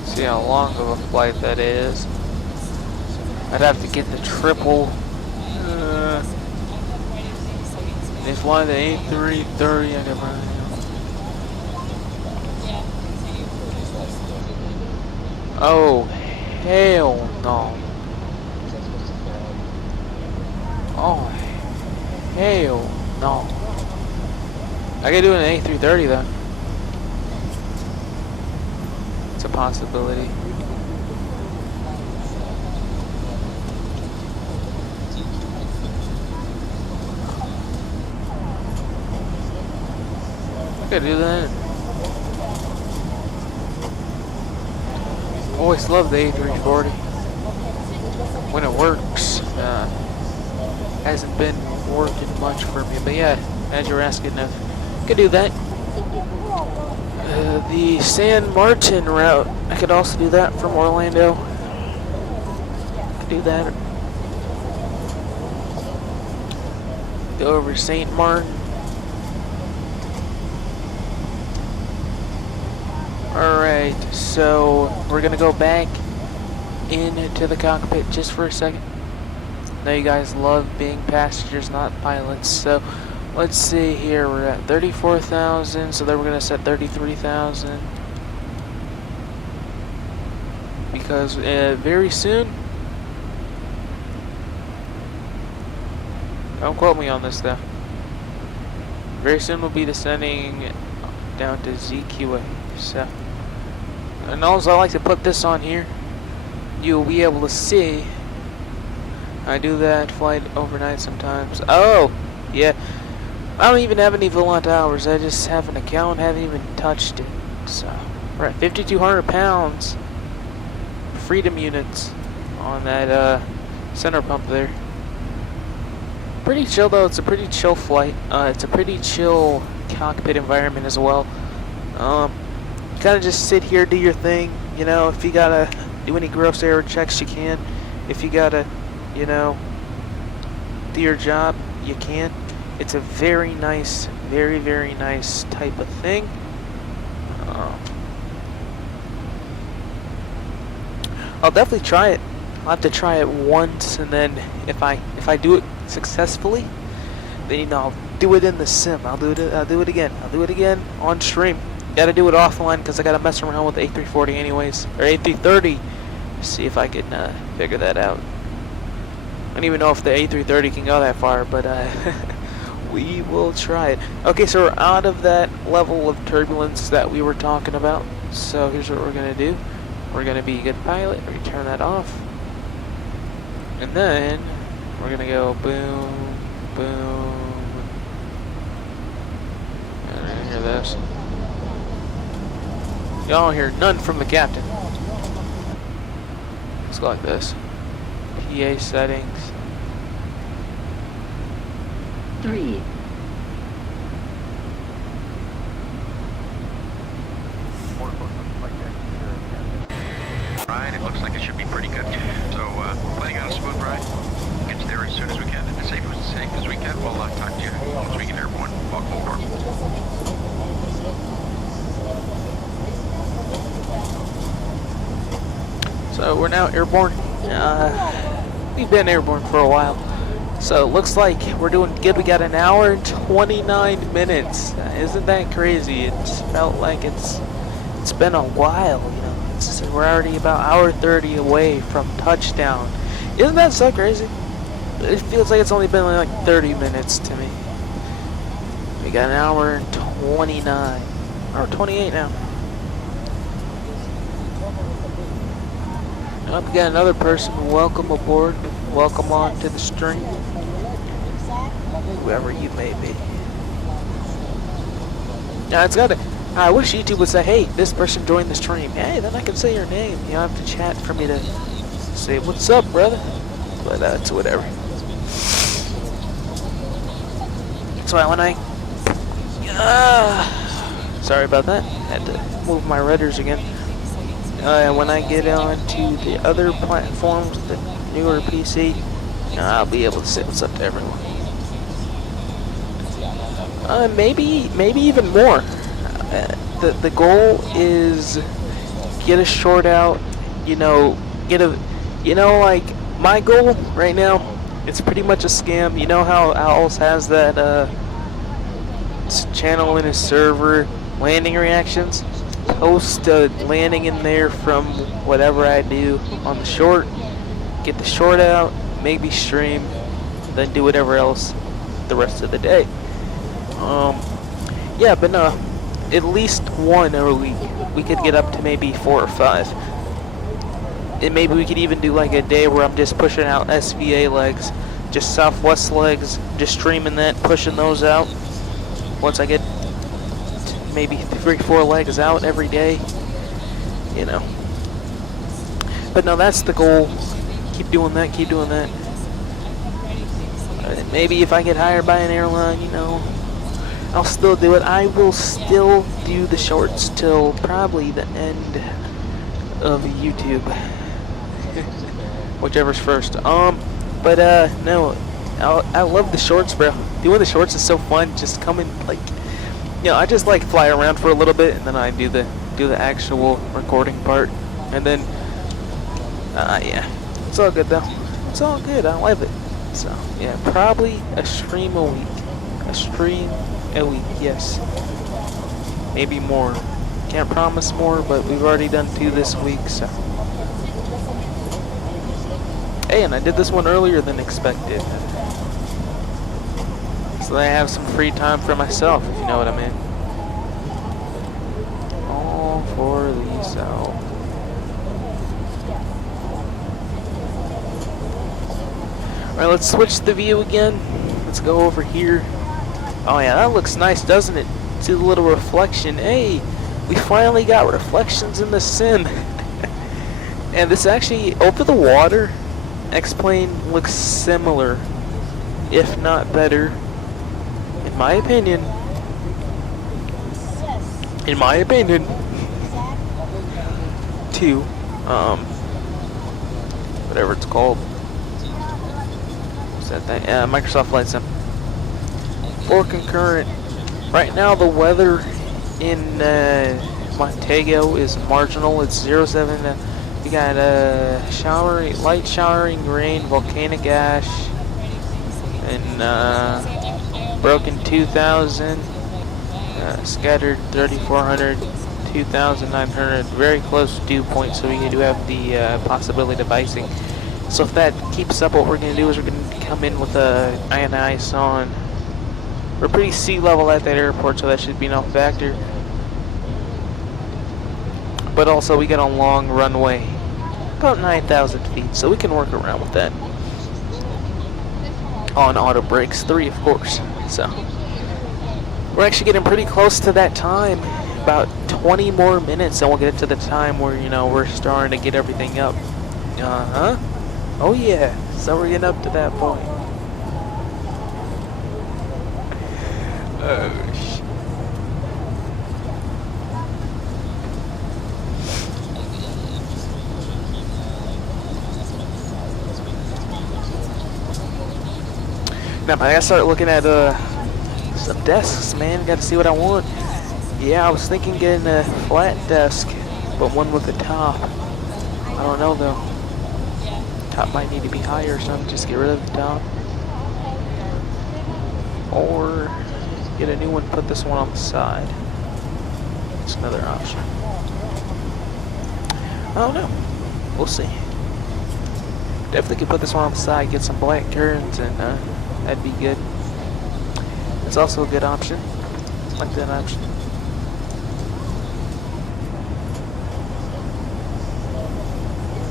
see how long of a flight that is. I'd have to get the triple. They fly the A330. I got my. Oh, hell no. Oh, hell no. I could do an A330 though. It's a possibility. I could do that. Always love the A340 when it works. Hasn't been working much for me, but yeah, as you're asking if I could do that. The San Martin route, I could also do that from Orlando. I could do that. Go over to St. Martin. Alright, so we're gonna go back into the cockpit just for a second. I know you guys love being passengers, not pilots, so let's see here, we're at 34,000, so then we're gonna set 33,000. Because very soon, don't quote me on this though, very soon we'll be descending down to ZQA, so. And also I like to put this on here, you'll be able to see, I do that flight overnight sometimes. Oh, yeah, I don't even have any Volant hours, I just have an account, haven't even touched it, so. We're at 5,200 pounds, freedom units on that center pump there. Pretty chill though, it's a pretty chill flight, it's a pretty chill cockpit environment as well. Kind of just sit here, do your thing, you know, if you gotta do any gross error checks you can, if you gotta, you know, do your job, you can. It's a very nice, very, very nice type of thing. I'll definitely try it. I'll have to try it once, and then if I do it successfully, then you know I'll do it in the sim. I'll do it again on stream. Gotta do it offline because I gotta mess around with the A340 anyways, or A330. See if I can figure that out. I don't even know if the A330 can go that far, but we will try it. Okay, so we're out of that level of turbulence that we were talking about. So here's what we're gonna do. We're gonna be a good pilot. We're gonna turn that off, and then we're gonna go boom, boom. And I hear this. Y'all don't hear none from the captain. Let's go like this. PA settings. 3. Ride, it looks like it should be pretty good. So, planning on a smooth ride. Get you there as soon as we can, and as safe as we can. We'll talk to you once we get airborne. Walk over. So we're now airborne. We've been airborne for a while. So it looks like we're doing good. We got an hour and 29 minutes. Isn't that crazy? It's felt like it's been a while, you know. We're already about hour 30 away from touchdown. Isn't that so crazy? It feels like it's only been like 30 minutes to me. We got an hour and 29. Or 28 now. We got another person. Welcome aboard. Welcome on to the stream. Whoever you may be. Now it's gotta. I wish YouTube would say, "Hey, this person joined the stream." Hey, then I can say your name. You don't have to chat for me to say, "What's up, brother?" But it's whatever. That's why when I. Sorry about that. Had to move my rudders again. When I get onto the other platforms, the newer PC, I'll be able to say what's up to everyone. Maybe even more. The goal is get a short out, you know, like my goal right now, it's pretty much a scam. You know how Owls has that channel in his server, landing reactions. Post a landing in there from whatever I do on the short. Get the short out, maybe stream, then do whatever else the rest of the day. Yeah, but no, at least one a week. We could get up to maybe 4 or 5. And maybe we could even do like a day where I'm just pushing out SVA legs, just Southwest legs, just streaming that, pushing those out. Once I get maybe 3 or 4 legs out every day, you know. But no, that's the goal. Keep doing that, keep doing that. Maybe if I get hired by an airline, you know, I'll still do it. I will still do the shorts till probably the end of YouTube. Whichever's first. No, I love the shorts, bro. Doing the shorts is so fun. Just coming, like, you know, I just like fly around for a little bit, and then I do the actual recording part, and then, yeah, it's all good though. It's all good. I love it. So yeah, probably a stream a week. A stream a week, yes. Maybe more. Can't promise more, but we've already done 2 this week, so. Hey, and I did this one earlier than expected. So I have some free time for myself, if you know what I mean. All for the self. Alright, let's switch the view again. Let's go over here. Oh yeah, that looks nice, doesn't it? See the little reflection. Hey, we finally got reflections in the sim. And this actually, over the water, XPLANE looks similar, if not better, in my opinion, to, whatever it's called. What's that thing? Microsoft Flight Sim. Or concurrent. Right now the weather in Montego is marginal. It's 07. We got light showering rain, volcanic ash, and broken 2,000, scattered 3,400, 2,900, very close to dew point, so we do have the possibility of icing. So if that keeps up, what we're going to do is we're going to come in with an ice on. We're pretty sea level at that airport, so that should be no factor. But also we got a long runway, about 9,000 feet, so we can work around with that. On auto brakes, 3 of course. So we're actually getting pretty close to that time. About 20 more minutes and we'll get to the time where, you know, we're starting to get everything up. Oh yeah, so we're getting up to that point. Oh shit. Now I gotta start looking at some desks, man. Gotta see what I want. Yeah, I was thinking getting a flat desk, but one with a top. I don't know though. Top might need to be higher or something. Just get rid of the top, or get a new one. Put this one on the side. It's another option. I don't know. We'll see. Definitely could put this one on the side. Get some black curtains and that'd be good. It's also a good option. I like that option.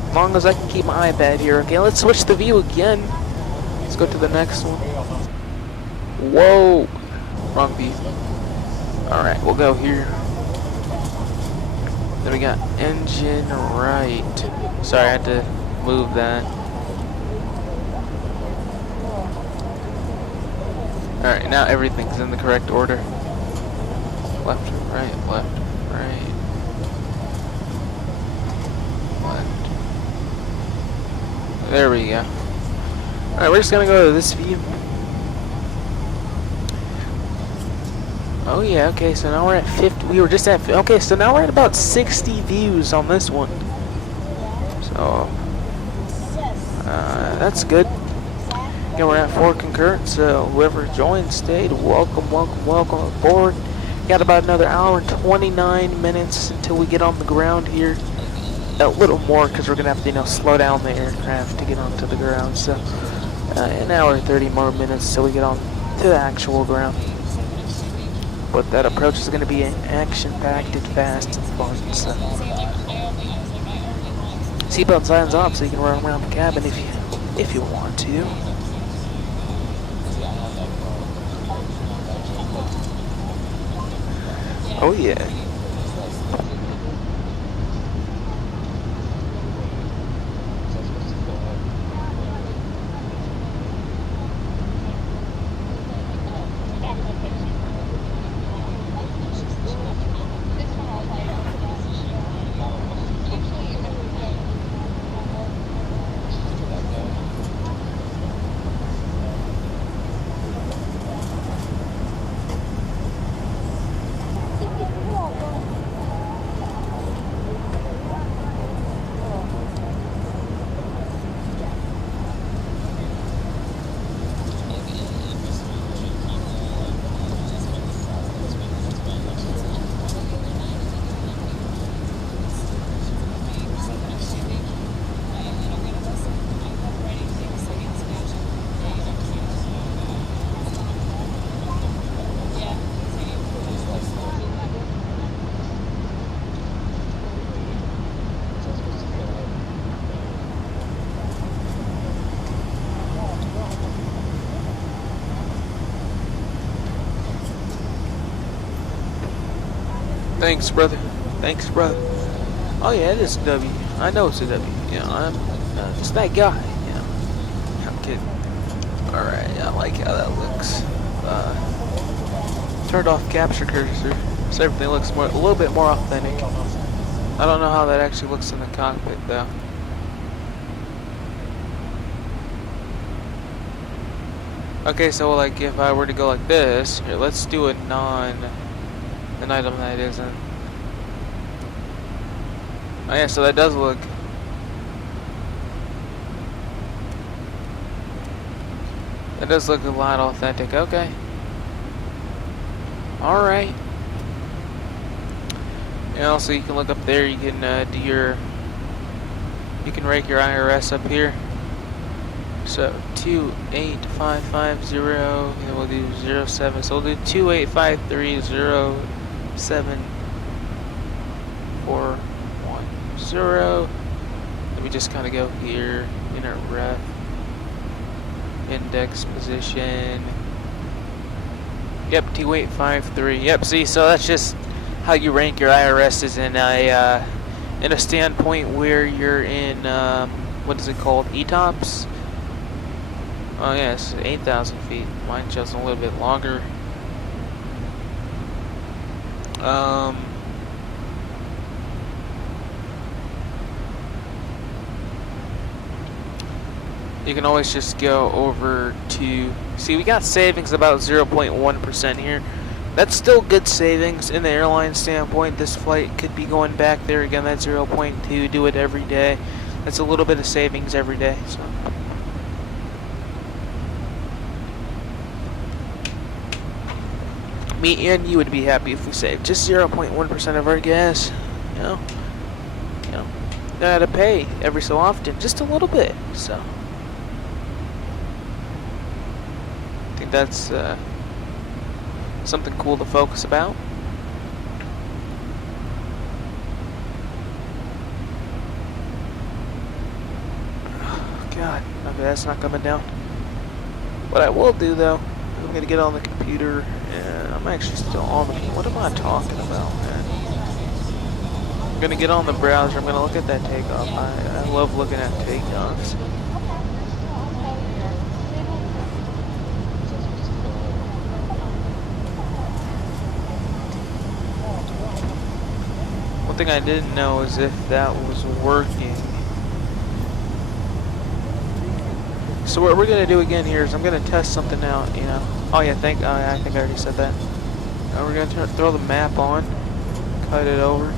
As long as I can keep my iPad here. Okay, let's switch the view again. Let's go to the next one. Whoa! Wrong view. Alright, we'll go here. Then we got engine right. Sorry, I had to move that. Alright, now everything's in the correct order. Left, right, left, right. Left. There we go. Alright, we're just gonna go to this view. Oh yeah, okay, so now we're at 50. We were just at, okay, so now we're at about 60 views on this one. So, that's good. Yeah, we're at 4 concurrent, so whoever joined stayed. Welcome, welcome, welcome aboard. Got about another hour and 29 minutes until we get on the ground here. A little more because we're gonna have to, you know, slow down the aircraft to get onto the ground. So an hour and 30 more minutes till we get on to the actual ground. But that approach is gonna be action-packed and fast and fun. So seatbelt signs off so you can run around the cabin if you want to. Oh yeah. Thanks, brother. Thanks, brother. Oh yeah, it is a W. I know it's a W. You know, I'm just that guy. You know, I'm kidding. All right, I like how that looks. Turned off capture cursor, so everything looks a little bit more authentic. I don't know how that actually looks in the cockpit though. Okay, so like if I were to go like this, here, let's do an item that isn't. Oh yeah, so that does look. That does look a lot authentic. Okay. All right. And also, you can look up there. You can do your. You can rank your IRS up here. So 28550, and we'll do 07. So we'll do 285307410. Let me just kind of go here in our ref index position. Yep, 2853. Yep. See, so that's just how you rank your IRSs in a standpoint where you're in what is it called, ETOPS. Oh yes, 8,000 feet. Mine shows a little bit longer. You can always just go over to, see, we got savings about 0.1% here. That's still good savings in the airline standpoint. This flight could be going back there again. That's 0.2. Do it every day. That's a little bit of savings every day. So. Me and you would be happy if we saved just 0.1% of our gas. You know, gotta pay every so often, just a little bit. So, I think that's something cool to focus about. Oh, God, okay, that's not coming down. What I will do though, I'm gonna get on the computer. And I'm actually still on the. What am I talking about, man? I'm gonna get on the browser. I'm gonna look at that takeoff. I love looking at takeoffs. One thing I didn't know is if that was working. So what we're gonna do again here is I'm gonna test something out. You know. Oh yeah, I think I already said that. We're gonna throw the map on, cut it over.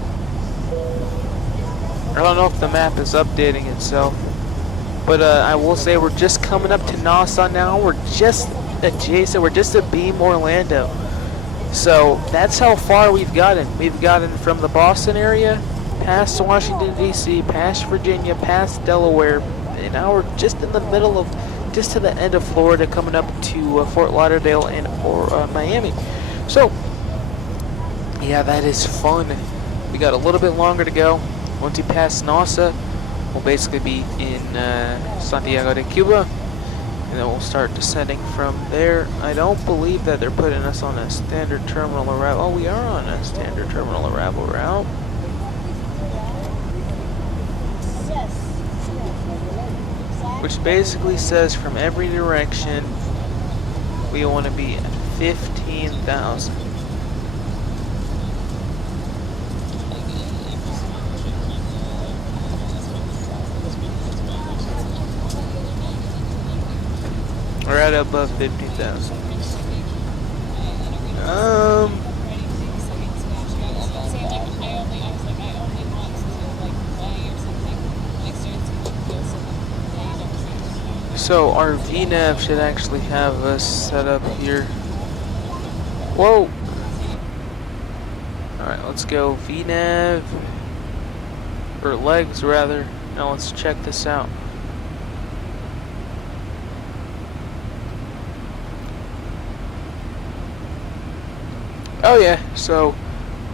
I don't know if the map is updating itself. But I will say we're just coming up to Nassau now. We're just adjacent. We're just a beam Orlando. So that's how far we've gotten. We've gotten from the Boston area, past Washington, D.C., past Virginia, past Delaware, and now we're just in the middle of, just to the end of Florida, coming up to Fort Lauderdale and Miami. So, yeah, that is fun. We got a little bit longer to go. Once we pass Nassau, we'll basically be in Santiago de Cuba, and then we'll start descending from there. I don't believe that they're putting us on a standard terminal arrival. Oh, we are on a standard terminal arrival route. Which basically says from every direction we want to be at 15,000. Right above 50,000. So our VNAV should actually have us set up here. Whoa! Alright, let's go VNAV, or legs rather. Now let's check this out. Oh yeah, so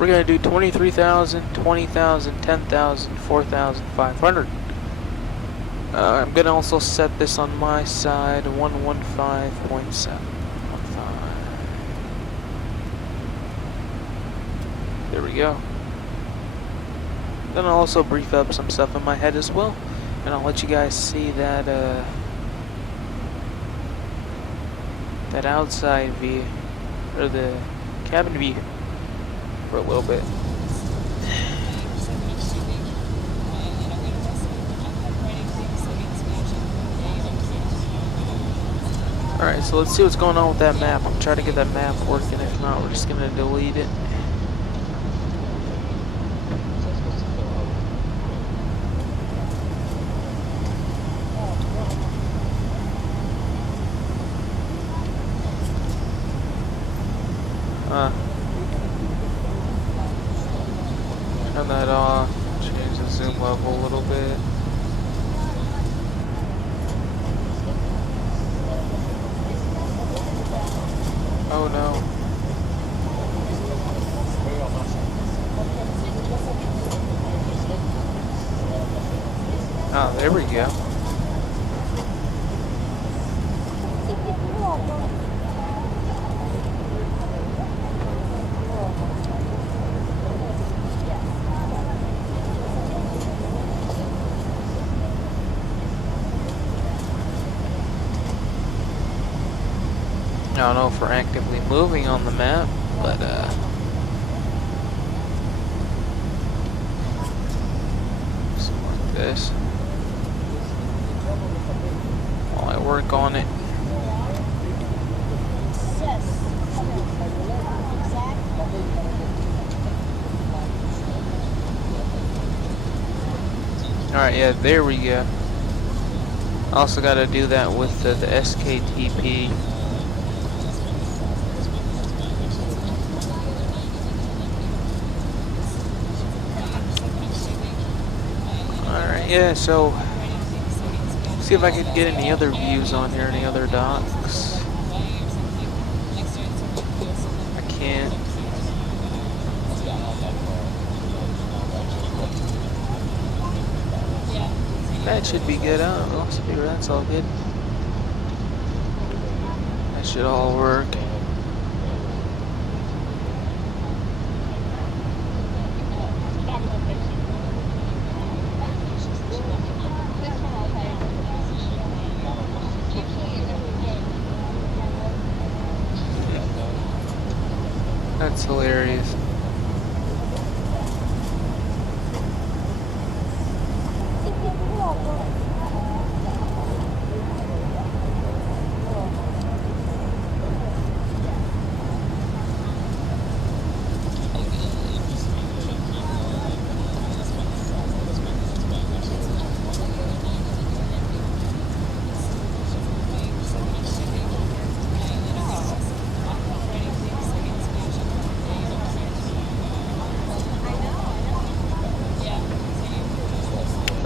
we're gonna do 23,000, 20,000, 10,000, 4,500. I'm gonna also set this on my side, 115.715. There we go. Then I'll also brief up some stuff in my head as well, and I'll let you guys see that that outside view, or the cabin view, for a little bit. Alright, so let's see what's going on with that map. I'm trying to get that map working. If not, we're just gonna delete it. Turn that off. Change the zoom level a little bit. Oh no. Oh, there we go. I don't know if we're actively moving on the map, but something like this while I work on it. Alright, yeah, there we go. Also got to do that with the SKTP. Yeah, so see if I can get any other views on here, any other docks. I can't. That should be good. Oh, that's all good. That should all work. That's hilarious.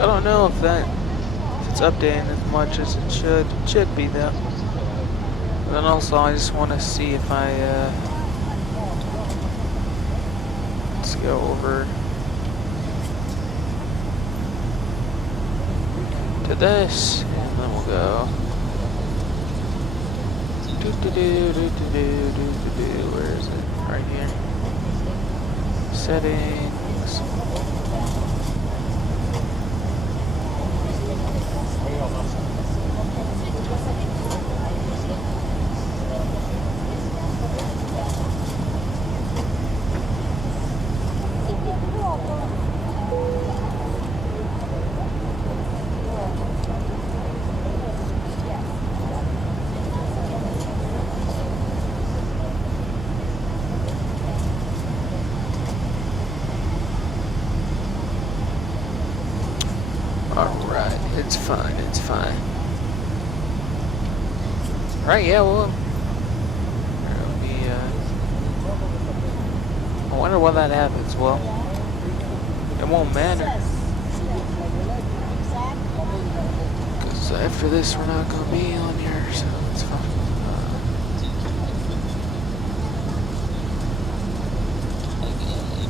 I don't know if it's updating as much as it should. It should be though. And then also I just want to see if I let's go over to this, and then we'll go. Where is it? Right here. Settings. Alright, it's fine, it's fine. Alright, yeah, well, there'll be, I wonder why that happens. Well, it won't matter. Because after this, we're not going to be on here, so it's fine.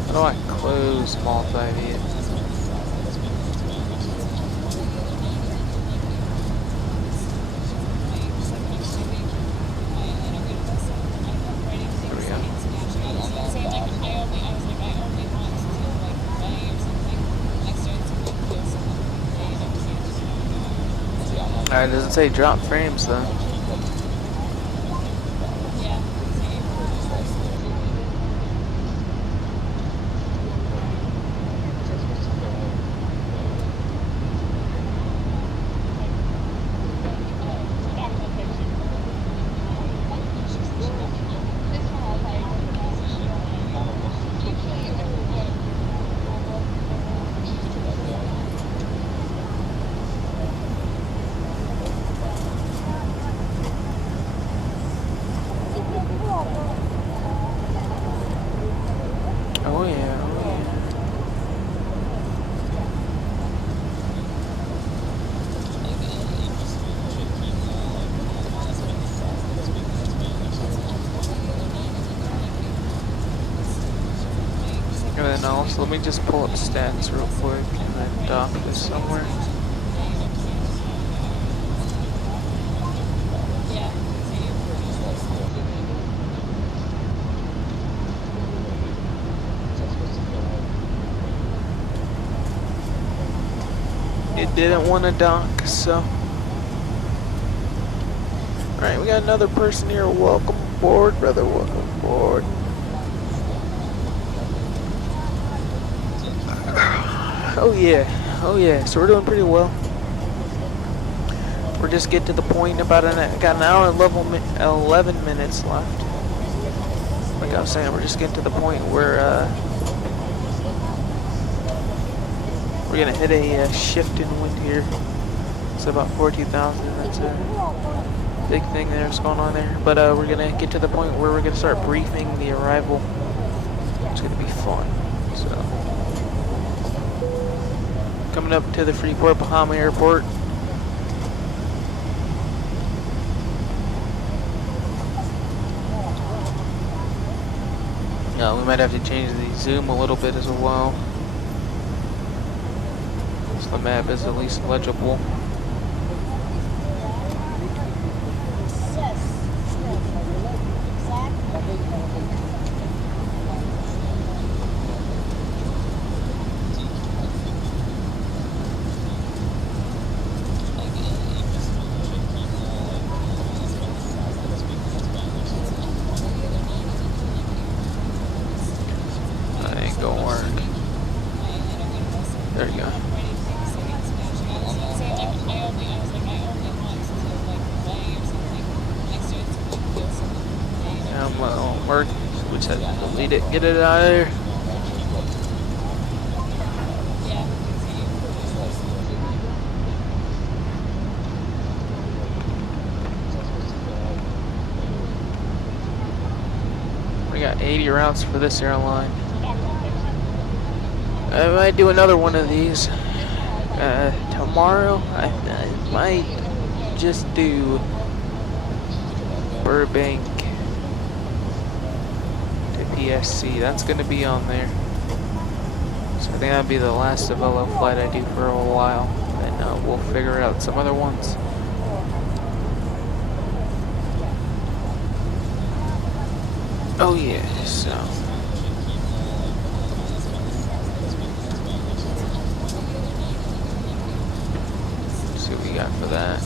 How do I close multi-view? Alright, it doesn't say drop frames though. Oh yeah, oh yeah. And then also, let me just pull up stats real quick and then dock this somewhere. It didn't want to dock, so. Alright, we got another person here. Welcome aboard, brother. Welcome aboard. Oh yeah, oh yeah. So we're doing pretty well. We're just getting to the point. Got an hour and 11 minutes left. Like I was saying, we're just getting to the point where we're gonna hit a shift in wind here. It's about 42,000. That's a big thing that's going on there. But we're gonna get to the point where we're gonna start briefing the arrival. It's gonna be fun. So coming up to the Freeport Bahama Airport. We might have to change the zoom a little bit as well. So the map is at least legible. There you go. Won't work. We just have to delete it, get it out of there. We got 80 routes for this airline. I might do another one of these. Tomorrow I might just do Burbank to PSC. That's gonna be on there. So I think that'll be the last Avelo flight I do for a while. Then we'll figure out some other ones. Oh yeah, so. Let's see what we got for that.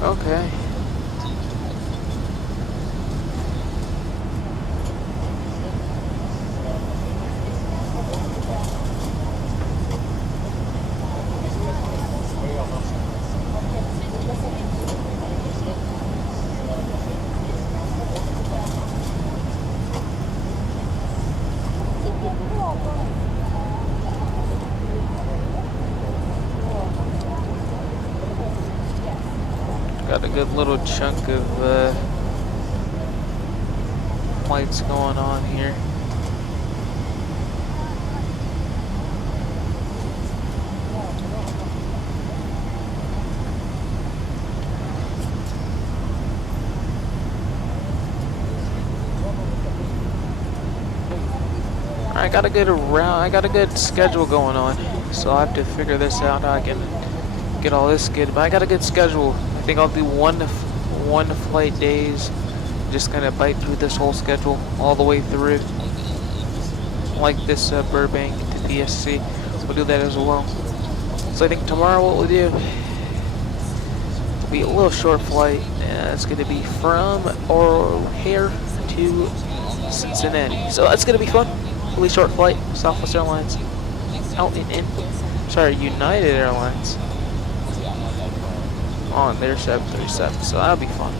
Okay. Got a good little chunk of flights going on here. I got a good schedule going on, so I'll have to figure this out how I can get all this good. But I got a good schedule. I think I'll do one flight days, just kind of bite through this whole schedule all the way through, like this Burbank to PSC. So we'll do that as well. So I think tomorrow what we'll do will be a little short flight. It's going to be from O'Hare to Cincinnati. So that's going to be fun. Really short flight. Southwest Airlines out United Airlines on their 737. So that'll be fun.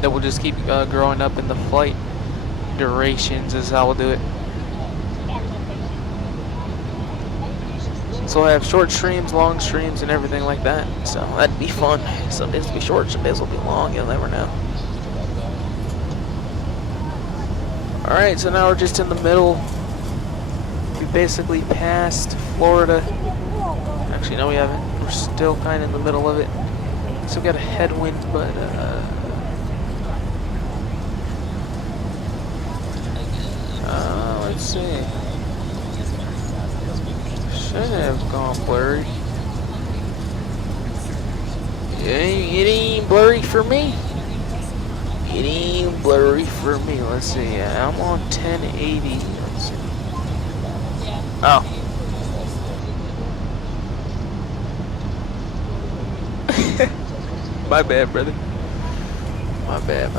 Then we'll just keep growing up in the flight durations is how we'll do it. So I have short streams, long streams, and everything like that. So that'd be fun. Some days will be short, some days will be long. You'll never know. Alright, so now we're just in the middle. We basically passed Florida. Actually, no, we haven't. We're still kind of in the middle of it. So we got a headwind, but let's see. Should have gone blurry. It ain't blurry for me. It ain't blurry for me. Let's see. I'm on 1080. Let's see. Oh. My bad, brother. My bad.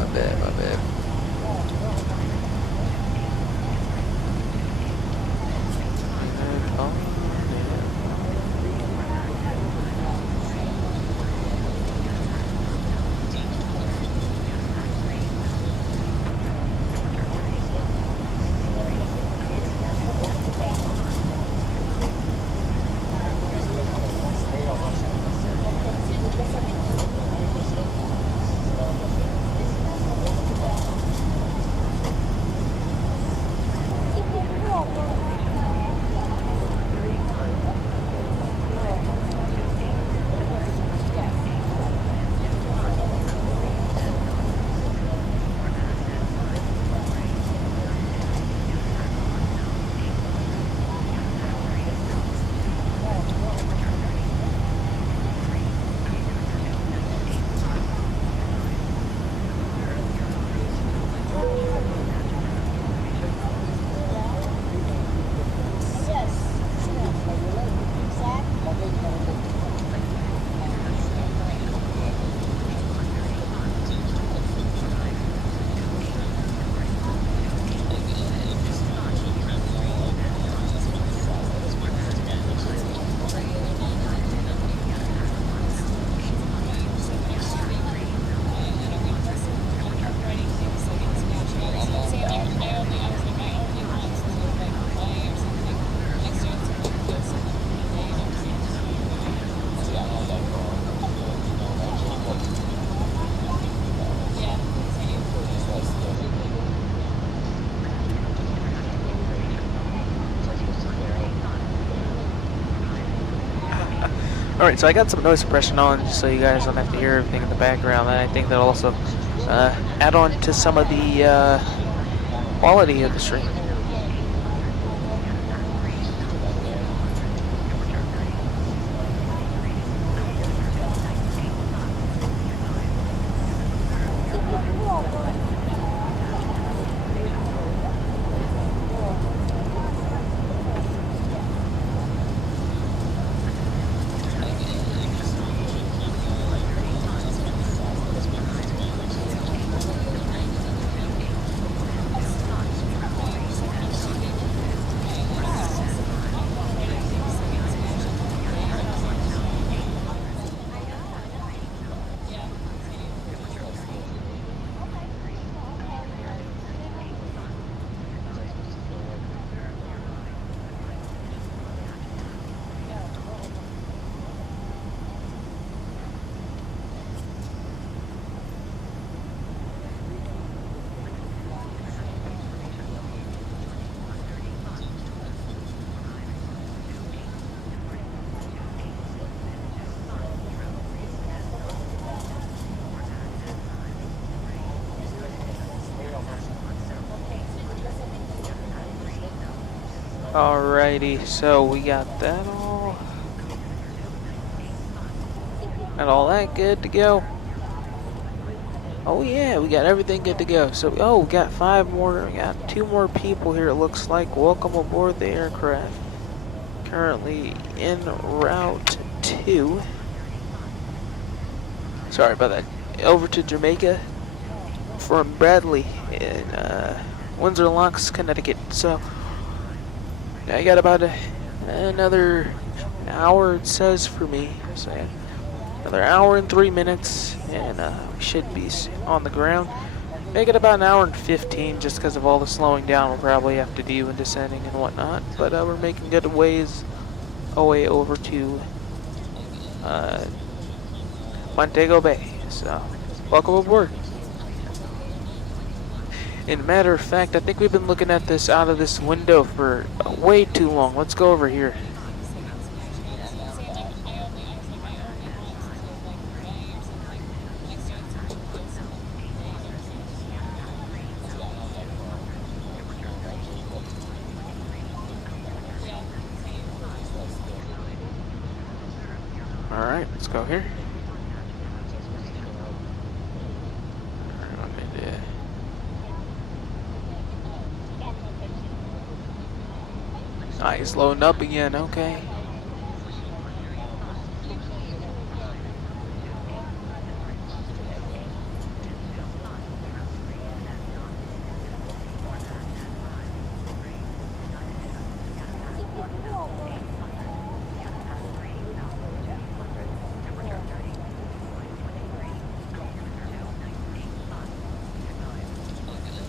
Alright, so I got some noise suppression on just so you guys don't have to hear everything in the background, and I think that'll also add on to some of the quality of the stream. Alrighty, so we got that all. Got all that good to go. Oh yeah, we got everything good to go. So, we got 5 more, we got 2 more people here it looks like. Welcome aboard the aircraft. Currently en route to, sorry about that, over to Jamaica from Bradley in Windsor Locks, Connecticut. So, I got about another hour, it says for me. So another hour and 3 minutes, and we should be on the ground. Make it about an hour and 15, just because of all the slowing down we'll probably have to do and descending and whatnot. But we're making good ways away over to Montego Bay. So welcome aboard. In a matter of fact, I think we've been looking at this out of this window for way too long. Let's go over here. Alright, let's go here. He's loading up again, okay.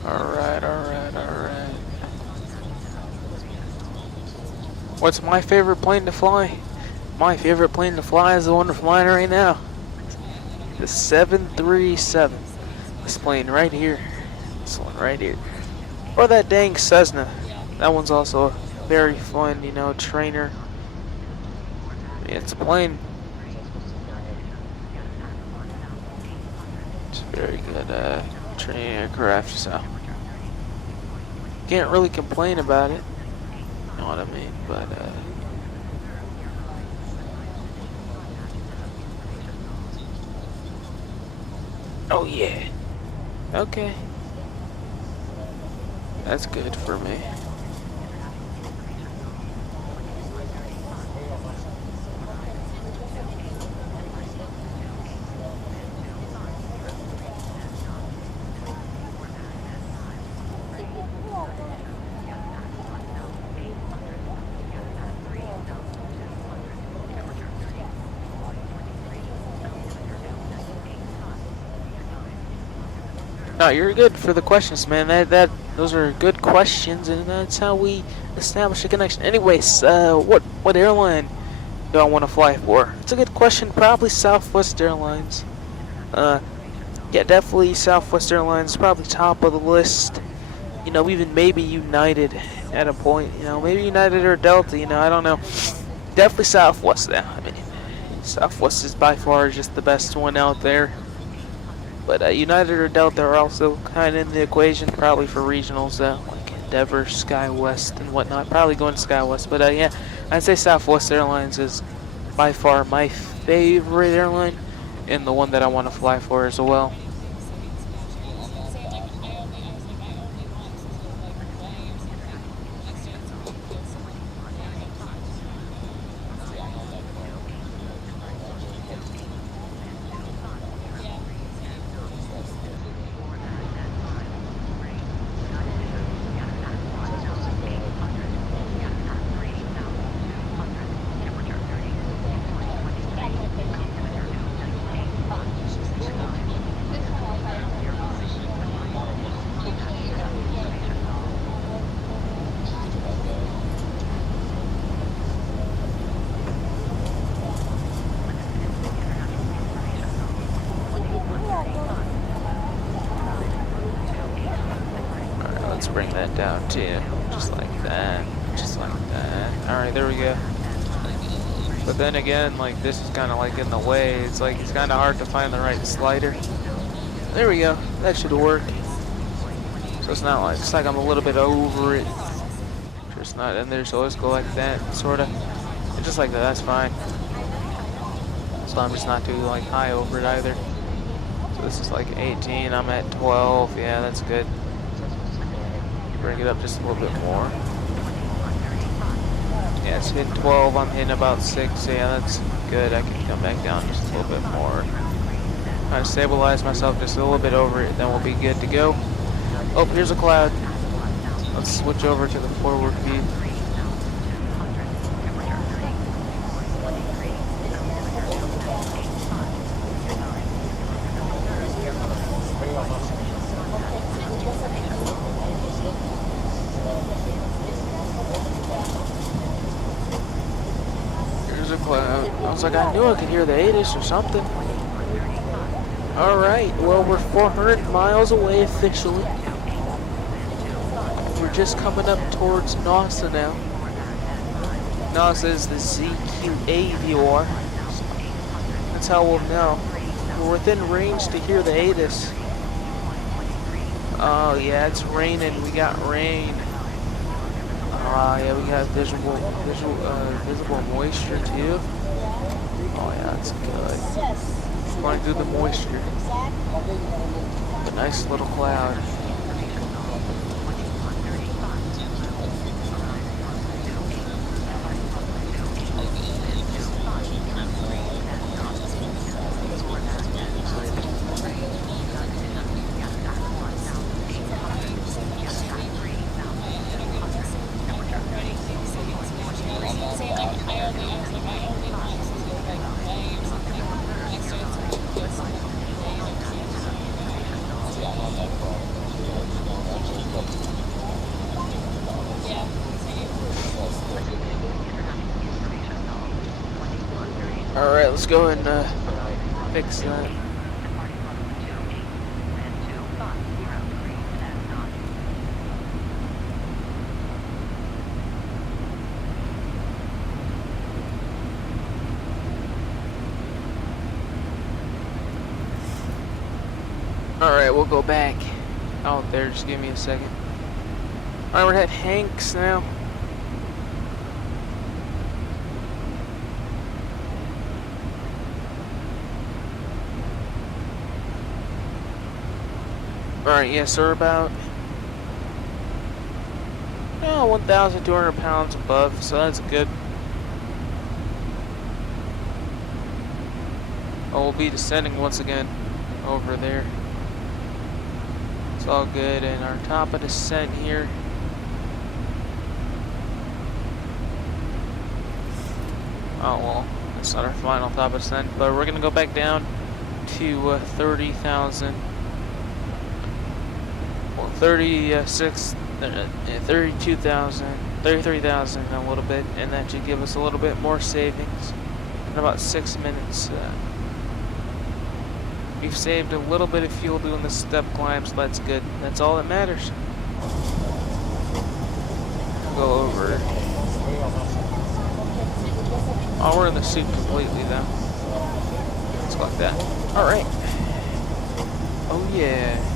Alright. What's my favorite plane to fly? My favorite plane to fly is the one we're flying right now. The 737. This plane right here. This one right here. Or that dang Cessna. That one's also a very fun, trainer. It's a plane. It's a very good training aircraft, so can't really complain about it. You know what I mean? But oh yeah. Okay. That's good for me. No, you're good for the questions, man. Those are good questions, and that's how we establish a connection. Anyways, what airline do I want to fly for? It's a good question. Probably Southwest Airlines. Yeah, definitely Southwest Airlines. Probably top of the list. Even maybe United at a point. Maybe United or Delta. I don't know. Definitely Southwest though. I mean, Southwest is by far just the best one out there. But United or Delta are also kind of in the equation, probably for regionals, like Endeavor, SkyWest, and whatnot. Probably going to SkyWest, but yeah, I'd say Southwest Airlines is by far my favorite airline, and the one that I want to fly for as well. Bring that down too, just like that, just like that. Alright, there we go. But then again, like, this is kind of like in the way. It's like it's kind of hard to find the right slider. There we go, that should work. So it's not like, it's like I'm a little bit over it, just not in there. So let's go like that, sort of, and just like that, that's fine. So I'm just not too like high over it either. So this is like 18, I'm at 12, yeah, that's good. Bring it up just a little bit more. Yeah, it's hitting 12, I'm hitting about 6, yeah, that's good. I can come back down just a little bit more. Kind of stabilize myself just a little bit over it, then we'll be good to go. Oh, here's a cloud. Let's switch over to the forward view. I was like, I knew I could hear the 8ish or something. Alright, well, we're 400 miles away officially. We're just coming up towards NASA now. NASA is the ZQA viewer. That's how we'll know. We're within range to hear the 8ish. Oh yeah, it's raining. We got rain. Yeah, we got visible moisture too. Oh yeah, that's good. Going through the moisture. A nice little cloud. Alright, let's go and fix that. Alright, we'll go back out there. Just give me a second. Alright, we're at Hanks now. Alright, yes, sir, about 1,200 pounds above, so that's good. We'll be descending once again over there. It's all good, and our top of descent here. Oh, well, that's not our final top of descent, but we're going to go back down to 30,000. 32,000, 33,000 a little bit, and that should give us a little bit more savings in about 6 minutes. We've saved a little bit of fuel doing the step climb, so that's good. That's all that matters. Go over. Oh, we're in the suit completely though. Looks like that. All right. Oh yeah.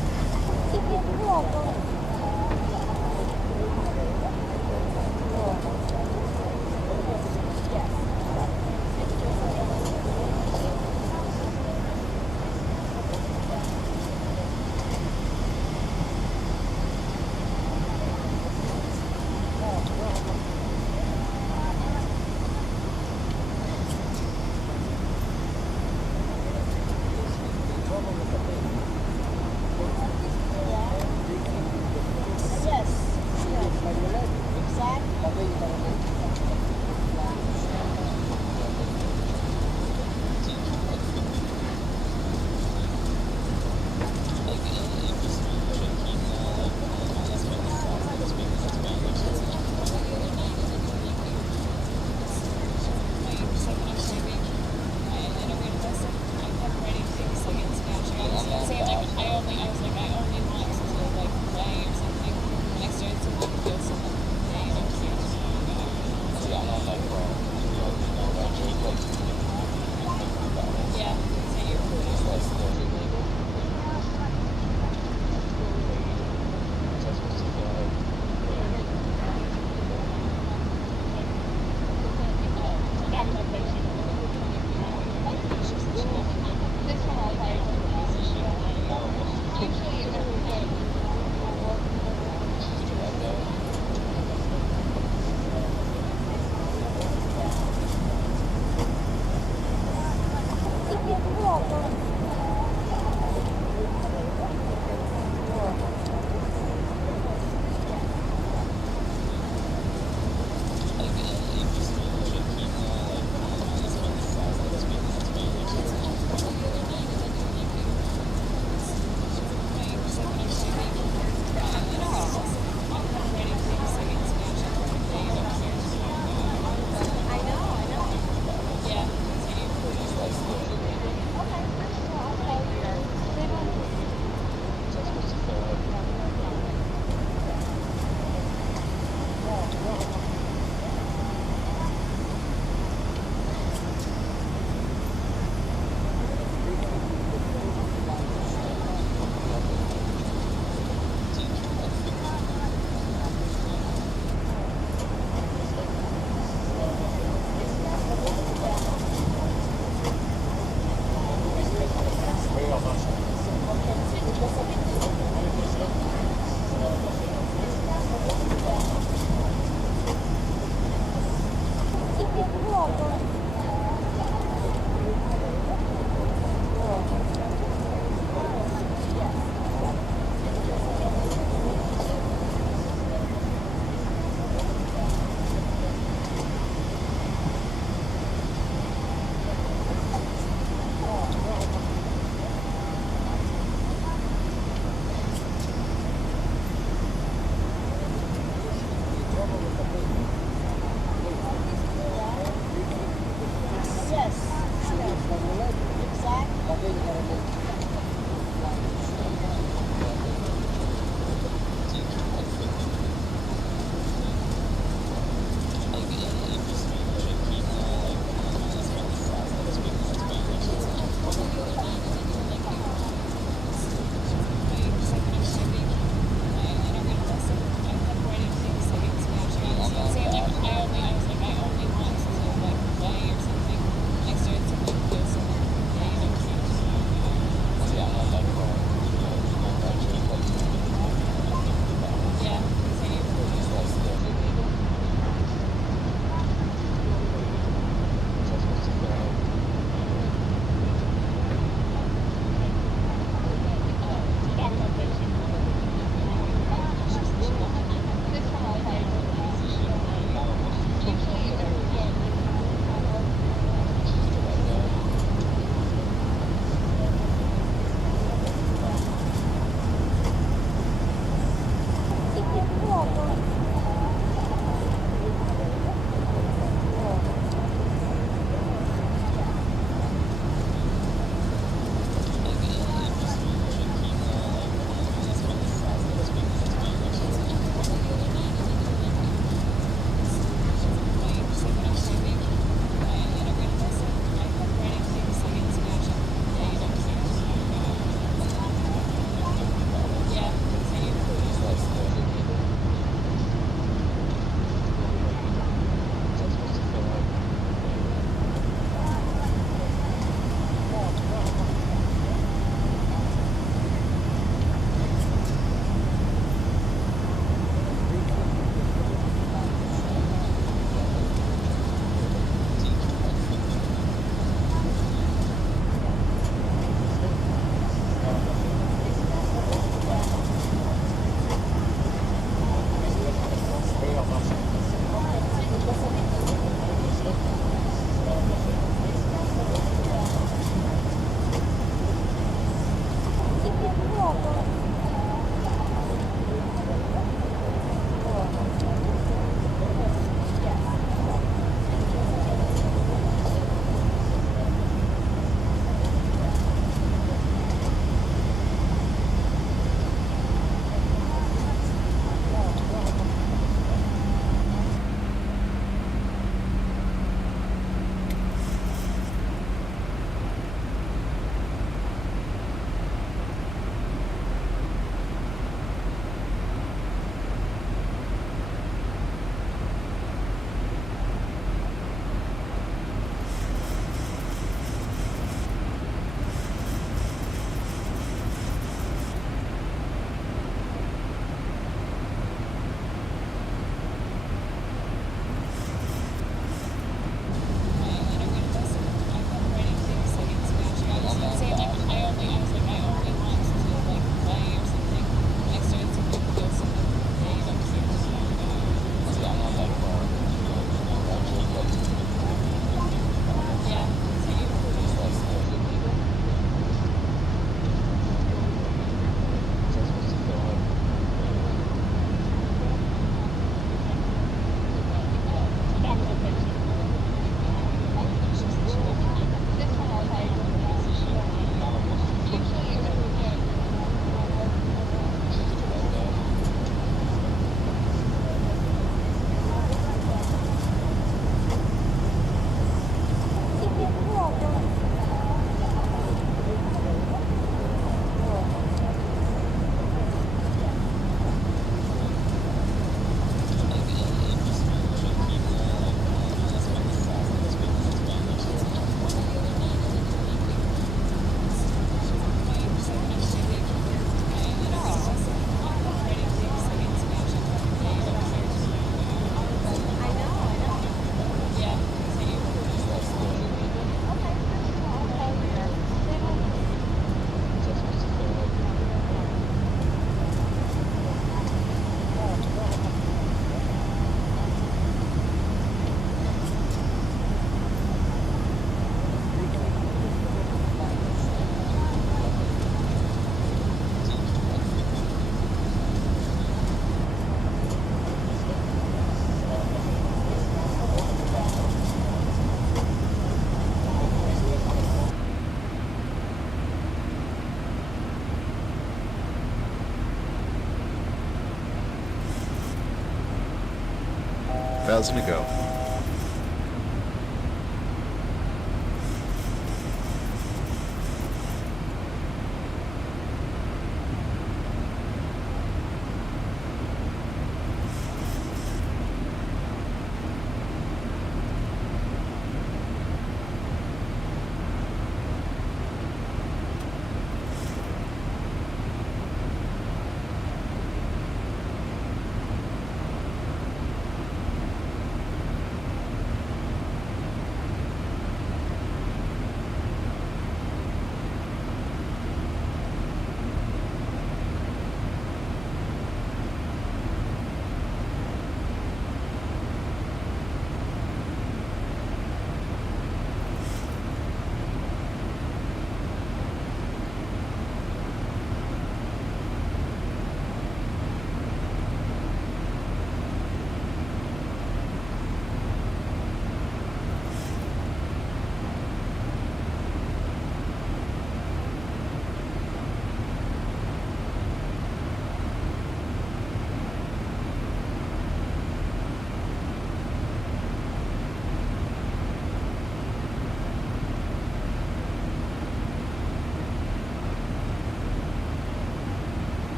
4,000 to go.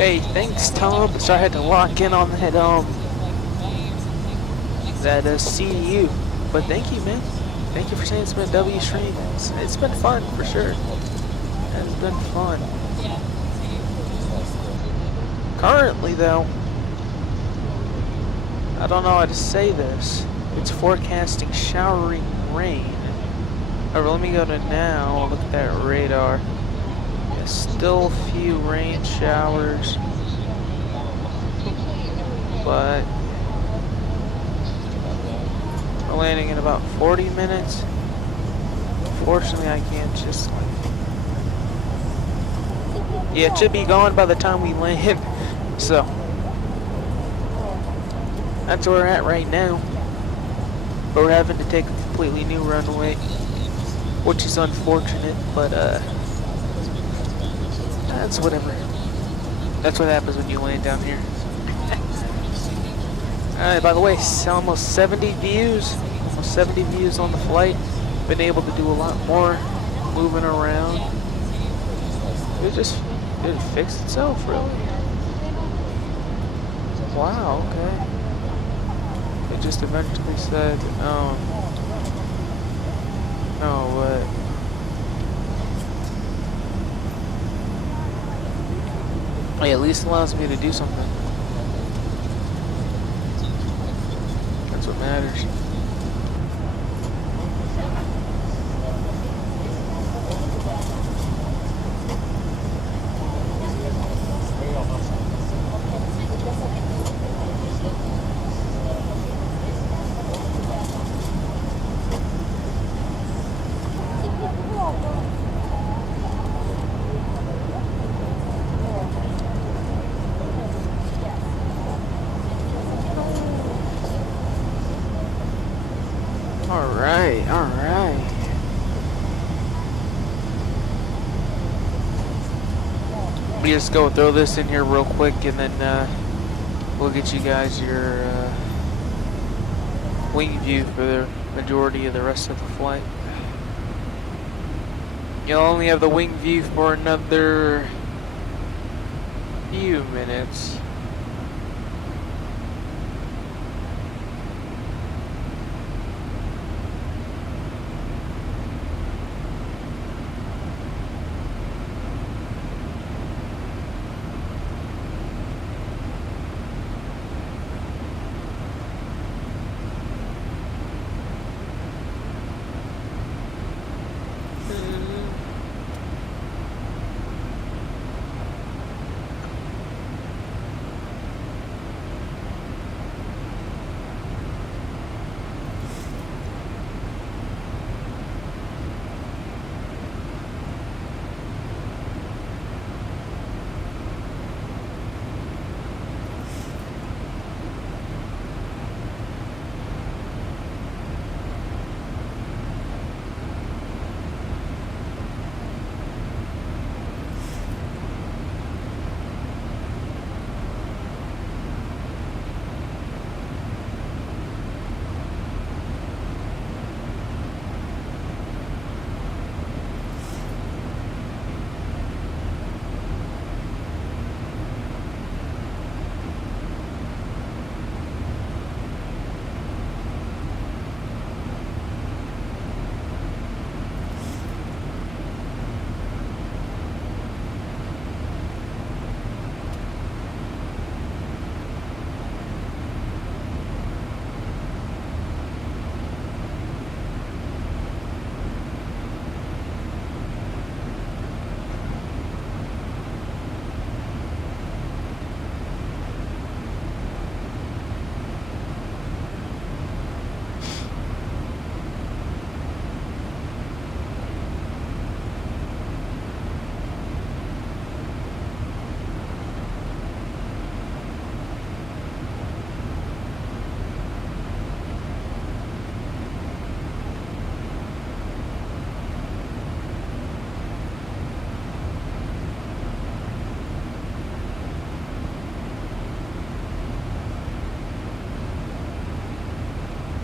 Hey, thanks Tom. So I had to lock in on that CU. But thank you, man. Thank you for saying it's been a W stream. It's been fun for sure. It's been fun. Currently though, I don't know how to say this. It's forecasting showering rain. Alright, let me go to now. Look at that radar. Yeah, still a few rain showers. But we're landing in about 40 minutes. Unfortunately, I can't just yeah, it should be gone by the time we land. So that's where we're at right now. But we're having to take a completely new runway, which is unfortunate, but that's whatever. That's what happens when you land down here. Alright, by the way, almost 70 views. Almost 70 views on the flight. Been able to do a lot more moving around. It fixed itself, really? Wow, okay. It just eventually said, no, but it at least allows me to do something. That's what matters. Alright, alright. Let me just go throw this in here real quick and then we'll get you guys your wing view for the majority of the rest of the flight. You'll only have the wing view for another few minutes.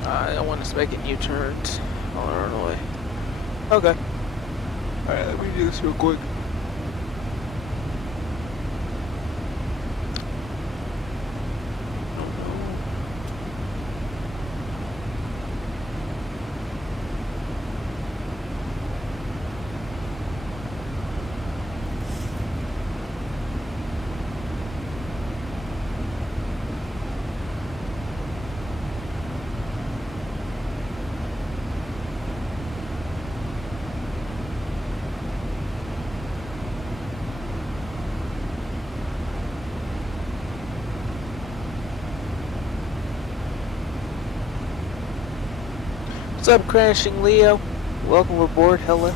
I want us making U-turns on our own way. Okay. Alright, let me do this real quick. What's up, Crashing Leo? Welcome aboard. Hello.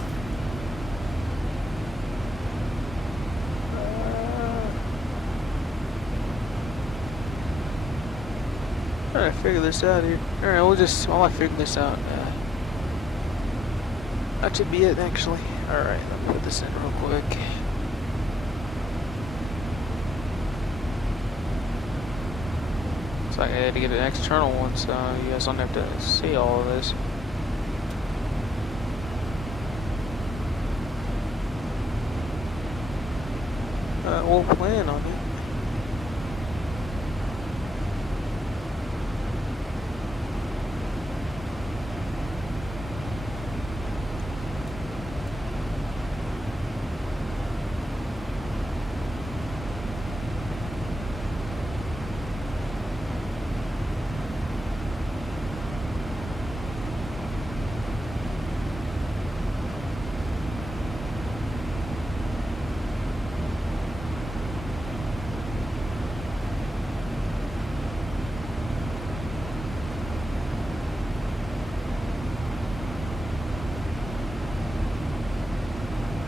Trying to figure this out here. Alright, while I figure this out, that should be it actually. Alright, let me put this in real quick. Looks like I had to get an external one, so you guys don't have to see all of this. we'll plan on it.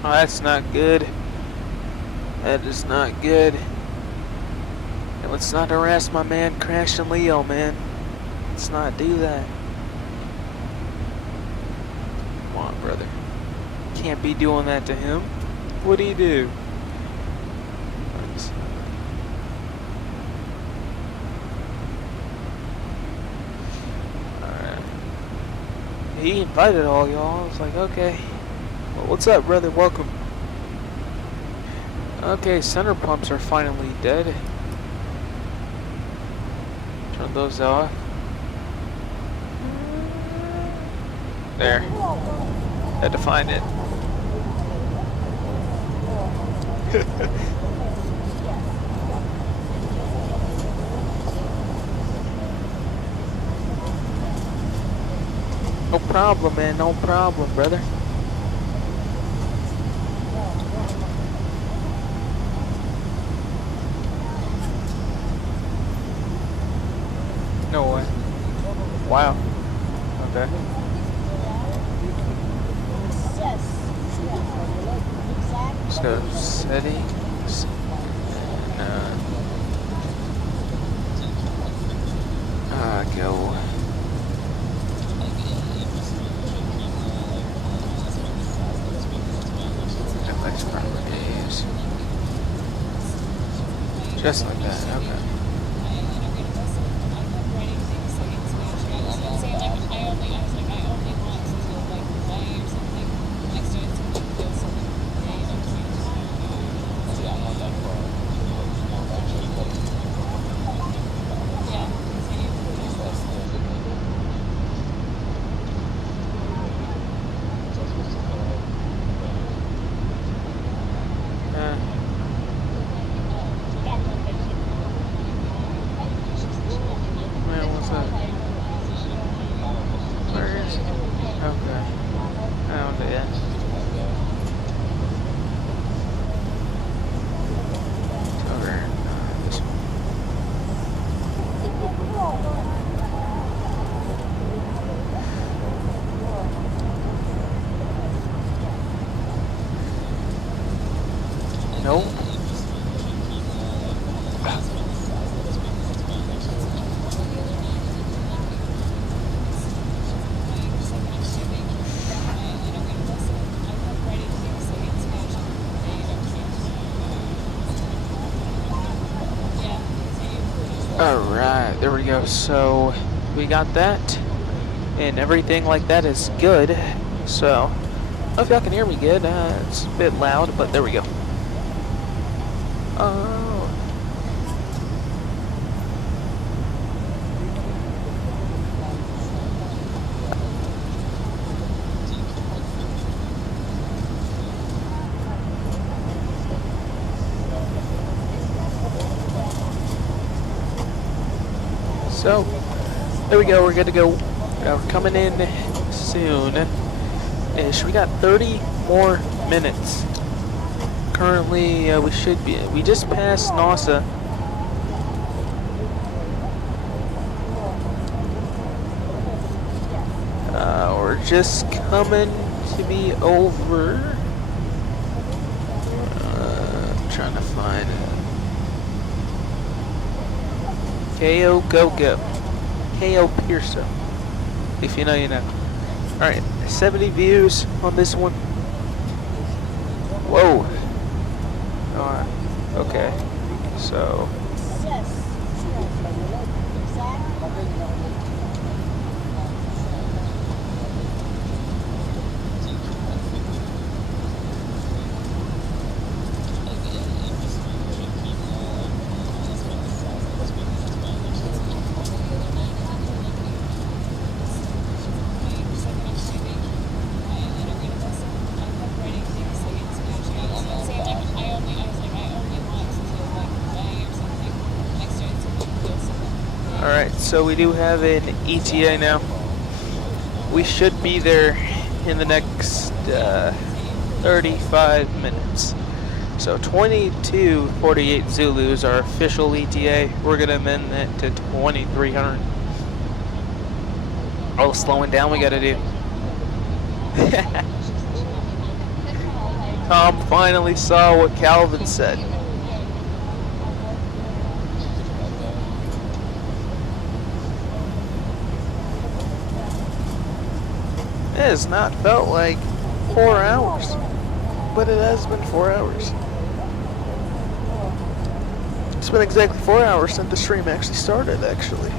Oh, that's not good. That is not good. And let's not harass my man Crash and Leo, man. Let's not do that. Come on, brother. Can't be doing that to him. What'd he do? Alright. He invited all y'all. I was like, okay. Well, what's up, brother? Welcome. Okay, center pumps are finally dead. Turn those off. There. Had to find it. No problem, man. No problem, brother. No way. Wow. Okay. So settings. Go. FX properties. Just like that. Okay. Nope. Alright, there we go. So we got that, and everything like that is good. So I don't know if y'all can hear me good. It's a bit loud, but there we go. Oh. So, there we go, we're good to go. We're coming in soon-ish. We got 30 more minutes. Currently, we just passed NASA. We're just coming to be over. I'm trying to find it. KO Go Go. KO Pearso. If you know, you know. Alright, 70 views on this one. Whoa. Alright, okay. So. so we do have an ETA now. We should be there in the next 35 minutes. So 2248 Zulu is our official ETA. We're gonna amend that to 2300. All the slowing down we gotta do. Tom finally saw what Calvin said. It has not felt like 4 hours, but it has been 4 hours. It's been exactly 4 hours since the stream actually started, actually.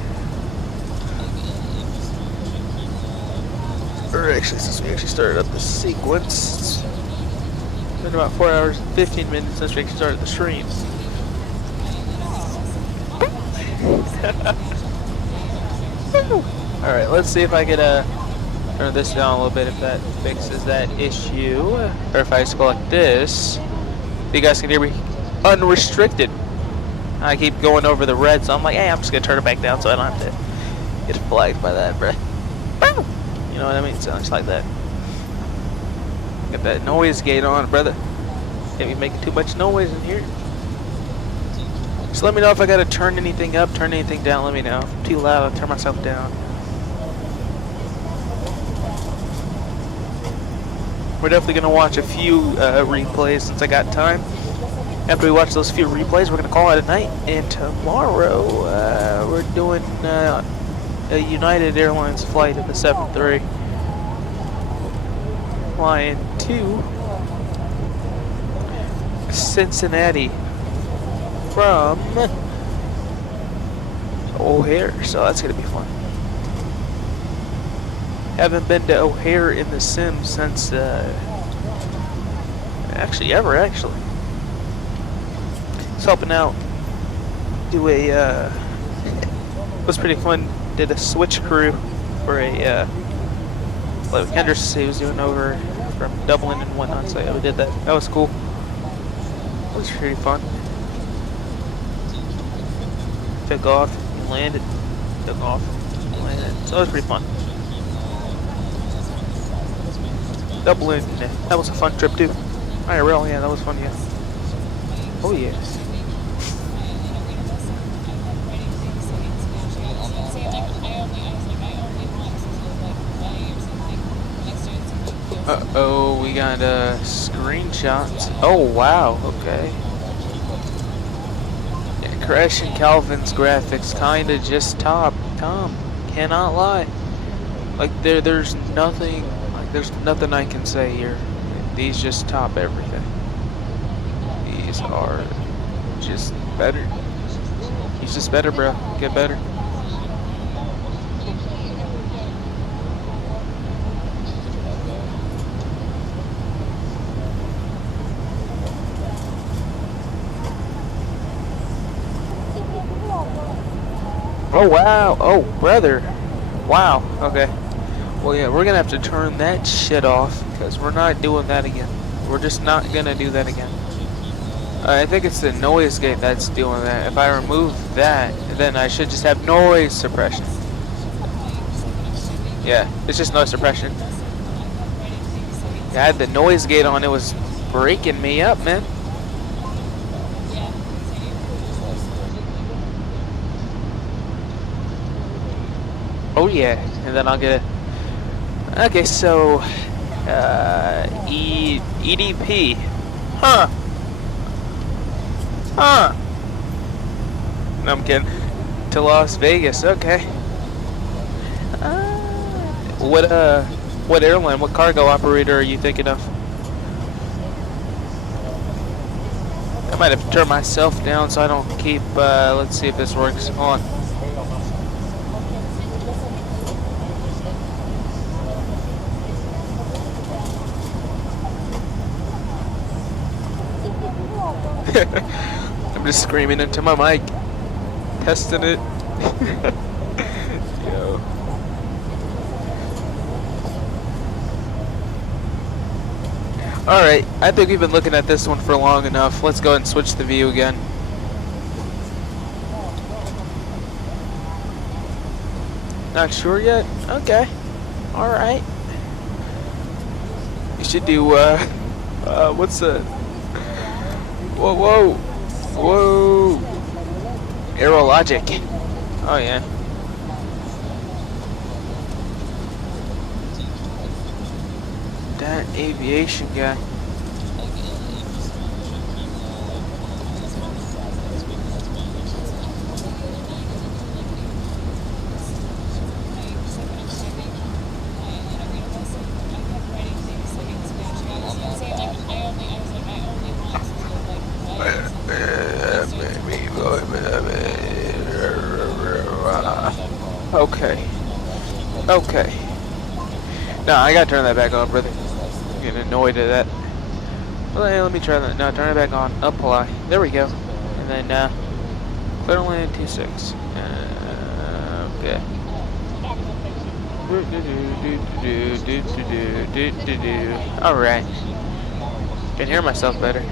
Or actually, since we actually started up the sequence. It's been about 4 hours and 15 minutes since we actually started the stream. Alright, let's see if I could turn this down a little bit, if that fixes that issue. Or if I just go like this, you guys can hear me unrestricted. I keep going over the red, so I'm like, hey, I'm just gonna turn it back down so I don't have to get flagged by that, bruh. You know what I mean? It sounds like that. Got that noise gate on, brother. Can't be making too much noise in here. Just let me know if I gotta turn anything up, turn anything down. Let me know. If I'm too loud, I'll turn myself down. We're definitely gonna watch a few replays since I got time. After we watch those few replays, we're gonna call it a night. And tomorrow, we're doing a United Airlines flight of the 7-3, flying to Cincinnati from O'Hare. So that's gonna be fun. Haven't been to O'Hare in the sim since actually ever. Was helping out, do a was pretty fun. Did a switch crew for a like Henderson he was doing over from Dublin and whatnot. So yeah, we did that. That was cool. It was pretty fun. Took off, landed, took off, landed. So it was pretty fun. Dublin, that was a fun trip too. IRL, yeah, that was fun, yeah. Oh yeah. Uh-oh, we got screenshots. Oh, wow, okay. Yeah, Crash and Calvin's graphics kinda just top. Tom, cannot lie. Like, there's nothing I can say here. These just top everything. These are just better. He's just better, bro. Get better. Oh wow, oh brother, wow, okay. Well yeah, we're gonna have to turn that shit off because we're not doing that again. We're just not gonna do that again. I think it's the noise gate that's doing that. If I remove that, then I should just have noise suppression. Yeah, it's just noise suppression. Yeah, I had the noise gate on, it was breaking me up, man. Oh yeah, and then I'll get it. Okay, so EDP, huh? No, I'm kidding. To Las Vegas, okay. What airline, what cargo operator are you thinking of? I might have to turn myself down so I don't keep. Let's see if this works. Hold on. I'm just screaming into my mic, testing it. Yo. Alright, I think we've been looking at this one for long enough. Let's go ahead and switch the view again. Not sure yet? Okay. Alright. You should do, what's the... Whoa, whoa! Whoa! Aerologic. Oh, yeah. That aviation guy. Okay. Okay. No, I gotta turn that back on, brother. I'm getting annoyed at that. Well, hey, let me try that. No, turn it back on. Apply. There we go. And then, clear land 26. Okay. Alright. Can hear myself better.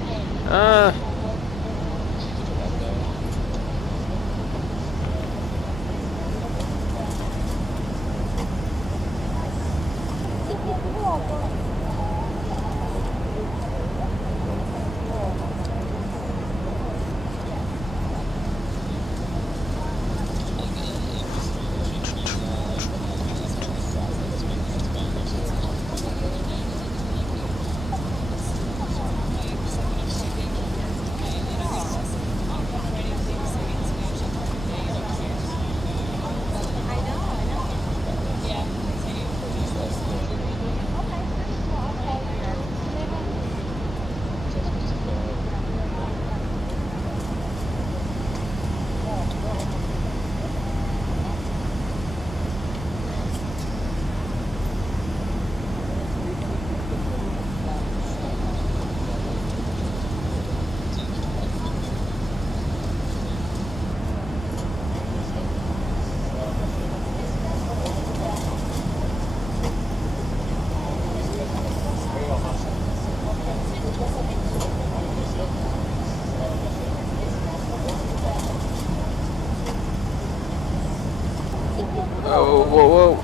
Oh, whoa, whoa.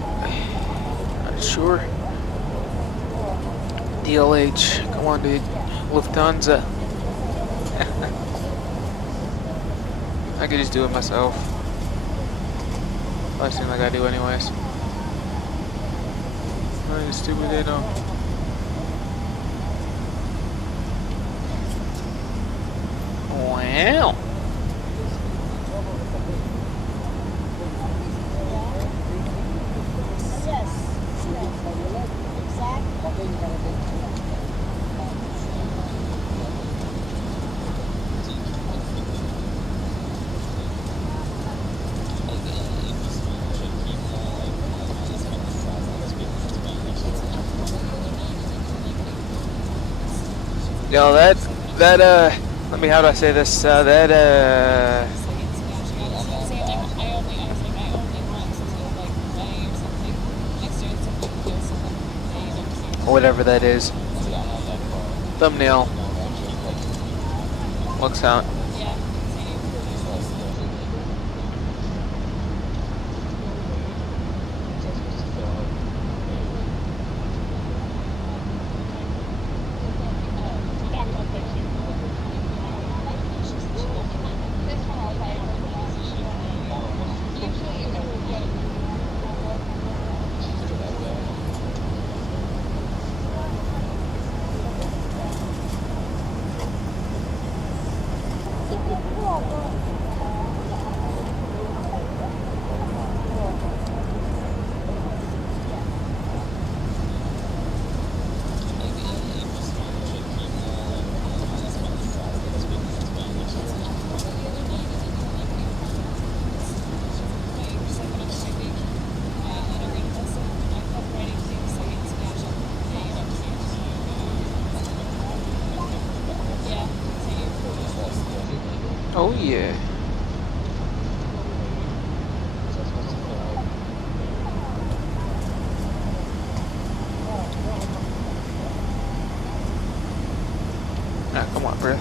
Not sure. DLH. Come on, dude. Lufthansa. I could just do it myself. Last thing like I do anyways. Oh, you stupid, they know. Wow. Yo, let me, how do I say this, whatever that is, thumbnail, looks out. Oh yeah. Ah, come on, bro.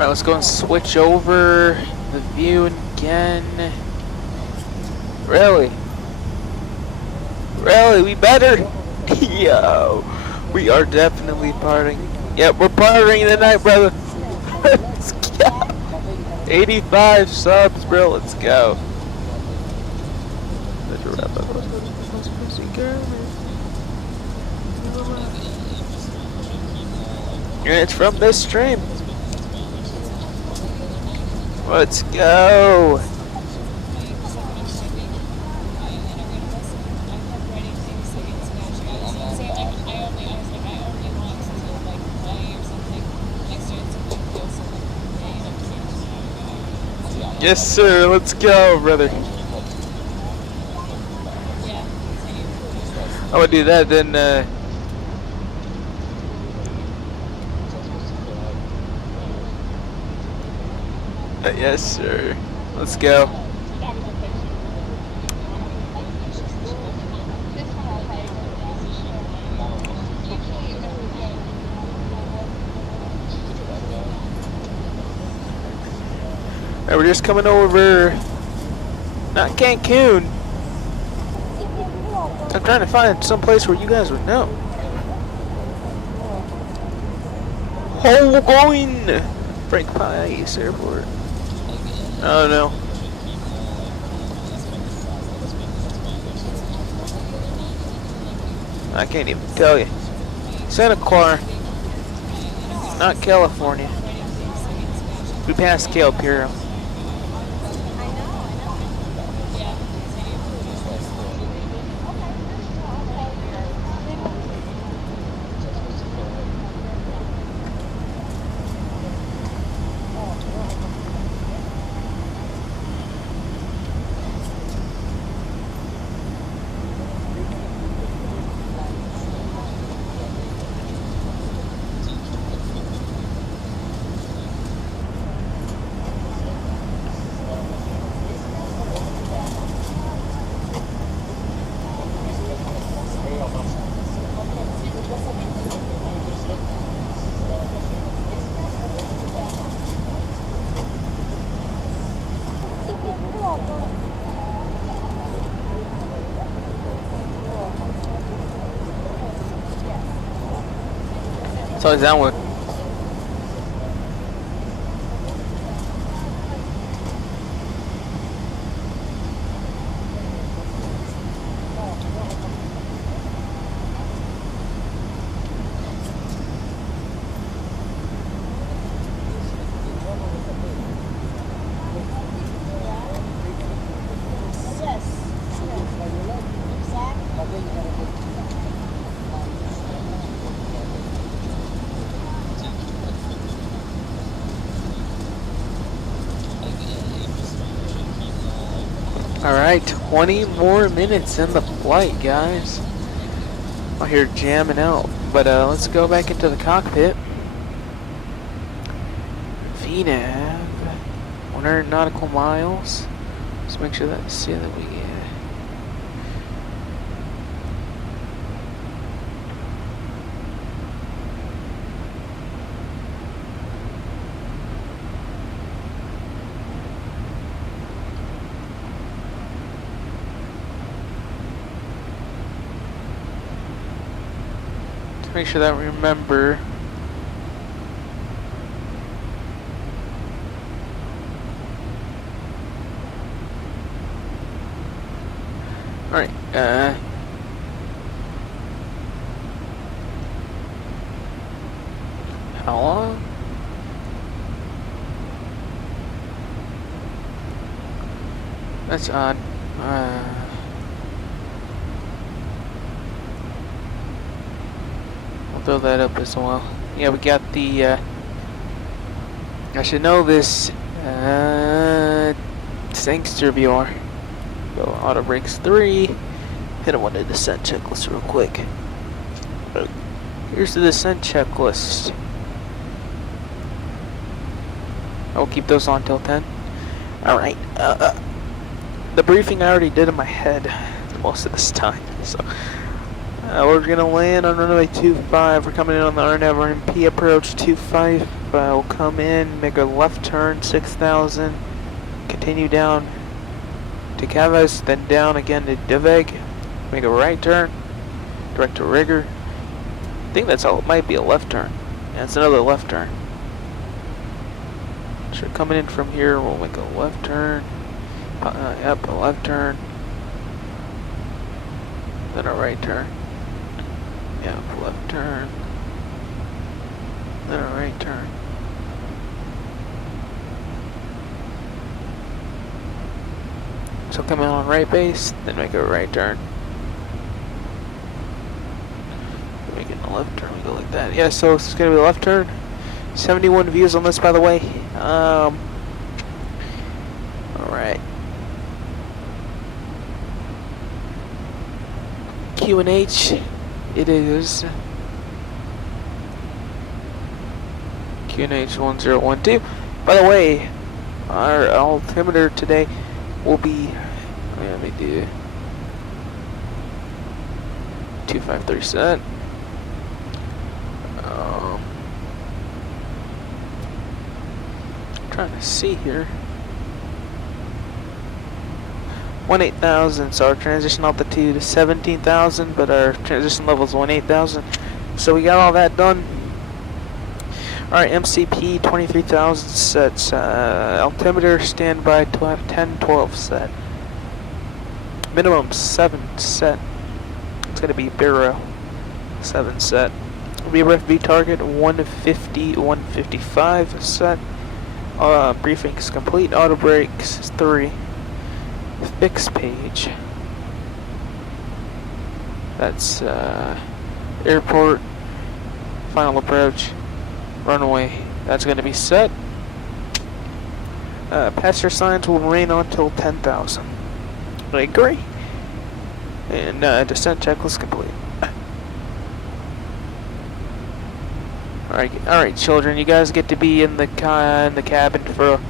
Alright, let's go and switch over the view again. Really? Really? We better? Yo. We are definitely partying. Yep, we're partying tonight, brother. Let's go. 85 subs, bro. Let's go. And it's from this stream. Let's go. Yes, sir. Let's go, brother. I would do that, then, yes, sir. Let's go. Alright, we're just coming over, not Cancun. I'm trying to find some place where you guys would know. Oh, we're going Frank Pice Airport. Oh no. I can't even tell you. Santa Clara, not California. We passed Cal Puro. So is that one? Alright, 20 more minutes in the flight, guys. Out here jamming out. But let's go back into the cockpit. VNAV, 100 nautical miles. Let's make sure that we make sure that we remember. Alright, how long? That's odd. Throw that up as well. Yeah, we got the I should know this thanks to viewer. Go auto brakes 3. Hit one of the descent checklist real quick. Here's the descent checklist. I'll keep those on till 10. Alright, the briefing I already did in my head most of this time, so We're gonna land on runway 25. We're coming in on the RNAV RMP approach 25. We'll come in, make a left turn 6,000, continue down to Cavas, then down again to Diveg, make a right turn, direct to Rigger. I think that's all. It might be a left turn. Yeah, it's another left turn. So coming in from here, we'll make a left turn. Yep, a left turn. Then a right turn. Yep, left turn. Then a right turn. So come in on right base, then make a right turn. Making a left turn, we go like that. Yeah, so it's gonna be a left turn. 71 views on this, by the way. Alright. QNH, it is QNH 1012. By the way, our altimeter today will be, let me do 253 set. Trying to see here. 18,000, so our transition altitude is 17,000, but our transition level is 18,000. So we got all that done. Alright, MCP 23,000 sets. Altimeter standby 10-12 set. Minimum 7 set. It's gonna be Bureau 7 set. VRFV target 150, 155 set. Briefing is complete. Auto brakes is 3. Fix page. That's airport. Final approach. Runway. That's going to be set. Passenger signs will remain on until 10,000. I agree. And descent checklist complete. Alright, children, you guys get to be in the cabin for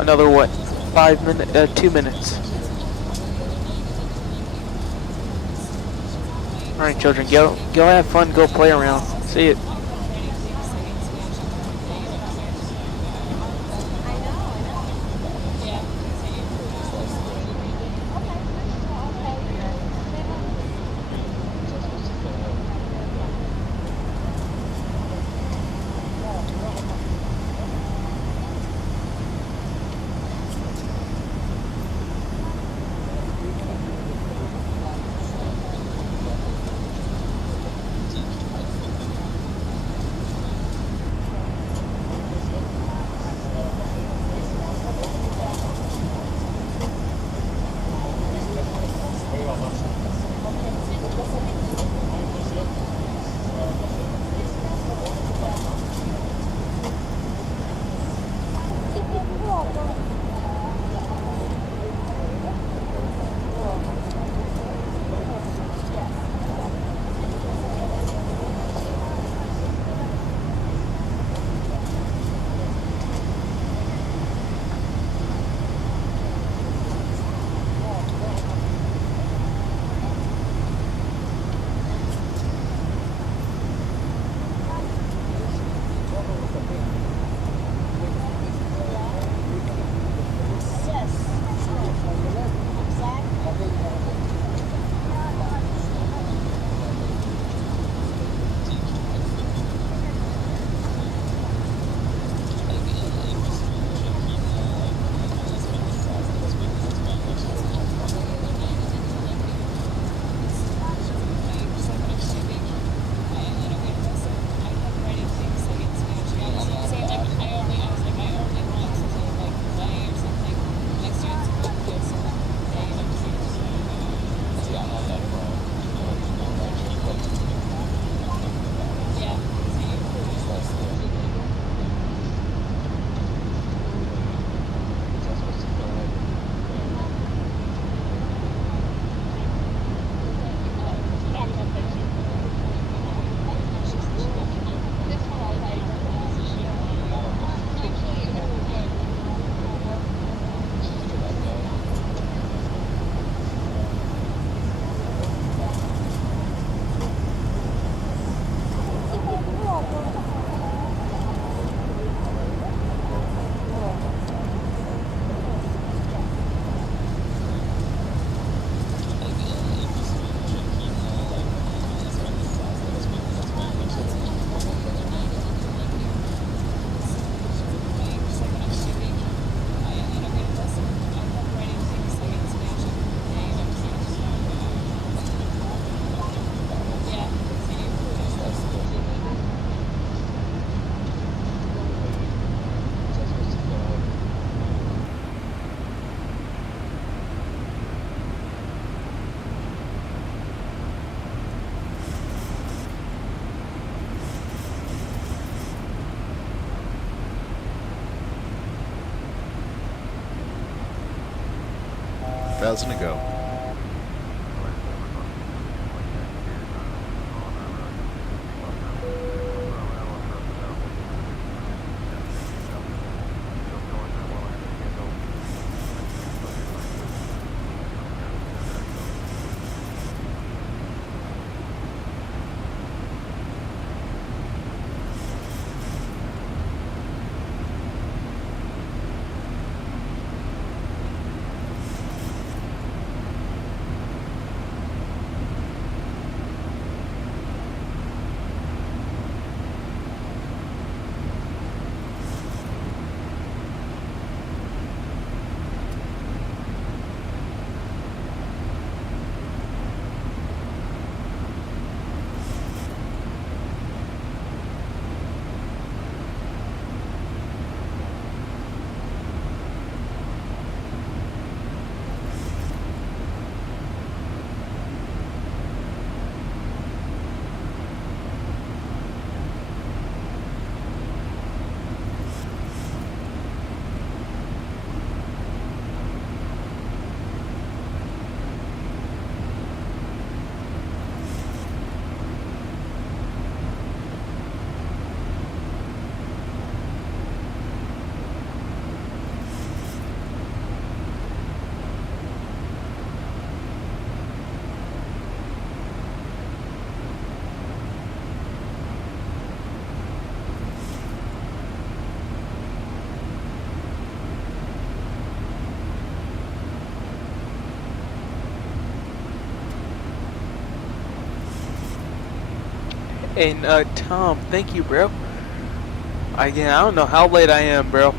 another, what, 2 minutes. Alright, children, go have fun, go play around. See you. 4,000 to go. And Tom, thank you, bro. I don't know how late I am, bro.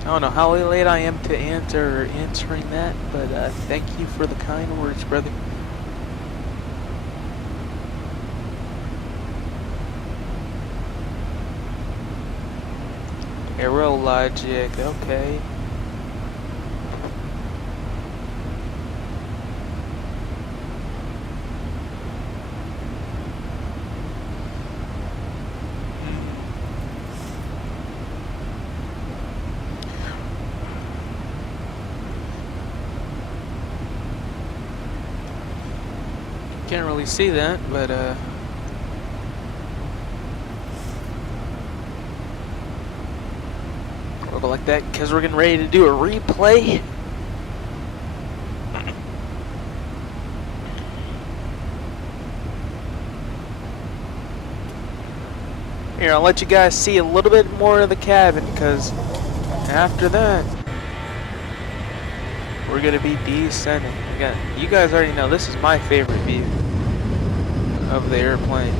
I don't know how late I am to answering that, but thank you for the kind words, brother. Aero logic, okay. Can't really see that, but we'll go like that because we're getting ready to do a replay. Here, I'll let you guys see a little bit more of the cabin because after that we're gonna be descending. Again, you guys already know this is my favorite view of the airplane.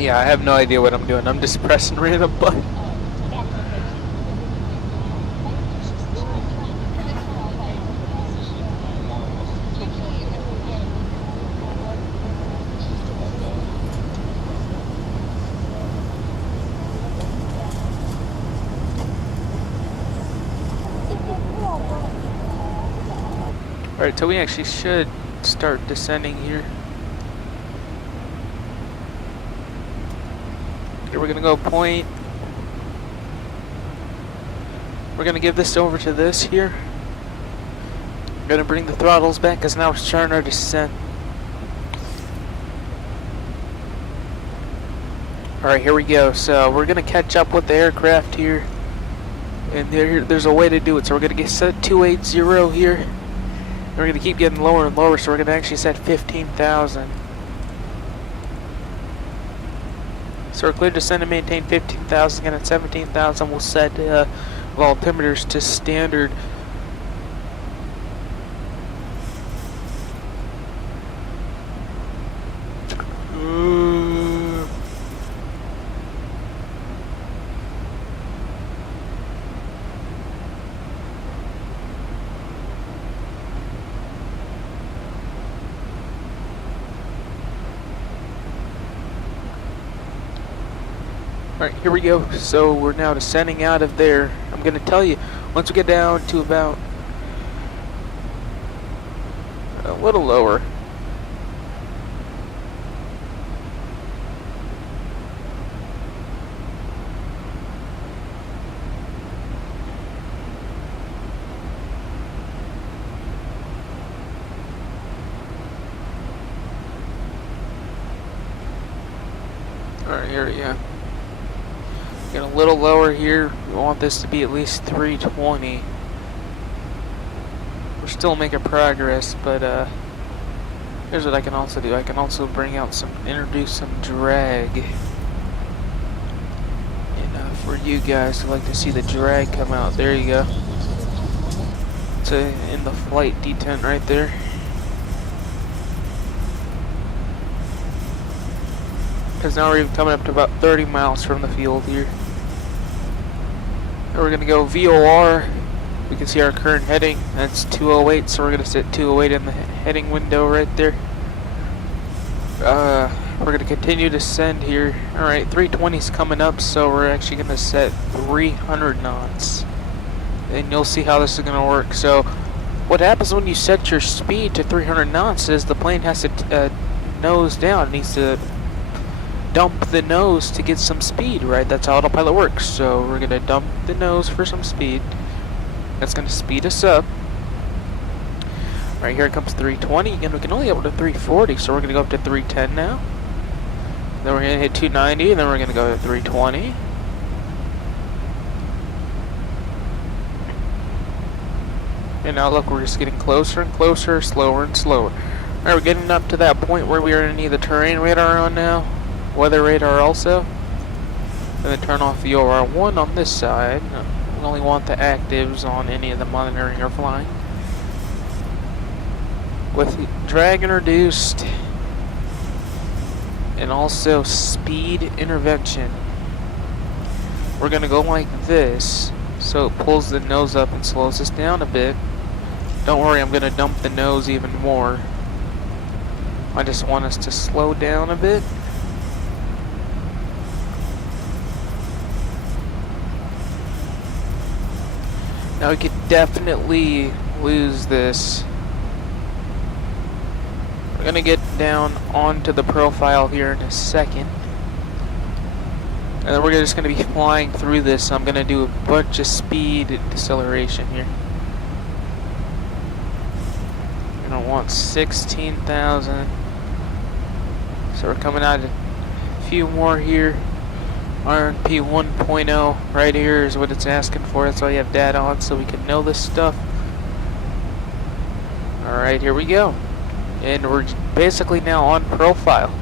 Yeah, I have no idea what I'm doing. I'm just pressing random buttons. Alright, so we actually should start descending here. Here we're gonna go point. We're gonna give this over to this here. We're gonna bring the throttles back because now we're starting our descent. Alright, here we go. So we're gonna catch up with the aircraft here. And there's a way to do it. So we're gonna get set 280 here. And we're gonna keep getting lower and lower, so we're gonna actually set 15,000. So we're clear to descend and maintain 15,000, and at 17,000 we'll set all altimeters to standard. Alright, here we go. So we're now descending out of there. I'm going to tell you, once we get down to about a little lower. Alright, here we go. Get a little lower here. We want this to be at least 320. We're still making progress, but here's what I can also do. I can also introduce some drag. And for you guys who like to see the drag come out, there you go. It's in the flight detent right there. Because now we're even coming up to about 30 miles from the field here. And we're going to go VOR. We can see our current heading. That's 208, so we're going to set 208 in the heading window right there. We're going to continue to send here. Alright, 320 is coming up, so we're actually going to set 300 knots. And you'll see how this is going to work. So, what happens when you set your speed to 300 knots is the plane has to nose down. It needs to dump the nose to get some speed, right? That's how autopilot works. So we're gonna dump the nose for some speed. That's gonna speed us up. Right here comes 320, and we can only go up to 340, so we're gonna go up to 310 now. Then we're gonna hit 290, and then we're gonna go to 320. And now look, we're just getting closer and closer, slower and slower. Alright, we're getting up to that point where we are gonna need the terrain radar on now. Weather radar also. And then turn off the OR1 on this side. We only want the actives on any of the monitoring or flying. With drag introduced and also speed intervention, we're going to go like this so it pulls the nose up and slows us down a bit. Don't worry, I'm going to dump the nose even more. I just want us to slow down a bit. Now we could definitely lose this. We're gonna get down onto the profile here in a second. And then we're just gonna be flying through this. So I'm gonna do a bunch of speed deceleration here. We're gonna want 16,000. So we're coming out a few more here. RNP 1.0 right here is what it's asking for. That's why you have data on, so we can know this stuff. Alright, here we go. And we're basically now on profile.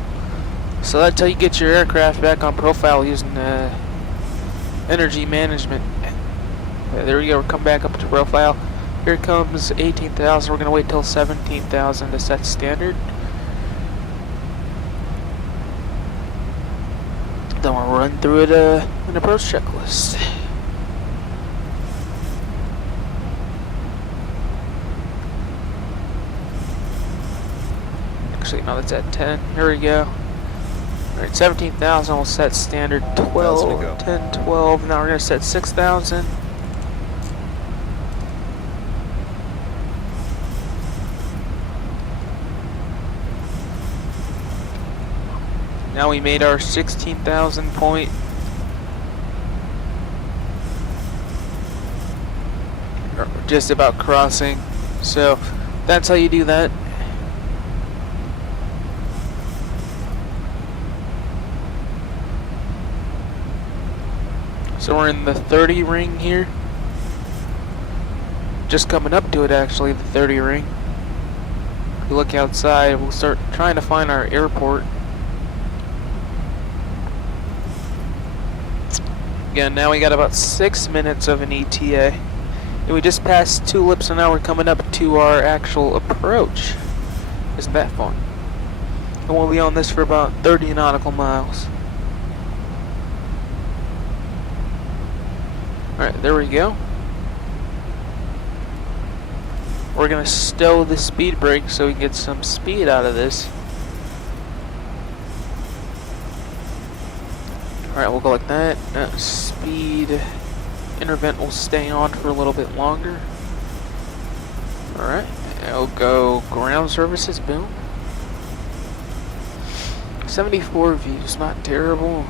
So that's how you get your aircraft back on profile using energy management. There we go, we're coming back up to profile. Here comes 18,000. We're going to wait till 17,000 to set standard. Then we'll run through it an approach checklist. Actually, no, that's at 10. Here we go. Alright, 17,000. We'll set standard 12, 10, 12. Now we're going to set 6,000. Now we made our 16,000 point. Just about crossing. So that's how you do that. So we're in the 30 ring here. Just coming up to it actually, the 30 ring. If you look outside, we'll start trying to find our airport. Again, now we got about 6 minutes of an ETA. And we just passed Tulip, so now we're coming up to our actual approach. Isn't that fun? And we'll be on this for about 30 nautical miles. Alright, there we go. We're gonna stow the speed brake so we can get some speed out of this. Alright, we'll go like that. Speed intervent will stay on for a little bit longer. Alright, I'll go ground services, boom. 74 views, not terrible.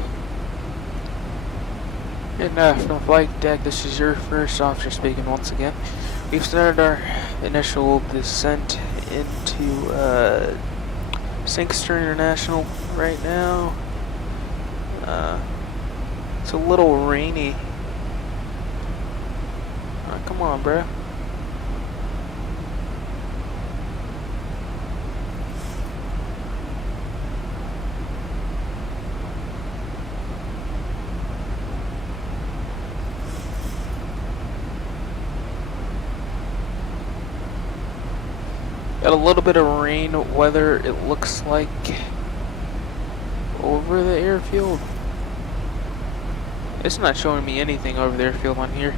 And from the flight deck, this is your first officer speaking once again. We've started our initial descent into Singster International right now. It's a little rainy. Oh, come on, bro. Got a little bit of rain weather, it looks like, over the airfield. It's not showing me anything over the airfield on here.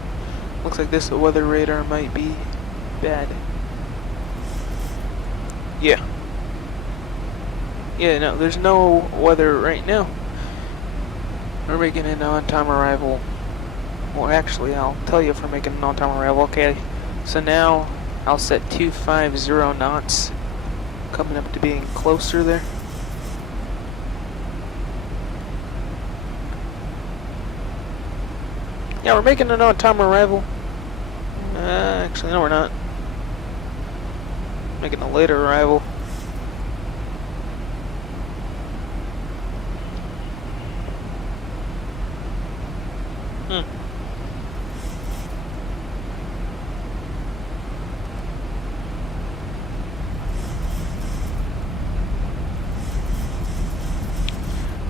Looks like this weather radar might be bad. Yeah. Yeah, no, there's no weather right now. We're making an on-time arrival. Well, actually, I'll tell you if we're making an on-time arrival. Okay, so now I'll set 250 knots, coming up to being closer there. Yeah, we're making an on-time arrival. Actually, no, we're not. Making a later arrival.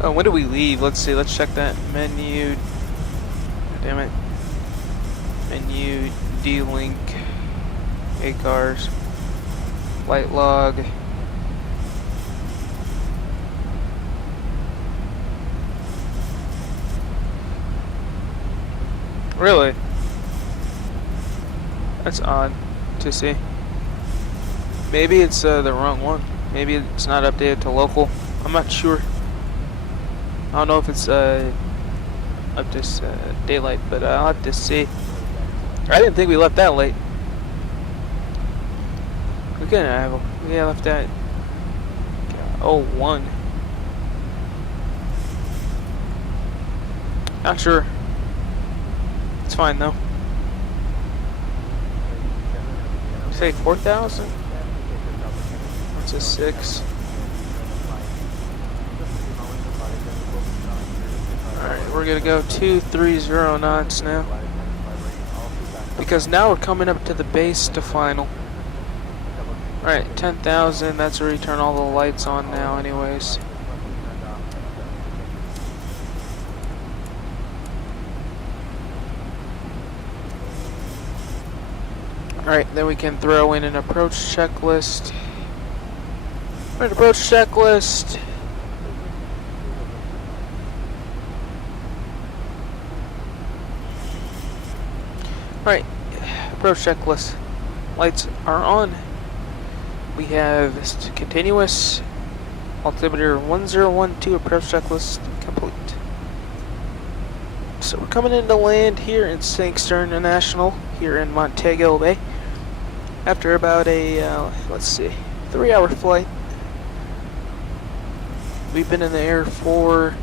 Oh, when do we leave? Let's see, let's check that menu. Damn it. Menu, D-Link, ACARS, flight log. Really? That's odd to see. Maybe it's the wrong one. Maybe it's not updated to local. I'm not sure. I don't know if it's up to daylight, but I'll have to see. I didn't think we left that late. We couldn't have. Yeah, left at 01. Not sure. It's fine though. Say 4,000. That's a 6. Alright, we're gonna go 230 knots now. Because now we're coming up to the base to final. Alright, 10,000, that's where we turn all the lights on now anyways. Alright, then we can throw in an approach checklist. Alright, approach checklist. Alright, approach checklist. Lights are on. We have continuous altimeter 1012 approach checklist complete. So we're coming into land here in Singster International, here in Montego Bay. After about a, let's see, 3-hour flight. we've been in the air for,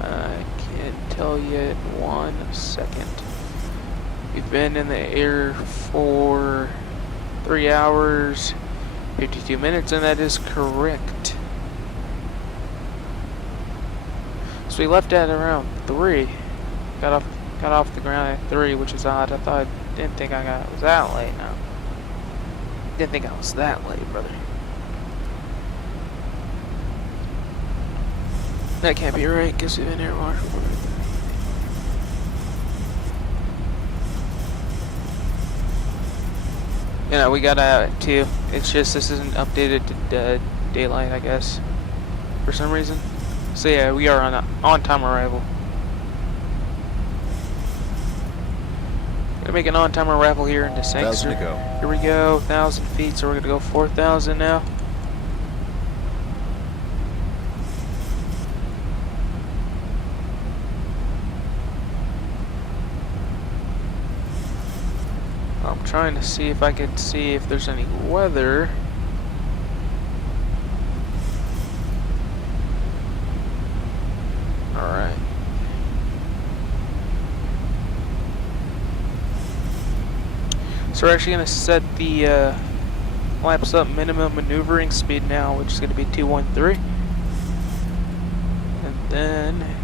I can't tell you in 1 second. We've been in the air for 3 hours, 52 minutes, and that is correct. So we left at around 3. Got off the ground at 3, which is odd. Didn't think I was that late now. Didn't think I was that late, brother. That can't be right, because we've been here more. You know, we got out at 2. It's just this isn't updated to daylight, I guess, for some reason. So yeah, we are on time arrival. Gonna make an on-time arrival here in the Sangster. 1,000 to go. Here we go, 1,000 feet, so we're gonna go 4,000 now. I'm trying to see if I can see if there's any weather. Alright. So we're actually going to set the flaps up minimum maneuvering speed now, which is going to be 213. And then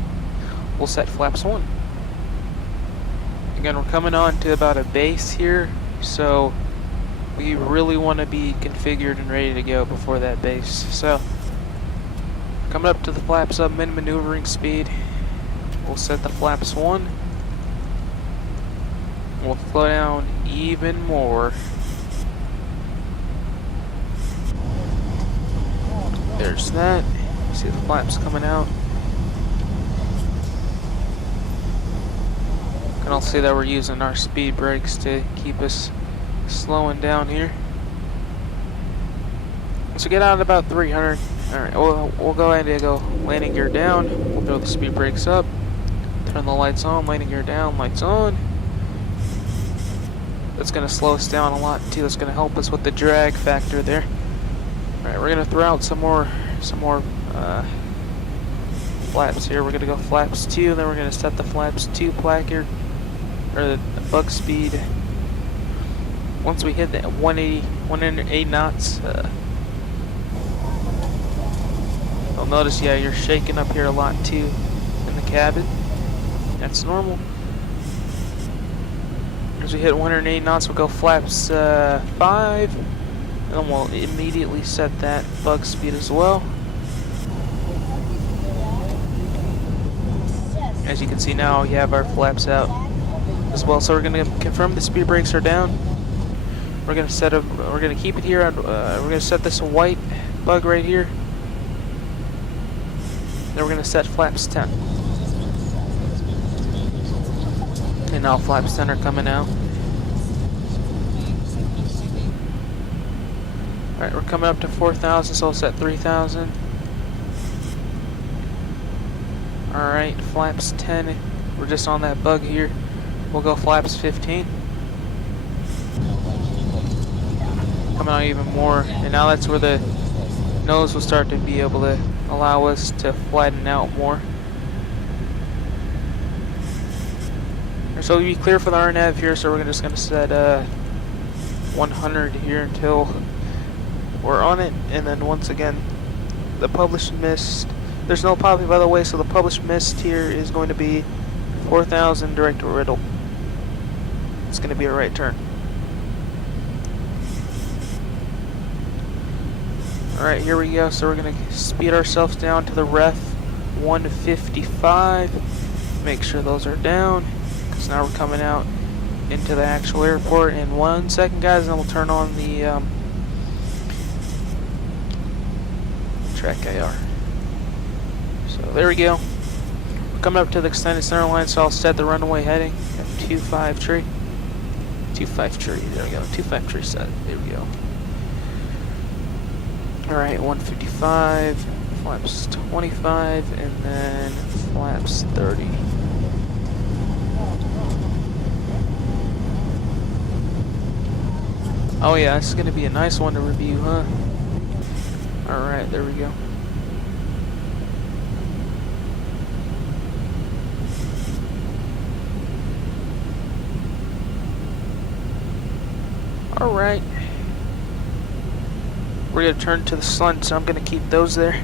we'll set flaps 1. Again, we're coming on to about a base here, so we really want to be configured and ready to go before that base. So, coming up to the flaps up min maneuvering speed, we'll set the flaps 1. We'll slow down even more. There's that. See the flaps coming out. And I'll see that we're using our speed brakes to keep us slowing down here. So get out at about 300. Alright, we'll go ahead and go landing gear down. We'll throw the speed brakes up. Turn the lights on, landing gear down, lights on. That's going to slow us down a lot too. That's going to help us with the drag factor there. Alright, we're going to throw out some more flaps here. We're going to go flaps 2, then we're going to set the flaps 2 placard, or the bug speed. Once we hit the 108 knots, you'll notice, yeah, you're shaking up here a lot too in the cabin. That's normal. As we hit 108 knots, we'll go flaps 5, and then we'll immediately set that bug speed as well. As you can see now, you have our flaps out as well. So we're going to confirm the speed brakes are down. We're going to we're going to keep it here. We're going to set this white bug right here. Then we're going to set flaps 10. And now flaps 10 are coming out. Alright, we're coming up to 4,000, so we'll set 3,000. Alright, flaps 10. We're just on that bug here. We'll go flaps 15. Coming out even more. And now that's where the nose will start to be able to allow us to flatten out more. So we'll be clear for the RNAV here, so we're just going to set 100 here until we're on it. And then once again, the published mist, there's no popping by the way, so the published mist here is going to be 4,000 direct to Riddle. It's going to be a right turn. Alright, here we go. So we're going to speed ourselves down to the ref 155. Make sure those are down, because now we're coming out into the actual airport in 1 second, guys, and then we'll turn on the track IR. So there we go. We're coming up to the extended center line, so I'll set the runway heading at 25 tree. 25 tree, there we go. 25 tree set, there we go. Alright, 155, flaps 25, and then flaps 30. Oh yeah, this is going to be a nice one to review, huh? Alright, there we go. Alright. We're gonna turn to the sun, so I'm gonna keep those there.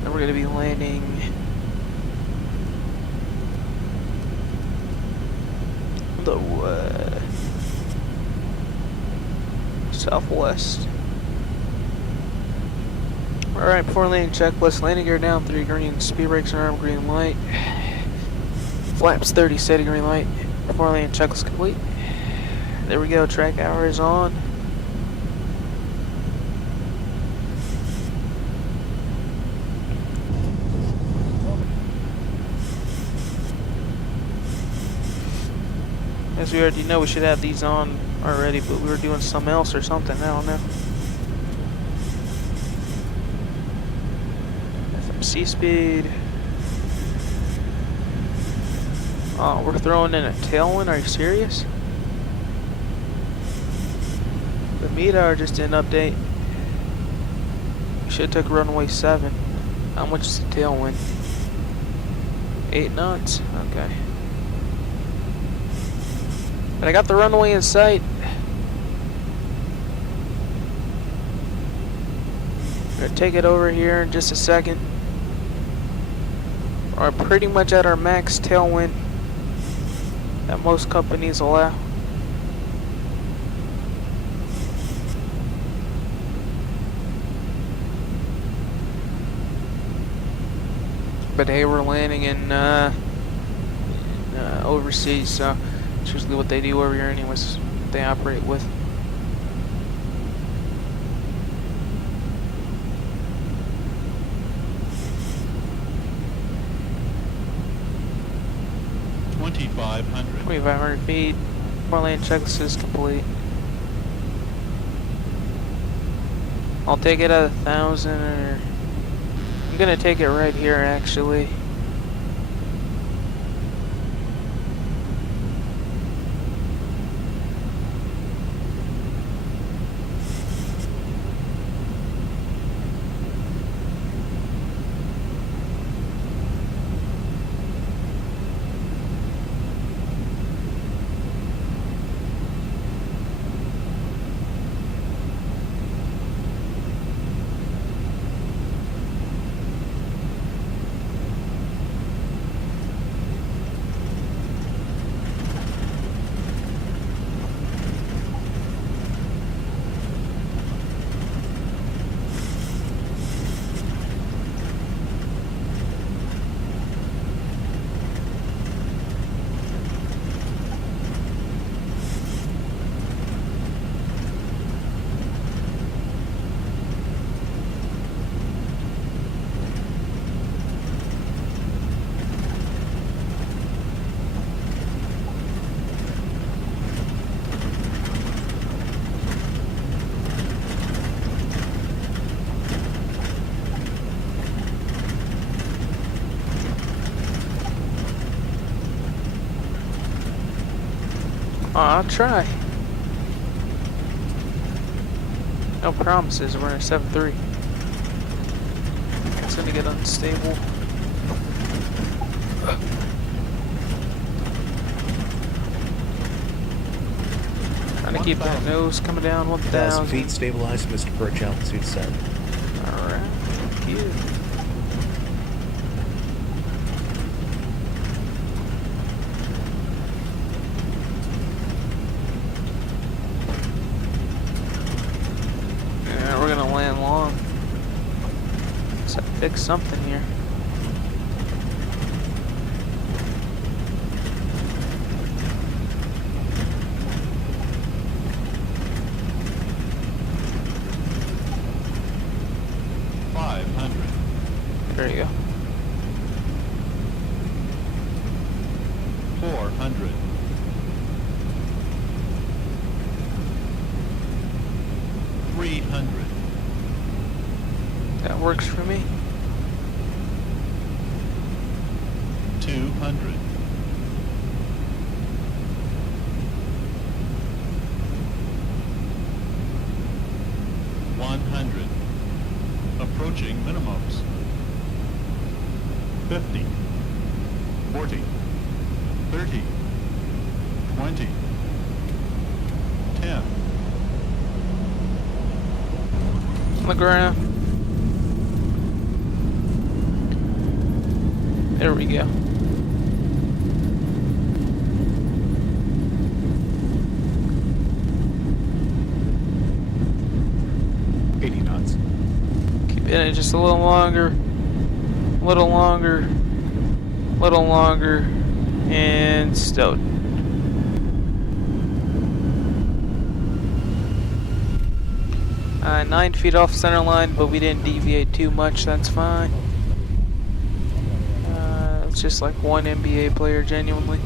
And we're gonna be landing the southwest. Alright, before landing checklist, landing gear down, 3 green, speed brakes are armed, green light. Flaps 30, steady, green light. Before landing checklist complete. There we go, track hour is on. As we already know, we should have these on already, but we were doing something else or something, I don't know. FMC speed. Oh, we're throwing in a tailwind, are you serious? The MEDAR just didn't update. We should have took runway 7. How much is the tailwind? 8 knots? Okay. But I got the runway in sight. We're gonna take it over here in just a second. We're pretty much at our max tailwind that most companies allow. But hey, we're landing in overseas, so it's usually what they do over here anyways, what they operate with. $2,500. 2,500 feet. Before land checklist is complete. I'll take it at 1,000 or... I'm gonna take it right here actually. I'll try. No promises, we're in a 7-3. It's gonna get unstable. Trying to keep that nose coming down 1,000 feet stabilized, Mr. Perch, altitude set. Alright, thank you. We're gonna land long. Let's fix something here. There you go. 400. 300. That works for me. 200. 100. Approaching minimums. 50. 40. 30. 20. 10. On the ground. There we go. Knots. Keep it just a little longer. Little longer. Little longer. And stowed. Uh, 9 feet off center line, but we didn't deviate too much. That's fine. It's just like one NBA player, genuinely.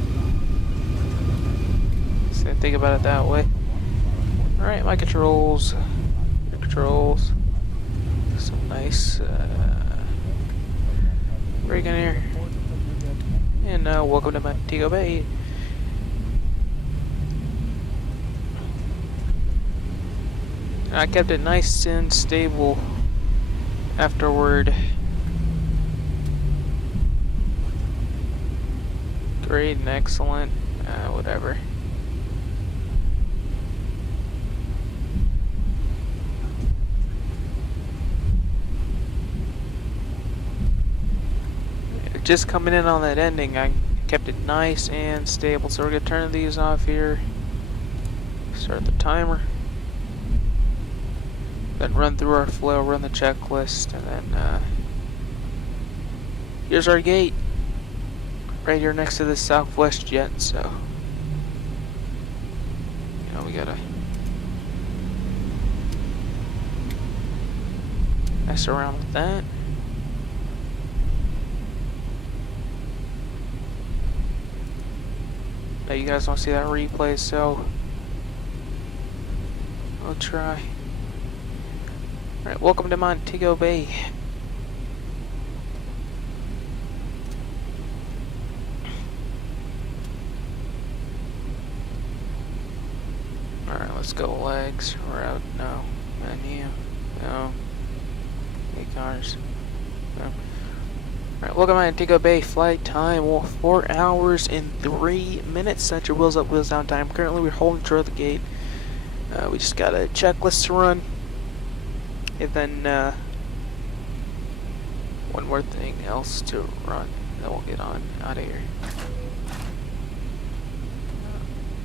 So think about it that way. Alright, my controls. Controls. Some nice break in here. And welcome to Montego Bay. I kept it nice and stable afterward. Great and excellent. Whatever. Just coming in on that ending, I kept it nice and stable. So we're gonna turn these off here. Start the timer. Then run through our flow, run the checklist, and then here's our gate. Right here next to the Southwest jet, so you know we gotta mess around with that. Now you guys want to see that replay, so I'll try. Alright, welcome to Montego Bay. Alright, let's go legs, route, no, menu, no, eight cars, no. Alright, welcome to Montego Bay. Flight time, well, 4 hours and 3 minutes. Set your wheels up, wheels down time. Currently we're holding true at the gate. We just got a checklist to run. And then one more thing else to run. Then we'll get on out of here.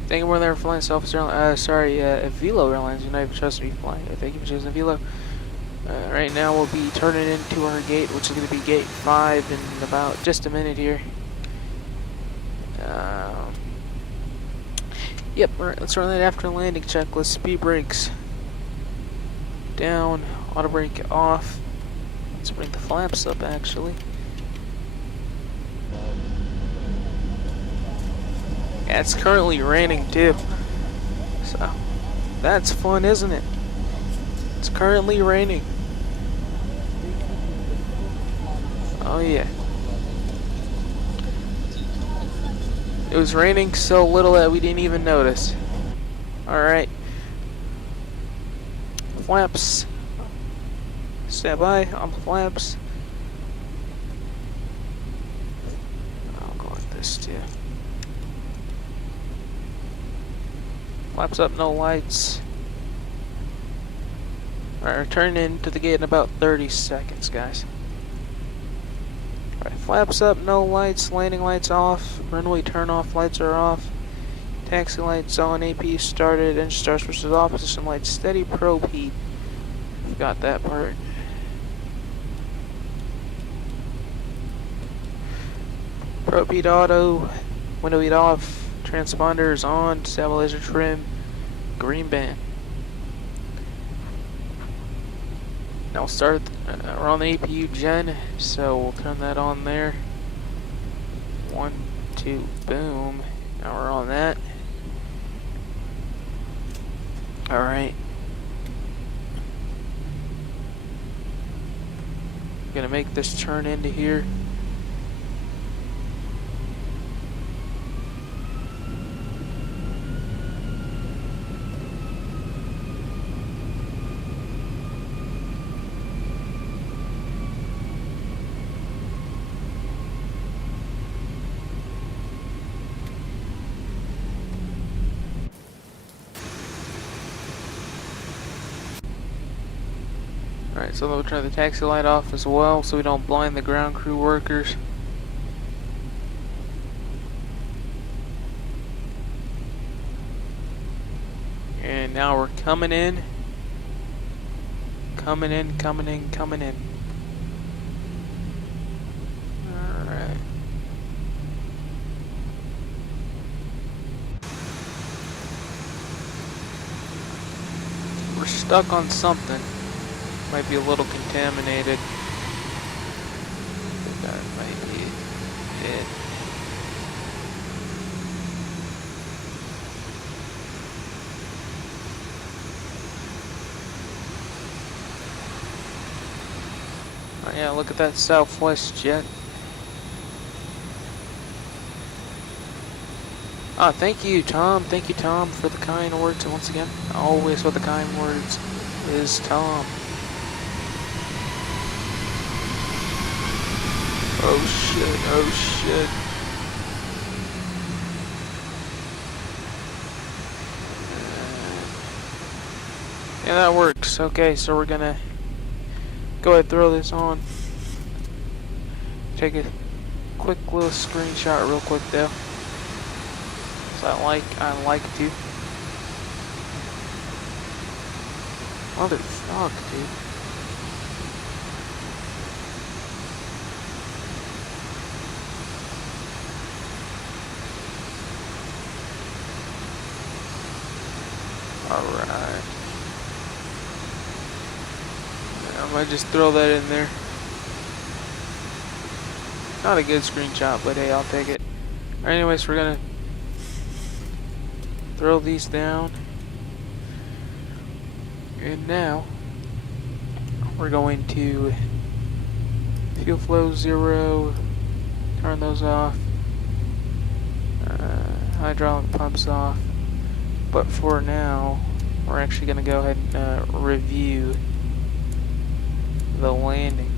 Thank you for there flying Southwest Airlines. Avelo Airlines. You're not even trusting me flying. Thank you for choosing Avelo. Right now we'll be turning into our gate, which is going to be gate 5 in about just a minute here. Yep, alright, let's run that after landing checklist. Speed brakes down, auto brake off. Let's bring the flaps up actually. Yeah, it's currently raining too. So that's fun, isn't it? It's currently raining. Oh yeah. It was raining so little that we didn't even notice. Alright. Flaps. Stand by on the flaps. I'll go like this too. Flaps up, no lights. Alright, we're turning into the gate in about 30 seconds, guys. Alright, flaps up, no lights, landing lights off, runway turn off, lights are off, taxi lights on, AP started, engine start switches off, position lights steady, probe heat. Forgot that part. Probe heat auto, window heat off, transponders on, stabilizer trim, green band. Now we'll start, we're on the APU gen, so we'll turn that on there. 1, 2, boom. Now we're on that. Alright. Gonna make this turn into here. Alright, so we'll turn the taxi light off as well so we don't blind the ground crew workers. And now we're coming in. Coming in. Alright. We're stuck on something. Might be a little contaminated. That might be it. Oh yeah, look at that Southwest jet. Ah, thank you, Tom. Thank you, Tom, for the kind words. Once again, always with the kind words is Tom. Oh shit, oh shit. Yeah, that works. Okay, so we're gonna go ahead and throw this on. Take a quick little screenshot real quick though. So I like to. Motherfuck, dude. Alright. I might just throw that in there. Not a good screenshot, but hey, I'll take it. Alright, anyways, we're gonna throw these down. And now, we're going to fuel flow 0, turn those off, hydraulic pumps off. But for now, we're actually going to go ahead and review the landing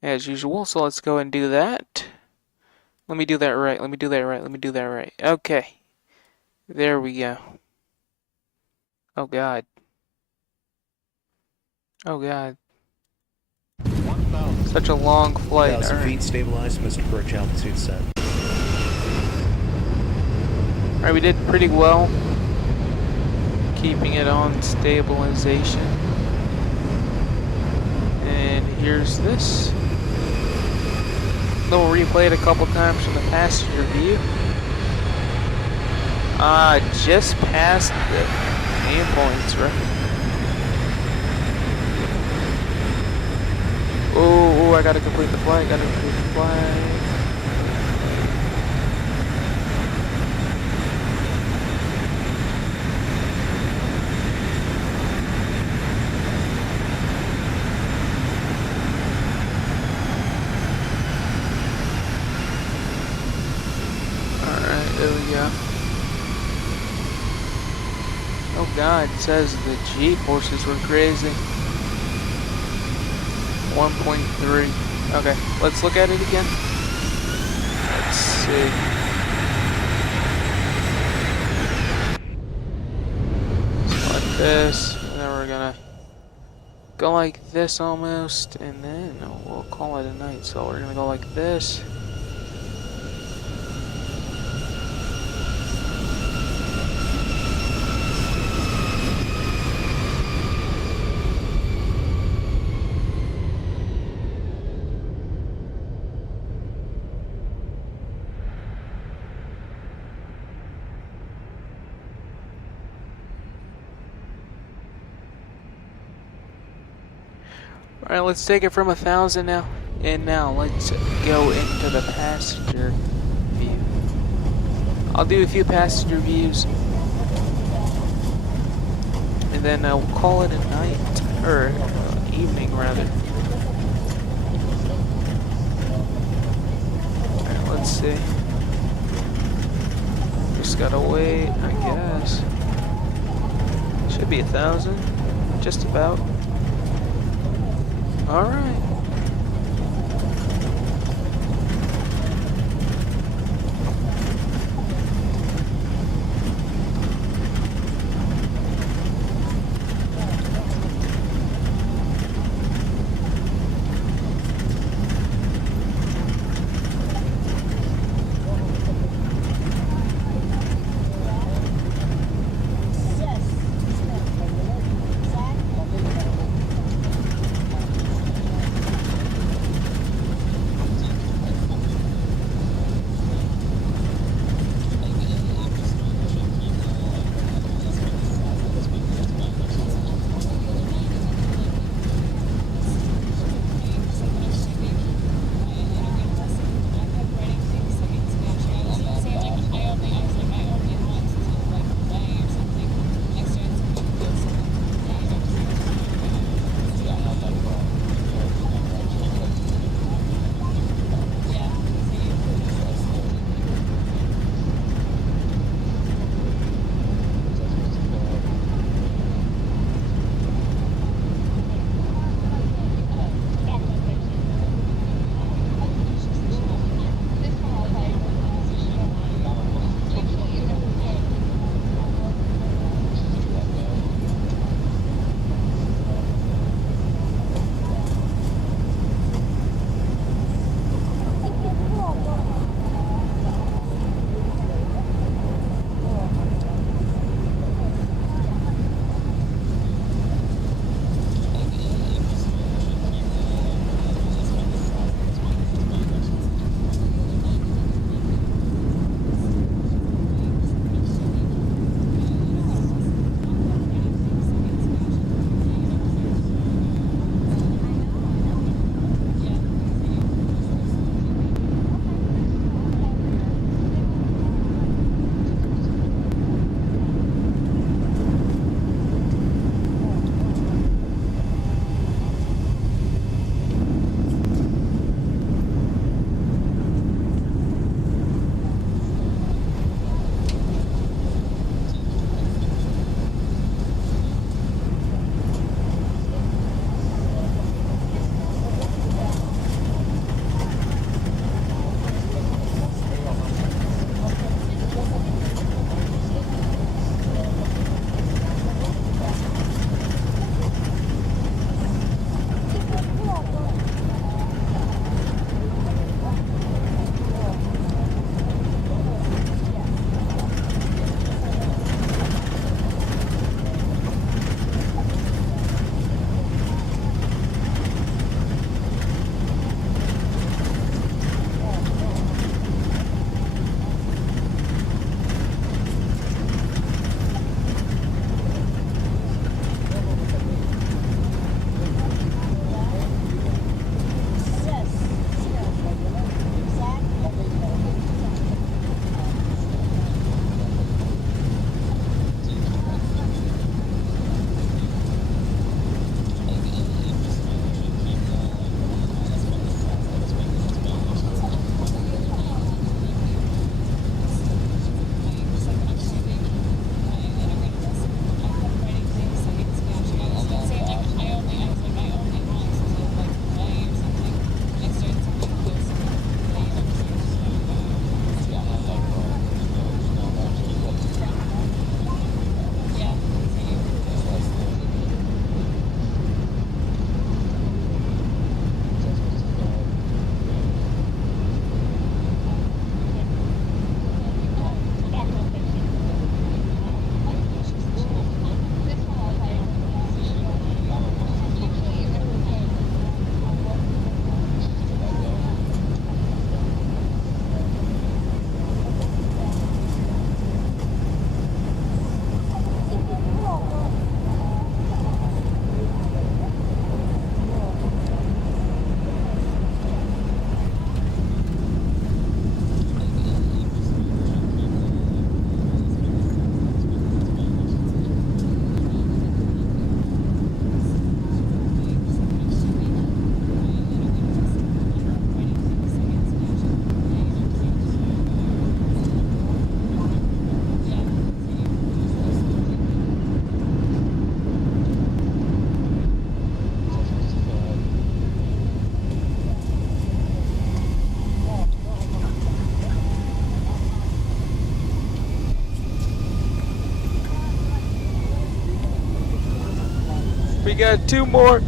as usual. So let's go and do that. Let me do that right. Okay. There we go. Oh God. Oh God. 1,000. Such a long flight. 1,000 Alright. feet stabilized, missed approach altitude set. Alright, we did pretty well keeping it on stabilization. And here's this. We'll replay it a couple times from the passenger view. Just past the main points, right? Oh, I gotta complete the flight, Alright, there we go. Oh God, it says the G-forces were crazy. 1.3. Okay, let's look at it again. Let's see. Select this, and then we're gonna go like this almost, and then we'll call it a night. So we're gonna go like this. Alright, let's take it from 1,000 now. And now let's go into the passenger view. I'll do a few passenger views. And then we'll call it a night. Or evening rather. Alright, let's see. Just gotta wait, I guess. Should be 1,000. Just about. Alright. We got 2 more.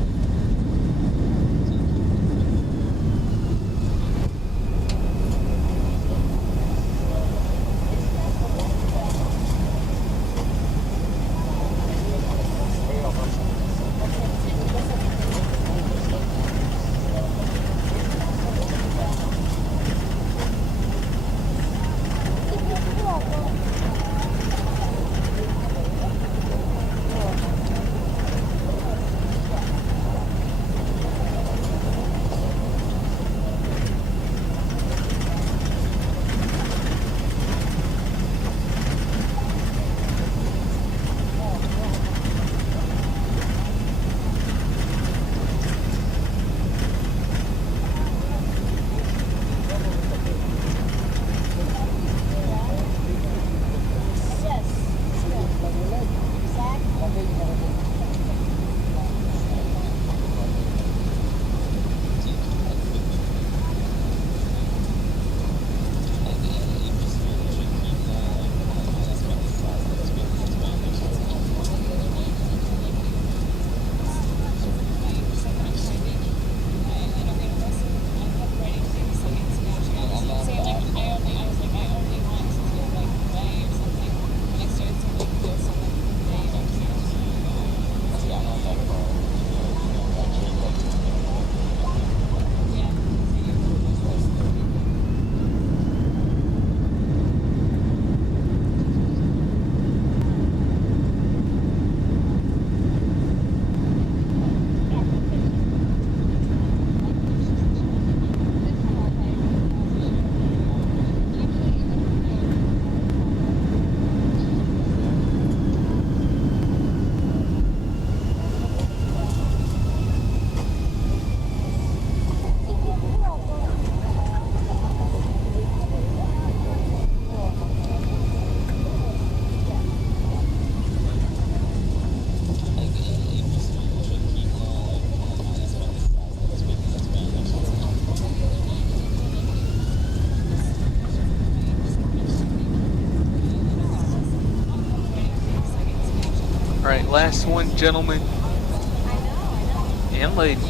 Alright, last one, gentlemen. And lady.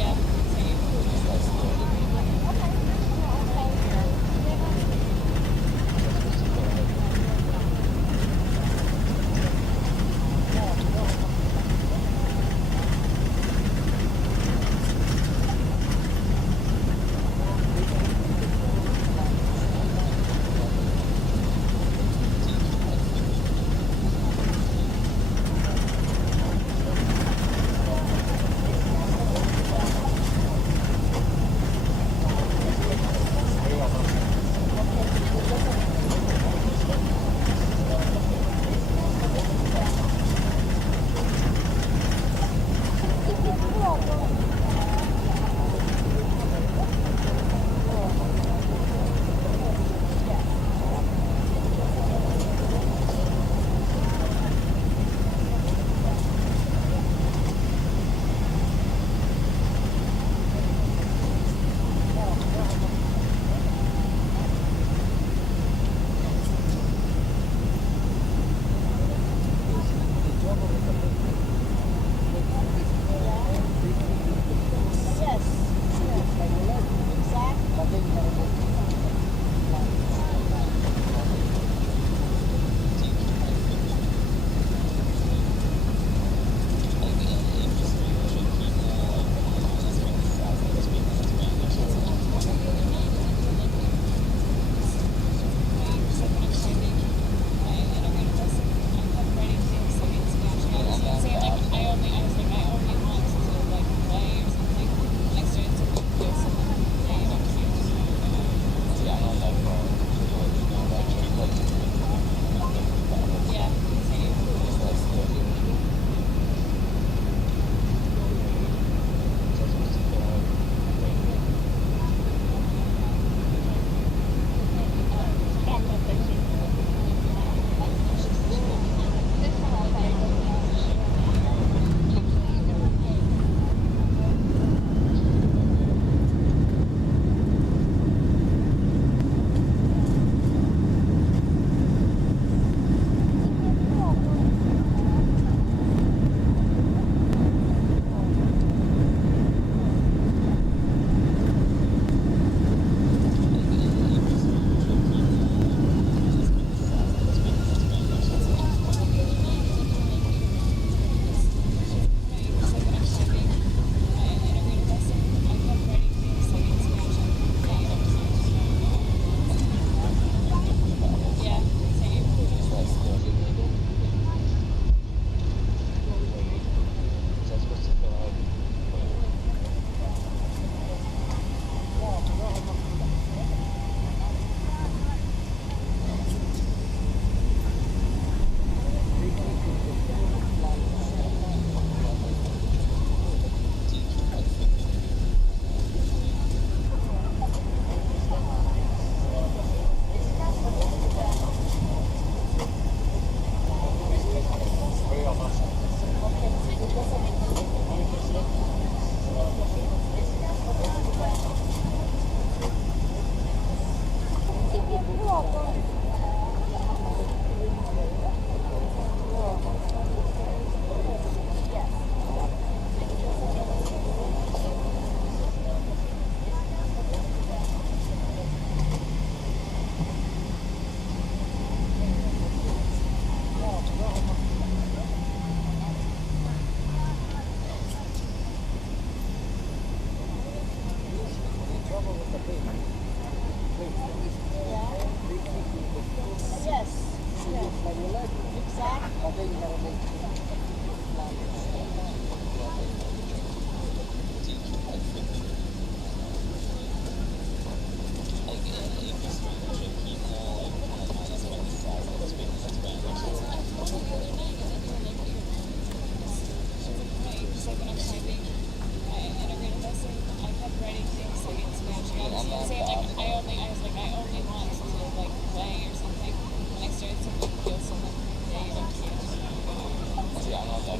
You're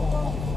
welcome.